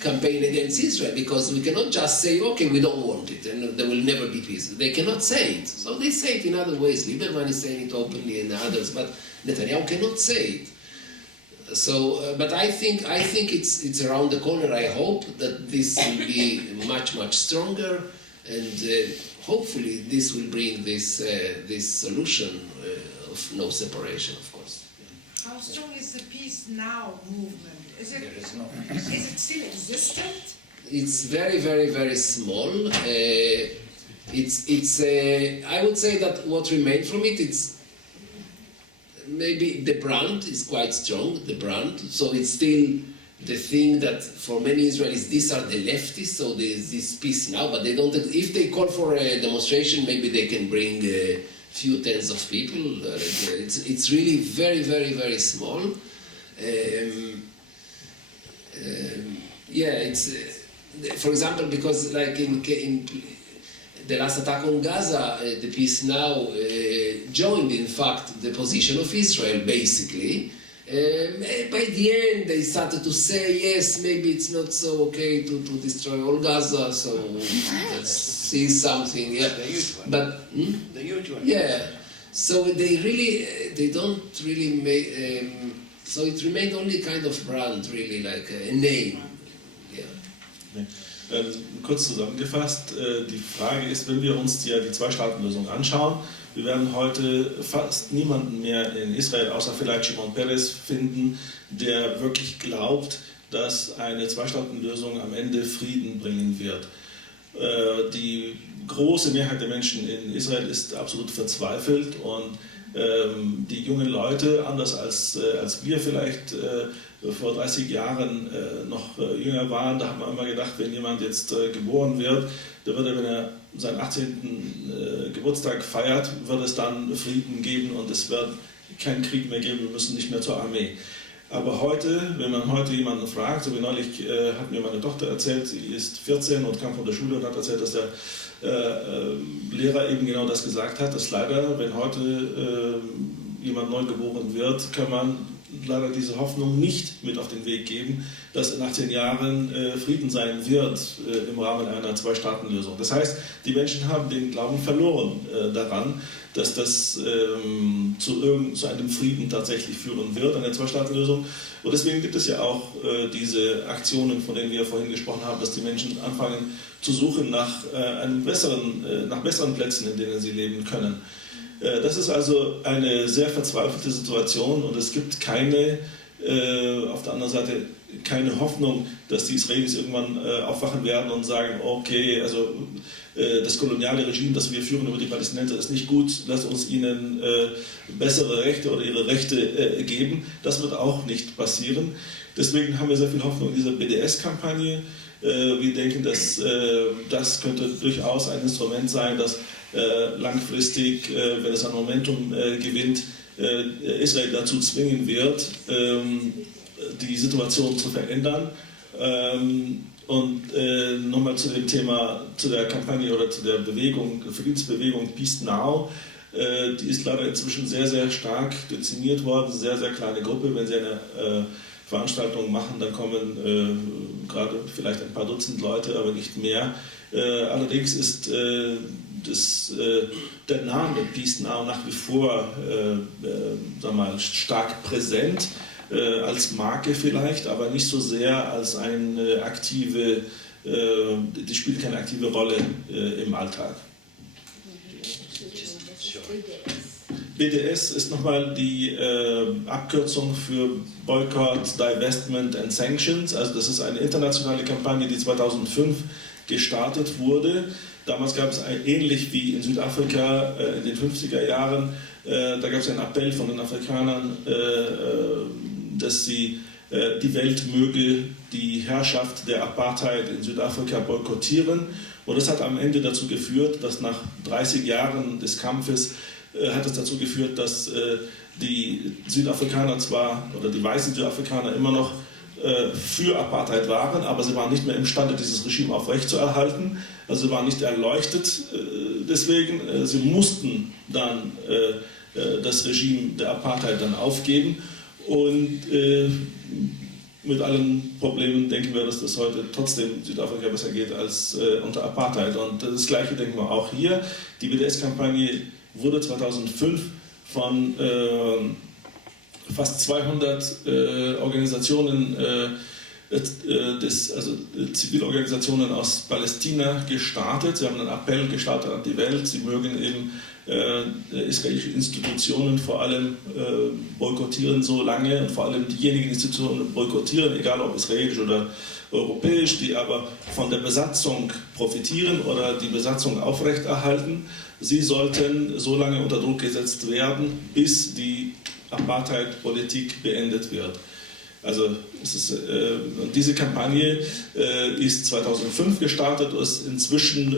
campaign against Israel, because we cannot just say, okay, we don't want it, and there will never be peace. They cannot say it. So they say it in other ways. Lieberman is saying it openly and others, but Netanyahu cannot say it. So, but I think it's around the corner. I hope that this will be much, much stronger, and hopefully this will bring this solution of no separation, of course. How strong is the Peace Now movement? Is it still existent? It's very, very, very small. I would say that what remained from it, it's maybe the brand is quite strong, the brand. So it's still the thing that for many Israelis, these are the leftists, so there's this Peace Now, but they don't, if they call for a demonstration, maybe they can bring a few tens of people. It's really very, very, very small. Yeah, it's for example, because like in the last attack on Gaza, the Peace Now joined, in fact, the position of Israel, basically. By the end, they started to say, yes, maybe it's not so okay to destroy all Gaza, so let's see something. Yeah. The huge one. But the huge one. Yeah. So they don't really make. So it remained only kind of brand, really, like a name. Yeah. Kurz zusammengefasst, die Frage ist, wenn wir uns die Zwei-Staaten-Lösung anschauen, wir werden heute fast niemanden mehr in Israel, außer vielleicht Shimon Peres, finden, der wirklich glaubt, dass eine Zwei-Staaten-Lösung am Ende Frieden bringen wird. Die große Mehrheit der Menschen in Israel ist absolut verzweifelt, und die jungen Leute, anders als wir vielleicht vor 30 Jahren noch jünger waren, da hat man immer gedacht, wenn jemand jetzt geboren wird, der würde, wenn er seinen 18. Geburtstag feiert, wird es dann Frieden geben und es wird keinen Krieg mehr geben, wir müssen nicht mehr zur Armee. Aber heute, wenn man heute jemanden fragt, so wie neulich hat mir meine Tochter erzählt, sie ist 14 und kam von der Schule und hat erzählt, dass der Lehrer eben genau das gesagt hat, dass leider, wenn heute jemand neu geboren wird, kann man leider diese Hoffnung nicht mit auf den Weg geben, dass in 18 Jahren Frieden sein wird im Rahmen einer Zwei-Staaten-Lösung. Das heißt, die Menschen haben den Glauben verloren daran, dass das zu einem Frieden tatsächlich führen wird, eine Zwei-Staaten-Lösung. Und deswegen gibt es ja auch diese Aktionen, von denen wir vorhin gesprochen haben, dass die Menschen anfangen zu suchen nach besseren Plätzen, in denen sie leben können. Das ist also eine sehr verzweifelte Situation, und es gibt auf der anderen Seite keine Hoffnung, dass die Israelis irgendwann aufwachen werden und sagen, okay, also das koloniale Regime, das wir führen über die Palästinenser, ist nicht gut, lasst uns ihnen bessere Rechte oder ihre Rechte geben. Das wird auch nicht passieren. Deswegen haben wir sehr viel Hoffnung in dieser BDS-Kampagne. Wir denken, dass das könnte durchaus ein Instrument sein, das langfristig, wenn es an Momentum gewinnt, Israel dazu zwingen wird, die Situation zu verändern. Und nochmal zu dem Thema, zu der Kampagne oder zu der Bewegung, Friedensbewegung Peace Now. Die ist leider inzwischen sehr, sehr stark dezimiert worden, sehr, sehr kleine Gruppe. Wenn Sie eine Veranstaltung machen, dann kommen gerade vielleicht ein paar Dutzend Leute, aber nicht mehr. Allerdings ist der Name Peace Now nach wie vor stark präsent, als Marke vielleicht, aber nicht so sehr als eine aktive, die spielt keine aktive Rolle im Alltag. BDS ist nochmal die Abkürzung für Boycott, Divestment and Sanctions. Also das ist eine internationale Kampagne, die 2005 gestartet wurde. Damals gab es ähnlich wie in Südafrika in den 50er Jahren, da gab es einen Appell von den Afrikanern, dass sie die Welt möge die Herrschaft der Apartheid in Südafrika boykottieren. Und das hat am Ende dazu geführt, dass nach 30 Jahren des Kampfes hat es dazu geführt, dass die Südafrikaner zwar, oder die weißen Südafrikaner immer noch für Apartheid waren, aber sie waren nicht mehr imstande, dieses Regime aufrechtzuerhalten. Also sie waren nicht erleuchtet deswegen. Sie mussten dann das Regime der Apartheid dann aufgeben. Und mit allen Problemen denken wir, dass das heute trotzdem Südafrika besser geht als unter Apartheid. Und das Gleiche denken wir auch hier. Die BDS-Kampagne wurde 2005 von fast 200 Organisationen, Zivilorganisationen aus Palästina gestartet. Sie haben einen Appell gestartet an die Welt. Sie mögen eben israelische Institutionen vor allem boykottieren so lange und vor allem diejenigen Institutionen boykottieren, egal ob israelisch oder europäisch, die aber von der Besatzung profitieren oder die Besatzung aufrechterhalten. Sie sollten so lange unter Druck gesetzt werden, bis die Apartheid-Politik beendet wird. Also diese Kampagne ist 2005 gestartet, ist inzwischen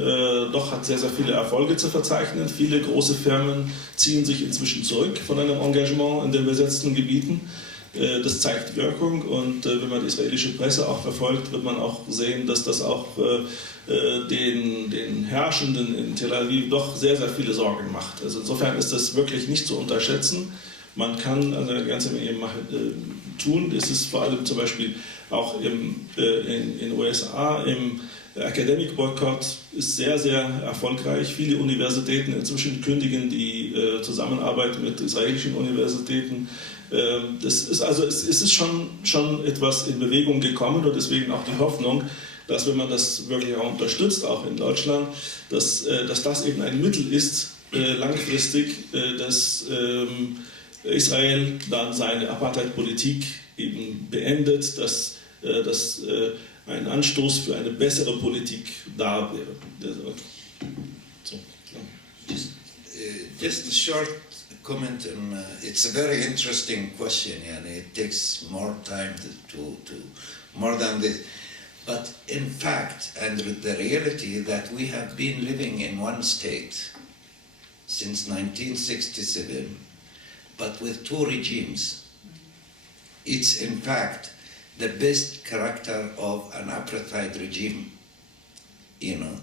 doch hat sehr, sehr viele Erfolge zu verzeichnen. Viele große Firmen ziehen sich inzwischen zurück von einem Engagement in den besetzten Gebieten. Das zeigt Wirkung und wenn man die israelische Presse auch verfolgt, wird man auch sehen, dass das auch den Herrschenden in Tel Aviv doch sehr, sehr viele Sorgen macht. Also insofern ist das wirklich nicht zu unterschätzen. Man kann also eine ganze Menge tun. Es ist vor allem zum Beispiel auch in den USA im Academic Boycott ist sehr, sehr erfolgreich. Viele Universitäten inzwischen kündigen die Zusammenarbeit mit israelischen Universitäten. Es ist schon etwas in Bewegung gekommen und deswegen auch die Hoffnung, dass wenn man das wirklich auch unterstützt, auch in Deutschland, dass das eben ein Mittel ist, langfristig, dass Israel dann seine Apartheid-Politik eben beendet, dass ein Anstoß für eine bessere Politik da wäre. So, ja. Just a short comment on it's a very interesting question and it takes more time to more than this. But in fact, and the reality that we have been living in one state since 1967, but with two regimes. It's in fact the best character of an apartheid regime, you know.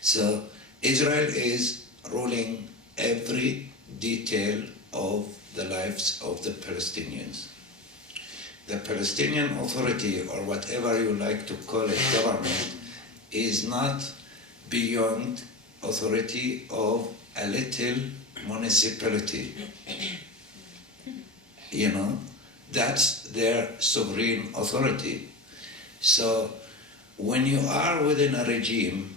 So Israel is ruling every detail of the lives of the Palestinians. The Palestinian Authority, or whatever you like to call it, government, is not beyond authority of a little municipality. You know, that's their sovereign authority. So when you are within a regime,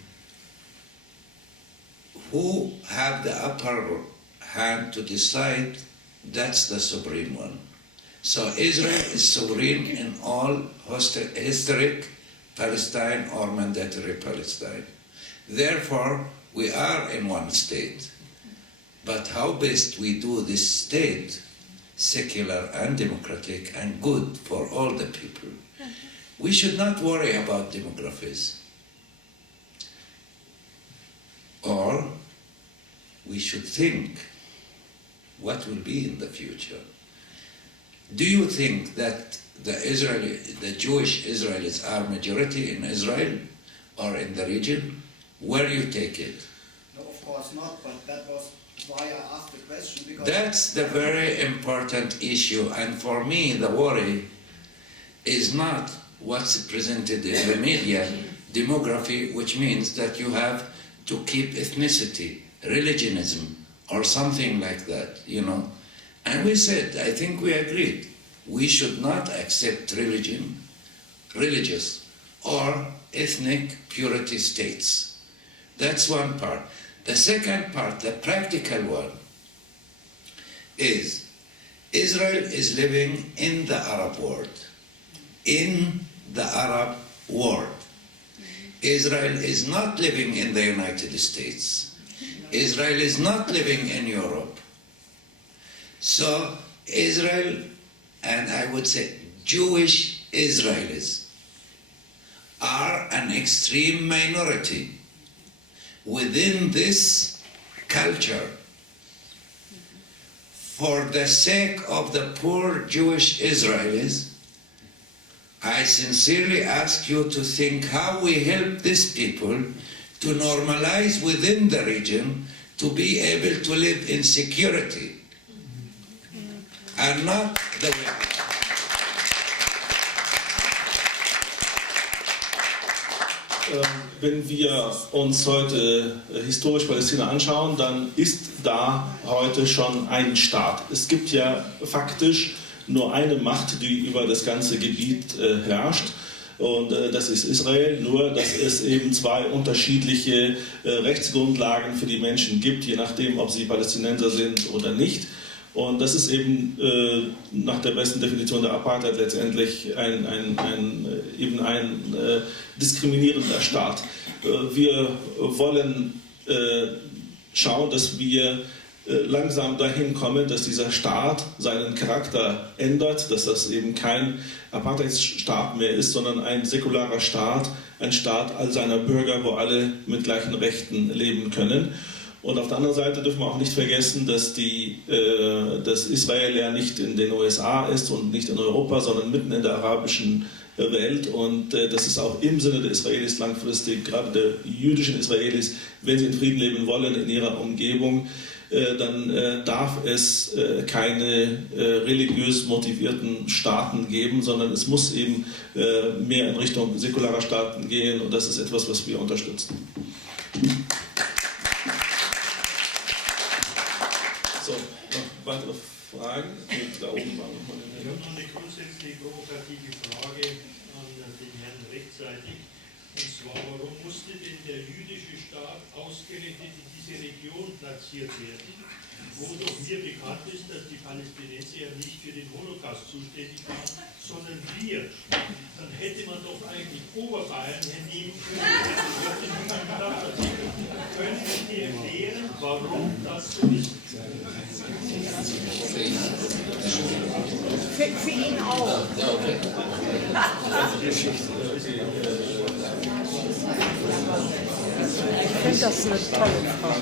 who have the upper hand to decide, that's the sovereign one. So Israel is sovereign in all historic Palestine or mandatory Palestine. Therefore, we are in one state. But how best we do this state secular and democratic and good for all the people. We should not worry about demographies. Or we should think what will be in the future. Do you think that the Jewish Israelis are majority in Israel or in the region? Where do you take it? No, of course not, but that was why I asked the question. Because That's the very important issue, and for me the worry is not what's presented in the media, demography, which means that you have to keep ethnicity, religionism, or something like that, you know. And we said, I think we agreed, we should not accept religious or ethnic purity states. That's one part. The second part, the practical one, is Israel is living in the Arab world. In the Arab world. Israel is not living in the United States. Israel is not living in Europe. So Israel, and I would say Jewish Israelis, are an extreme minority within this culture. For the sake of the poor Jewish Israelis, I sincerely ask you to think how we help these people to normalize within the region to be able to live in security and not the way. Wenn wir uns heute historisch Palästina anschauen, dann ist da heute schon ein Staat. Es gibt ja faktisch nur eine Macht, die über das ganze Gebiet herrscht, und das ist Israel, nur dass es eben zwei unterschiedliche Rechtsgrundlagen für die Menschen gibt, je nachdem, ob sie Palästinenser sind oder nicht. Und das ist eben nach der besten Definition der Apartheid letztendlich ein diskriminierender Staat. Wir wollen schauen, dass wir langsam dahin kommen, dass dieser Staat seinen Charakter ändert, dass das eben kein Apartheidsstaat mehr ist, sondern ein säkularer Staat, ein Staat all seiner Bürger, wo alle mit gleichen Rechten leben können. Und auf der anderen Seite dürfen wir auch nicht vergessen, dass Israel ja nicht in den USA ist und nicht in Europa, sondern mitten in der arabischen Welt, und das ist auch im Sinne der Israelis langfristig, gerade der jüdischen Israelis, wenn sie in Frieden leben wollen in ihrer Umgebung, dann darf es keine religiös motivierten Staaten geben, sondern es muss eben mehr in Richtung säkularer Staaten gehen, und das ist etwas, was wir unterstützen. So, noch weitere Fragen? Da oben war nochmal eine. Ich habe noch eine grundsätzlich provokative Frage an den Herrn rechtzeitig. Und zwar, warum musste denn der jüdische Staat ausgerechnet in diese Region platziert werden, wo doch mir bekannt ist, dass die Palästinenser ja nicht für den Holocaust zuständig waren, sondern wir. Dann hätte man doch eigentlich Oberbayern hernehmen können. Können Sie erklären, warum das so ist? Für ihn auch. Ja, okay. Ich finde das eine tolle Frage.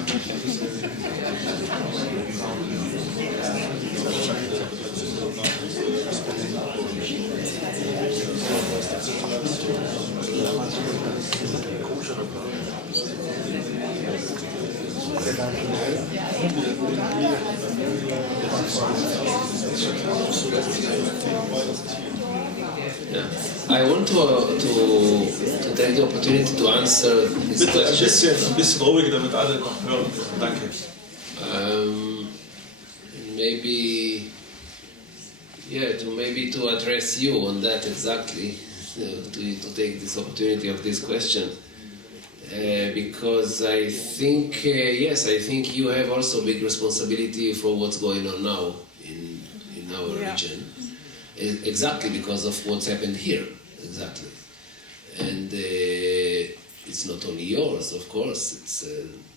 I want to take the opportunity to answer this question. Ein bisschen ruhiger, damit alle noch hören. Danke. Maybe to address you on that exactly, to take this opportunity of this question. Because I think, yes, I think you have also big responsibility for what's going on now in our region. Exactly because of what's happened here, exactly. And it's not only yours, of course, it's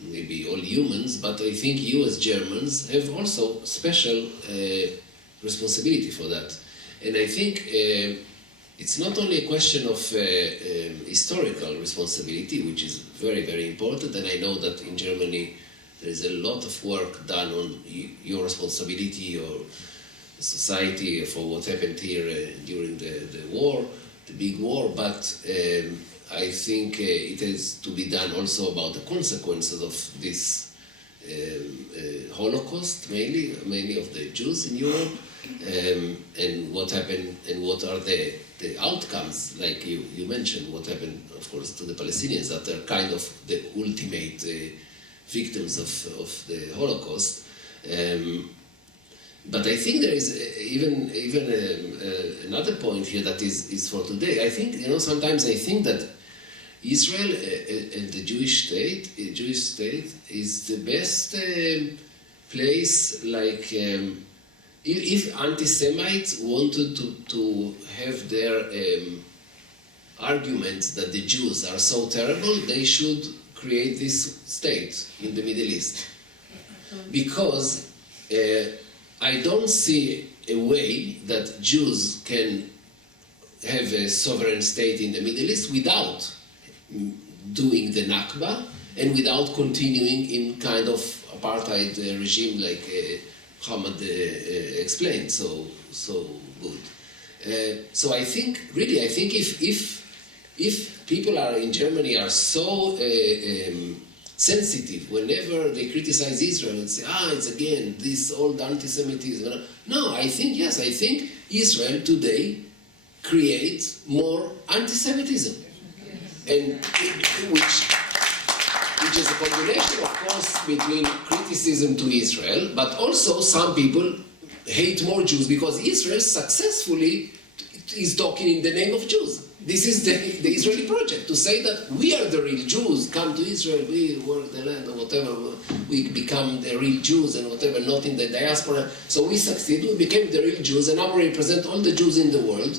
maybe all humans, but I think you as Germans have also special responsibility for that. And I think it's not only a question of historical responsibility, which is very, very important, and I know that in Germany there is a lot of work done on your responsibility or society for what happened here during the war, the big war, but I think it has to be done also about the consequences of this Holocaust, mainly of the Jews in Europe, and what happened and what are the outcomes, like you mentioned, what happened, of course, to the Palestinians, that are kind of the ultimate victims of the Holocaust. But I think there is even another point here that is for today. I think, sometimes I think that Israel and the Jewish state is the best place, like, if anti-Semites wanted to have their arguments that the Jews are so terrible, they should create this state in the Middle East. Because I don't see a way that Jews can have a sovereign state in the Middle East without doing the Nakba and without continuing in kind of apartheid regime like Muhammad explained so good. So I think if people in Germany are so sensitive whenever they criticize Israel and say, it's again this old anti-Semitism. No, I think Israel today creates more anti-Semitism, and which is a combination, of course, between criticism to Israel, but also some people hate more Jews because Israel successfully is talking in the name of Jews. This is the Israeli project, to say that we are the real Jews, come to Israel, we work the land or whatever, we become the real Jews and whatever, not in the diaspora. So we succeed, we became the real Jews, and now we represent all the Jews in the world,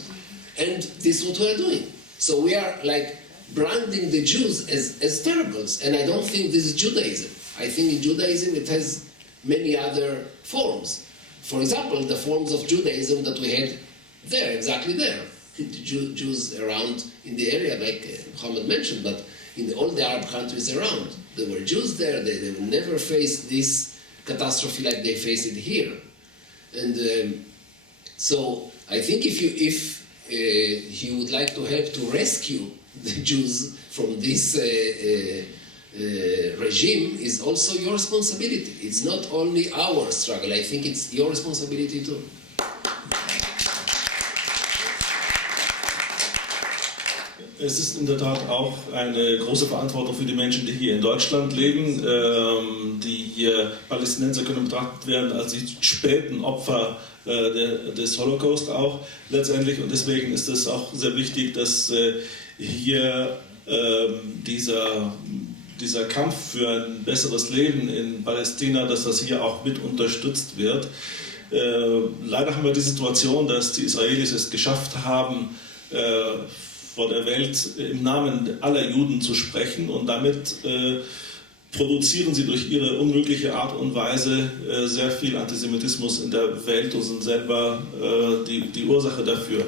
and this is what we are doing. So we are like branding the Jews as terribles, and I don't think this is Judaism. I think in Judaism it has many other forms. For example, the forms of Judaism that we had there, exactly there. Jews around in the area, like Muhammad mentioned, but in all the Arab countries around, there were Jews there. They will never face this catastrophe like they face it here. And so I think if he would like to help to rescue the Jews from this regime, is also your responsibility. It's not only our struggle. I think it's your responsibility too. Es ist in der Tat auch eine große Verantwortung für die Menschen, die hier in Deutschland leben. Die Palästinenser können betrachtet werden als die späten Opfer des Holocaust auch letztendlich. Und deswegen ist es auch sehr wichtig, dass hier dieser Kampf für ein besseres Leben in Palästina, dass das hier auch mit unterstützt wird. Leider haben wir die Situation, dass die Israelis es geschafft haben, vor der Welt im Namen aller Juden zu sprechen, und damit produzieren sie durch ihre unmögliche Art und Weise sehr viel Antisemitismus in der Welt und sind selber die Ursache dafür.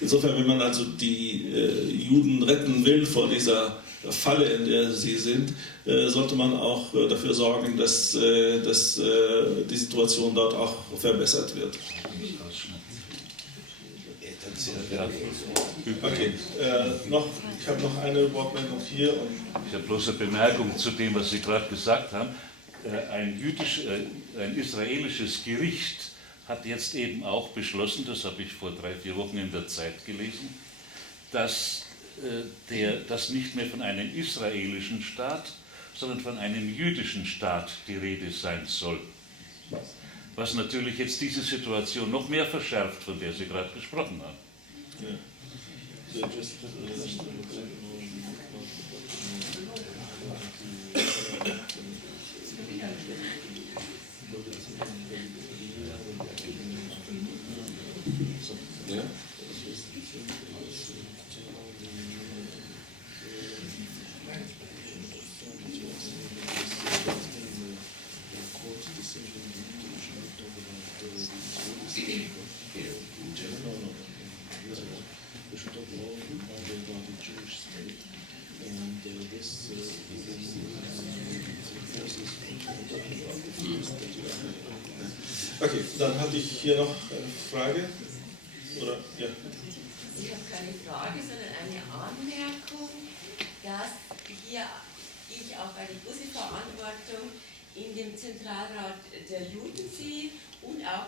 Insofern, wenn man also die Juden retten will vor dieser Falle, in der sie sind, sollte man auch dafür sorgen, dass die Situation dort auch verbessert wird. Okay, ich habe noch eine Wortmeldung hier. Ich habe bloß eine Bemerkung zu dem, was Sie gerade gesagt haben. Ein israelisches Gericht hat jetzt eben auch beschlossen, das habe ich vor 3-4 Wochen in der Zeit gelesen, dass nicht mehr von einem israelischen Staat, sondern von einem jüdischen Staat die Rede sein soll. Was natürlich jetzt diese Situation noch mehr verschärft, von der Sie gerade gesprochen haben. Ja. Okay, dann hatte ich hier noch eine Frage. Oder, ja. Ich habe keine Frage, sondern eine Anmerkung, dass hier ich auch eine große Verantwortung in dem Zentralrat der Juden sehe und auch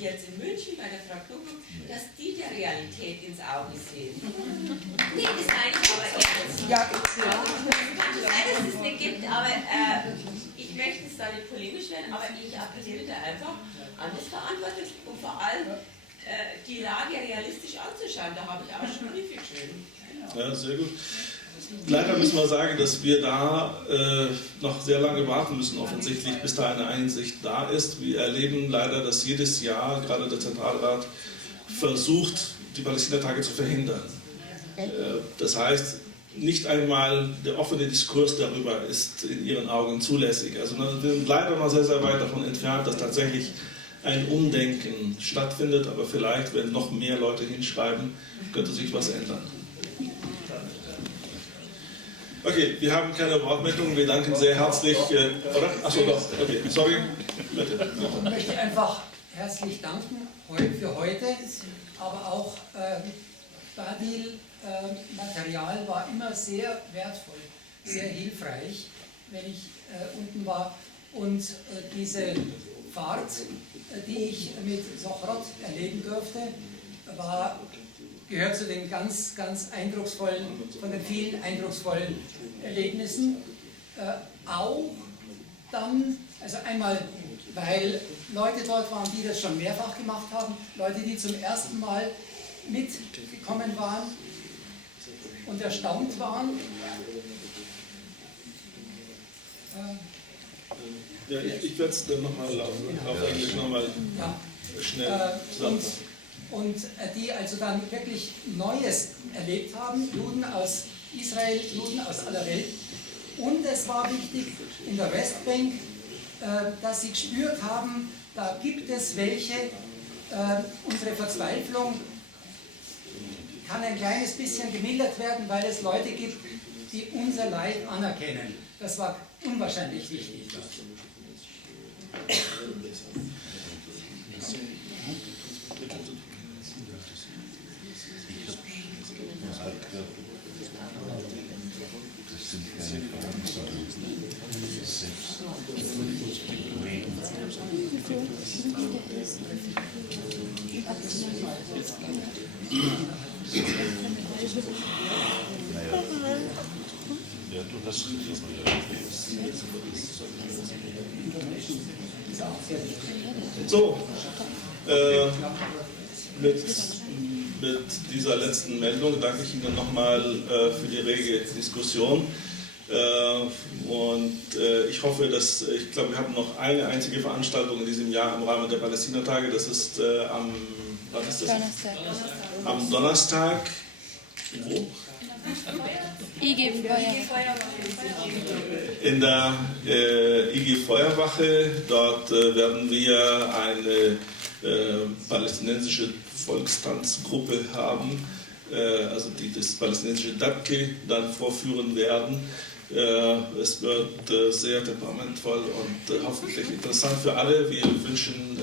jetzt in München bei der Frau Klugel, dass die der Realität ins Auge sehen. Nee, das meine ich aber ernst. Ja, kann sein, dass es nicht gibt, aber ich möchte es da nicht polemisch werden, aber ich appelliere da einfach an das Verantwortung und vor allem die Lage realistisch anzuschauen. Da habe ich auch schon Briefe geschrieben. Ja, sehr gut. Leider müssen wir sagen, dass wir da noch sehr lange warten müssen, offensichtlich, bis da eine Einsicht da ist. Wir erleben leider, dass jedes Jahr gerade der Zentralrat versucht, die Palästina-Tage zu verhindern. Das heißt, nicht einmal der offene Diskurs darüber ist in ihren Augen zulässig. Also wir sind leider noch sehr, sehr weit davon entfernt, dass tatsächlich ein Umdenken stattfindet, aber vielleicht, wenn noch mehr Leute hinschreiben, könnte sich was ändern. Okay, wir haben keine Wortmeldungen, wir danken sehr herzlich, oder? Achso, doch, okay, sorry, bitte. Ich möchte einfach herzlich danken für heute, aber auch BADIL Material war immer sehr wertvoll, sehr hilfreich, wenn ich unten war. Und diese Fahrt, die ich mit Zochrot erleben durfte, gehört zu den ganz, ganz eindrucksvollen, von den vielen eindrucksvollen Erlebnissen. Auch dann, also einmal, weil Leute dort waren, die das schon mehrfach gemacht haben, Leute, die zum ersten Mal mitgekommen waren und erstaunt waren. Ja, ich werde es dann nochmal auf Englisch nochmal schnell zusammenfassen. Und die also dann wirklich Neues erlebt haben, Juden aus Israel, Juden aus aller Welt. Und es war wichtig in der Westbank, dass sie gespürt haben, da gibt es welche, unsere Verzweiflung kann ein kleines bisschen gemildert werden, weil es Leute gibt, die unser Leid anerkennen. Das war unwahrscheinlich wichtig. Das sind keine Fragen, sondern ja, du hast So, mit dieser letzten Meldung danke ich Ihnen nochmal für die rege Diskussion. Und ich hoffe, ich glaube, wir haben noch eine einzige Veranstaltung in diesem Jahr im Rahmen der Palästina-Tage. Das ist wann ist das? Donnerstag. Am Donnerstag. Wo? IG In der IG Feuerwache. Dort werden wir eine palästinensische Volkstanzgruppe haben, also die das palästinensische Dabke dann vorführen werden. Es wird sehr temperamentvoll und hoffentlich interessant für alle. Wir wünschen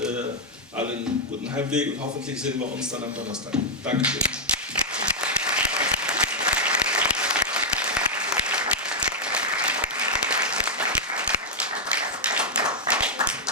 allen guten Heimweg und hoffentlich sehen wir uns dann am Donnerstag. Dankeschön.